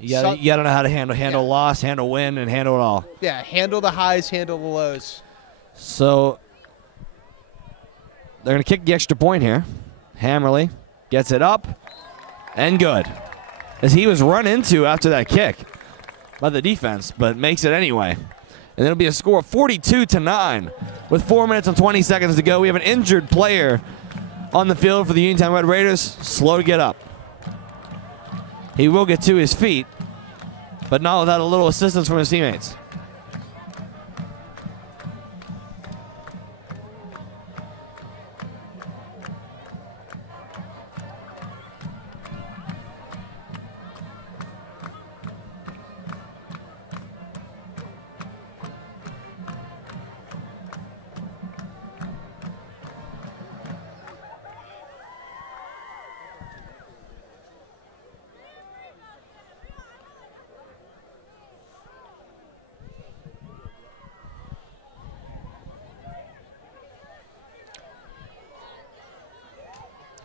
You gotta know how to handle loss, handle win, and handle it all. Yeah, handle the highs, handle the lows. So they're gonna kick the extra point here. Hammerly gets it up and good, as he was run into after that kick by the defense, but makes it anyway. And it'll be a score of 42-9 with 4 minutes and 20 seconds to go. We have an injured player on the field for the Uniontown Red Raiders. Slow to get up. He will get to his feet, but not without a little assistance from his teammates.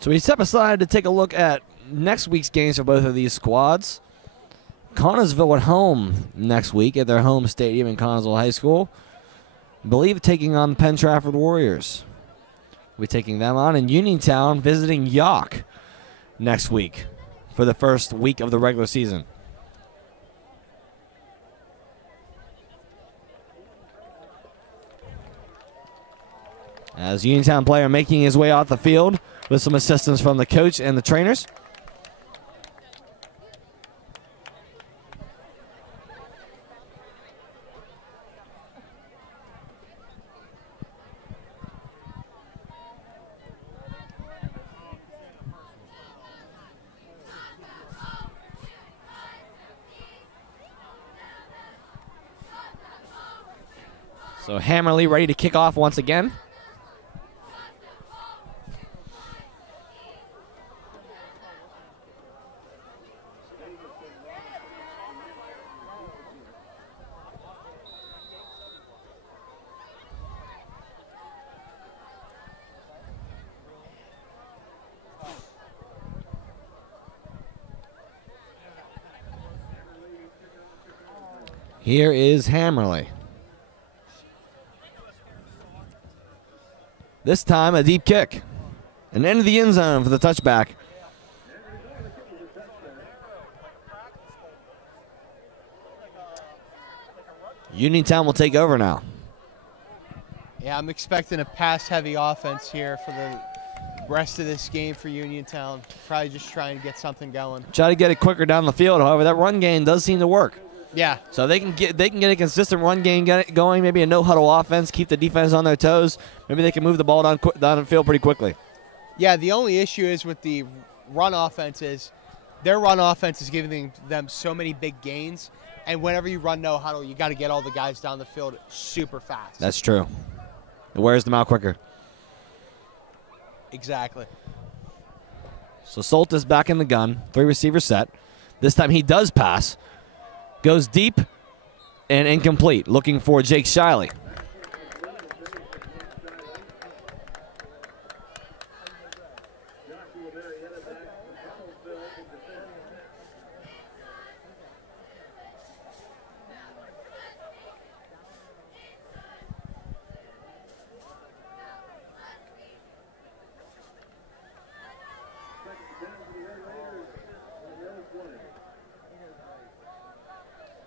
So we step aside to take a look at next week's games for both of these squads. Connellsville at home next week at their home stadium in Connellsville High School. I believe taking on the Penn Trafford Warriors. We're taking them on. And Uniontown visiting York next week for the first week of the regular season. As Uniontown player making his way off the field with some assistance from the coach and the trainers. So Hammerly ready to kick off once again. Here is Hammerly. This time a deep kick. And into the end zone for the touchback. Uniontown will take over now. Yeah, I'm expecting a pass-heavy offense here for the rest of this game for Uniontown. Probably just trying to get something going. Try to get it quicker down the field. However, that run game does seem to work. Yeah. So they can get a consistent run game going, maybe a no-huddle offense, keep the defense on their toes. Maybe they can move the ball down the field pretty quickly. Yeah, the only issue is with the run offense is their run offense is giving them so many big gains, and whenever you run no huddle, you got to get all the guys down the field super fast. That's true. It wears them out quicker. Exactly. So Soltis back in the gun, 3-receiver set. This time he does pass. Goes deep and incomplete, looking for Jake Shiley.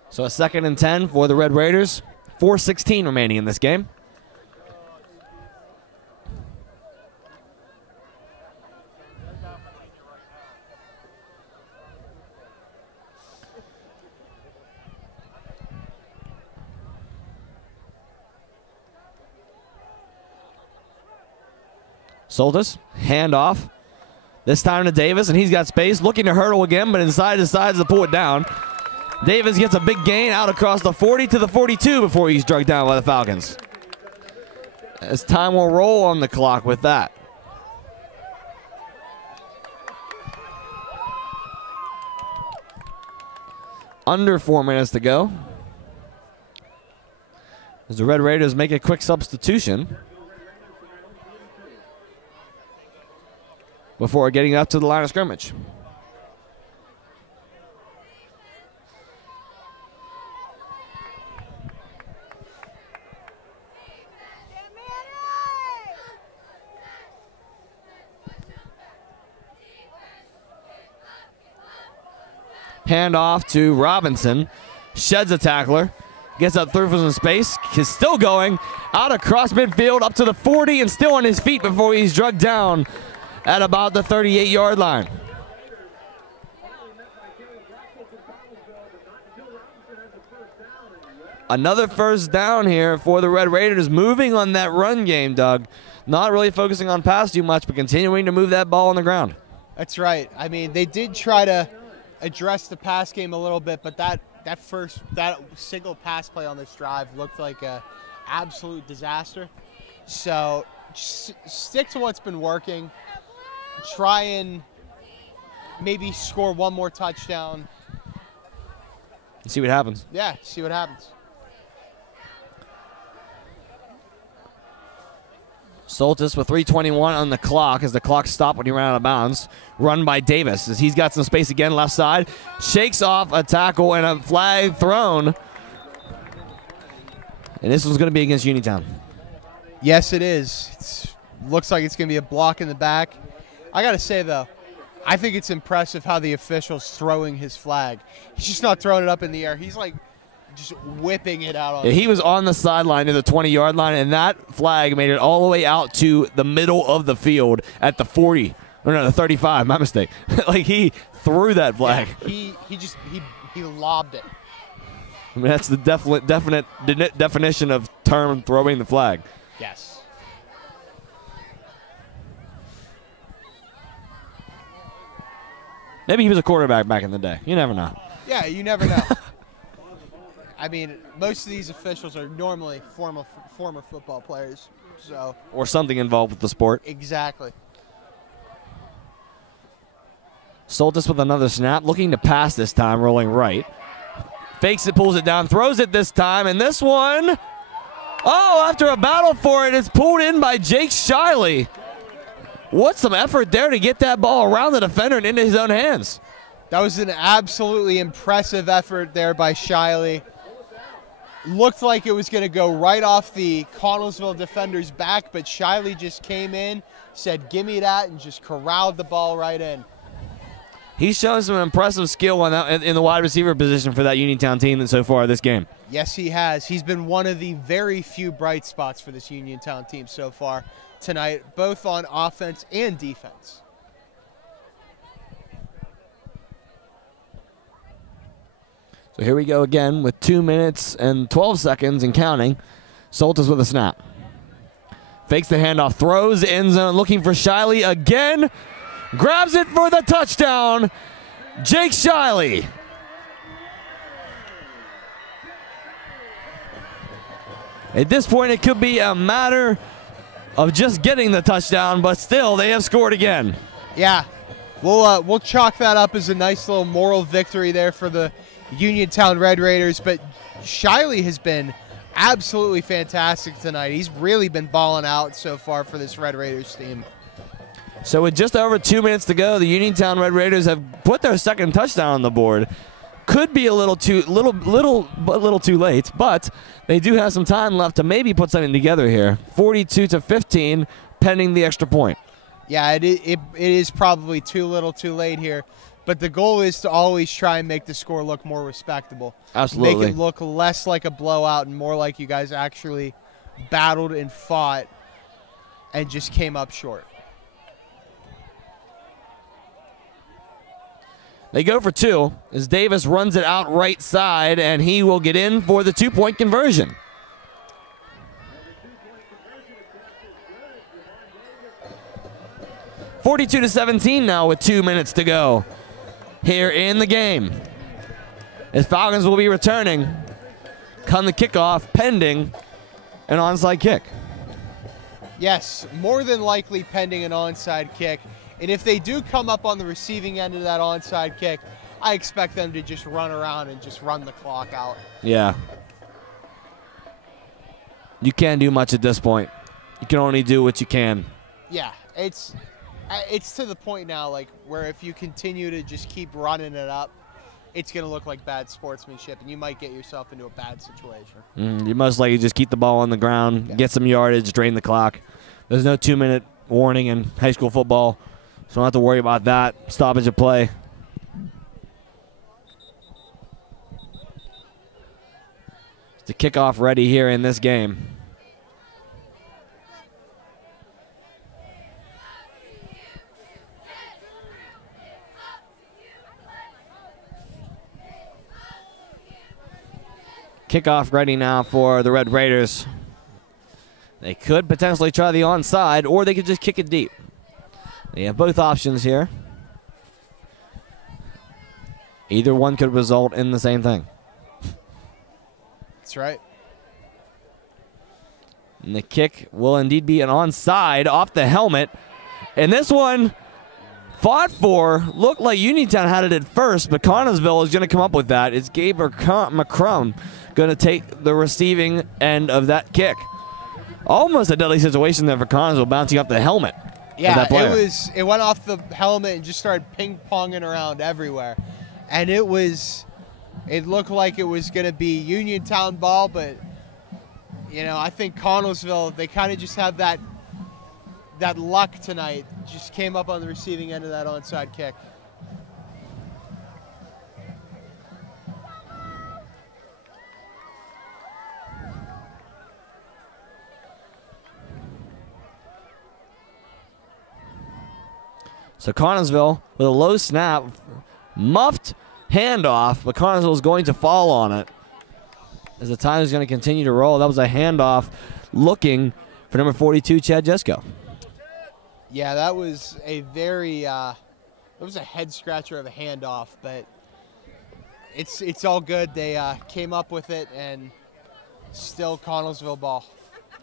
So a 2nd and 10 for the Red Raiders. 4:16 remaining in this game. Soltis, handoff. This time to Davis, and he's got space, looking to hurdle again, but inside decides to pull it down. Davis gets a big gain out across the 40 to the 42 before he's drugged down by the Falcons. As time will roll on the clock with that. Under 4 minutes to go. As the Red Raiders make a quick substitution before getting up to the line of scrimmage. Hand off to Robinson. Sheds a tackler. Gets up through for some space. He's still going. Out across midfield up to the 40 and still on his feet before he's drugged down at about the 38-yard line. Another first down here for the Red Raiders, moving on that run game, Doug. Not really focusing on pass too much, but continuing to move that ball on the ground. That's right. I mean, they did try to address the pass game a little bit, but that single pass play on this drive looked like a absolute disaster. So stick to what's been working. Try and maybe score one more touchdown. See what happens. Yeah, see what happens. Soltis with 3:21 on the clock as the clock stopped when he ran out of bounds. Run by Davis as he's got some space again left side. Shakes off a tackle and a flag thrown. And this one's going to be against Uniontown. Yes, it is. Looks like it's going to be a block in the back. I got to say, though, I think it's impressive how the official's throwing his flag. He's just not throwing it up in the air. He's like just whipping it out. Yeah, he was on the sideline near the 20-yard line, and that flag made it all the way out to the middle of the field at the 40. Or no, the 35. My mistake. Like, he threw that flag. Yeah, he lobbed it. I mean, that's the definite definition of term throwing the flag. Yes. Maybe he was a quarterback back in the day. You never know. Yeah, you never know. I mean, most of these officials are normally former football players, so. Or something involved with the sport. Exactly. Soltis with another snap, looking to pass this time, rolling right. Fakes it, pulls it down, throws it this time, and this one, oh, after a battle for it, it's pulled in by Jake Shiley. What some effort there to get that ball around the defender and into his own hands. That was an absolutely impressive effort there by Shiley. Looked like it was going to go right off the Connellsville defender's back, but Shiley just came in, said, "Give me that," and just corralled the ball right in. He's shown some impressive skill on that, in the wide receiver position for that Uniontown team so far this game. Yes, he has. He's been one of the very few bright spots for this Uniontown team so far tonight, both on offense and defense. So here we go again with 2 minutes and 12 seconds and counting. Soltis with a snap. Fakes the handoff, throws end zone, looking for Shiley again. Grabs it for the touchdown, Jake Shiley. At this point, it could be a matter of just getting the touchdown, but still, they have scored again. Yeah, we'll chalk that up as a nice little moral victory there for the Uniontown Red Raiders, but Shiley has been absolutely fantastic tonight. He's really been balling out so far for this Red Raiders team. So with just over 2 minutes to go, the Uniontown Red Raiders have put their second touchdown on the board. Could be a little too late, but they do have some time left to maybe put something together here. 42-15, pending the extra point. Yeah, it is probably too little too late here, but the goal is to always try and make the score look more respectable. Absolutely. Make it look less like a blowout and more like you guys actually battled and fought and just came up short. They go for two as Davis runs it out right side, and he will get in for the 2-point conversion. (42-17) now with 2 minutes to go here in the game. As Falcons will be returning. Come the kickoff, pending an onside kick. Yes, more than likely pending an onside kick. And if they do come up on the receiving end of that onside kick, I expect them to just run around and just run the clock out. Yeah. You can't do much at this point. You can only do what you can. Yeah, it's to the point now, like, where if you continue to just keep running it up, it's going to look like bad sportsmanship, and you might get yourself into a bad situation. You most likely just keep the ball on the ground, get some yardage, drain the clock. There's no 2-minute warning in high school football, so don't have to worry about that. Stoppage of play. The kickoff ready here in this game. Kickoff ready now for the Red Raiders. They could potentially try the onside, or they could just kick it deep. They have both options here. Either one could result in the same thing. That's right. And the kick will indeed be an onside off the helmet. And this one fought for, looked like Uniontown had it at first, but Connellsville is going to come up with that. It's Gabe McCrum going to take the receiving end of that kick. Almost a deadly situation there for Connellsville, bouncing off the helmet. Yeah, it went off the helmet and just started ping-ponging around everywhere. And it looked like it was going to be Uniontown ball, but, you know, I think Connellsville, they kind of just have that luck tonight. Just came up on the receiving end of that onside kick. So Connellsville with a low snap, muffed handoff, but Connellsville is going to fall on it as the time is going to continue to roll. That was a handoff looking for number 42, Chad Jesko. Yeah, that was a very, it was a head scratcher of a handoff, but It's all good. They came up with it, and still Connellsville ball.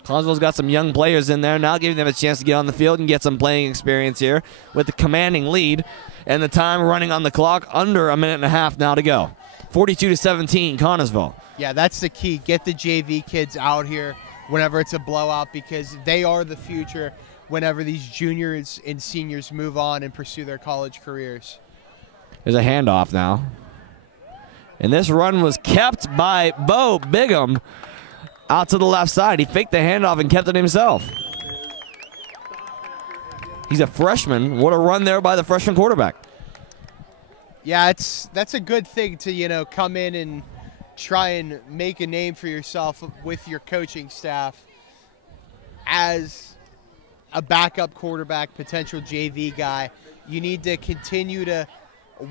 Connellsville's got some young players in there now, giving them a chance to get on the field and get some playing experience here with the commanding lead and the time running on the clock, under a minute and a half now to go. 42-17, Connellsville. Yeah, that's the key. Get the JV kids out here whenever it's a blowout, because they are the future whenever these juniors and seniors move on and pursue their college careers. There's a handoff now. And this run was kept by Bo Bigham out to the left side. He faked the handoff and kept it himself. He's a freshman. What a run there by the freshman quarterback. Yeah, that's a good thing to, come in and try and make a name for yourself with your coaching staff as a backup quarterback, potential JV guy. You need to continue to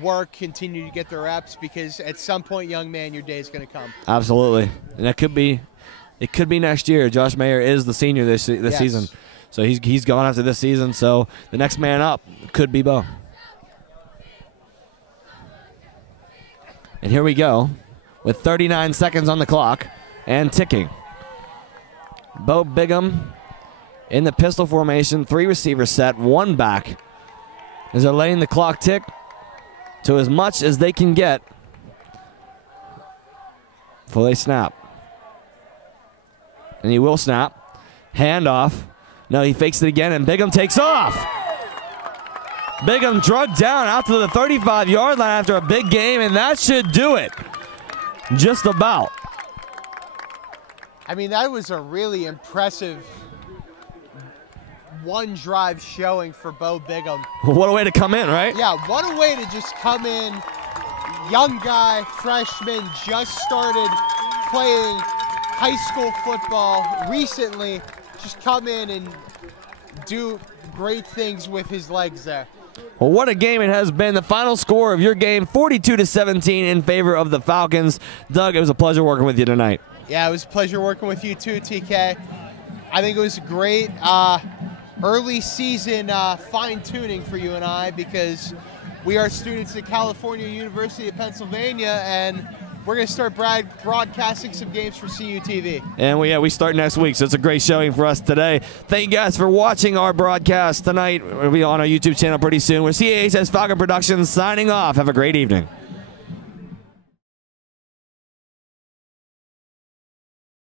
work, continue to get the reps, because at some point, young man, your day is going to come. Absolutely. And it could be next year. Josh Mayer is the senior this season. So he's gone after this season, so the next man up could be Bo. And here we go with 39 seconds on the clock and ticking. Bo Bigham in the pistol formation, 3 receiver set, 1 back, as they're letting the clock tick to as much as they can get before they snap. And he will snap. Handoff. No, he fakes it again, and Bigham takes off. Bigham drugged down out to the 35-yard line after a big game, and that should do it. Just about. I mean, that was a really impressive one-drive showing for Bo Bigham. What a way to come in, right? Yeah, what a way to just come in. Young guy, freshman, just started playing high school football recently. Just come in and do great things with his legs there. Well, what a game it has been. The final score of your game, 42-17 in favor of the Falcons. Doug, it was a pleasure working with you tonight. Yeah, it was a pleasure working with you too, TK. I think it was great early season fine-tuning for you and I, because we are students at California University of Pennsylvania, and we're going to start broadcasting some games for CUTV. And we start next week, so it's a great showing for us today. Thank you guys for watching our broadcast tonight. We'll be on our YouTube channel pretty soon. We're CAHS Falcon Productions signing off. Have a great evening.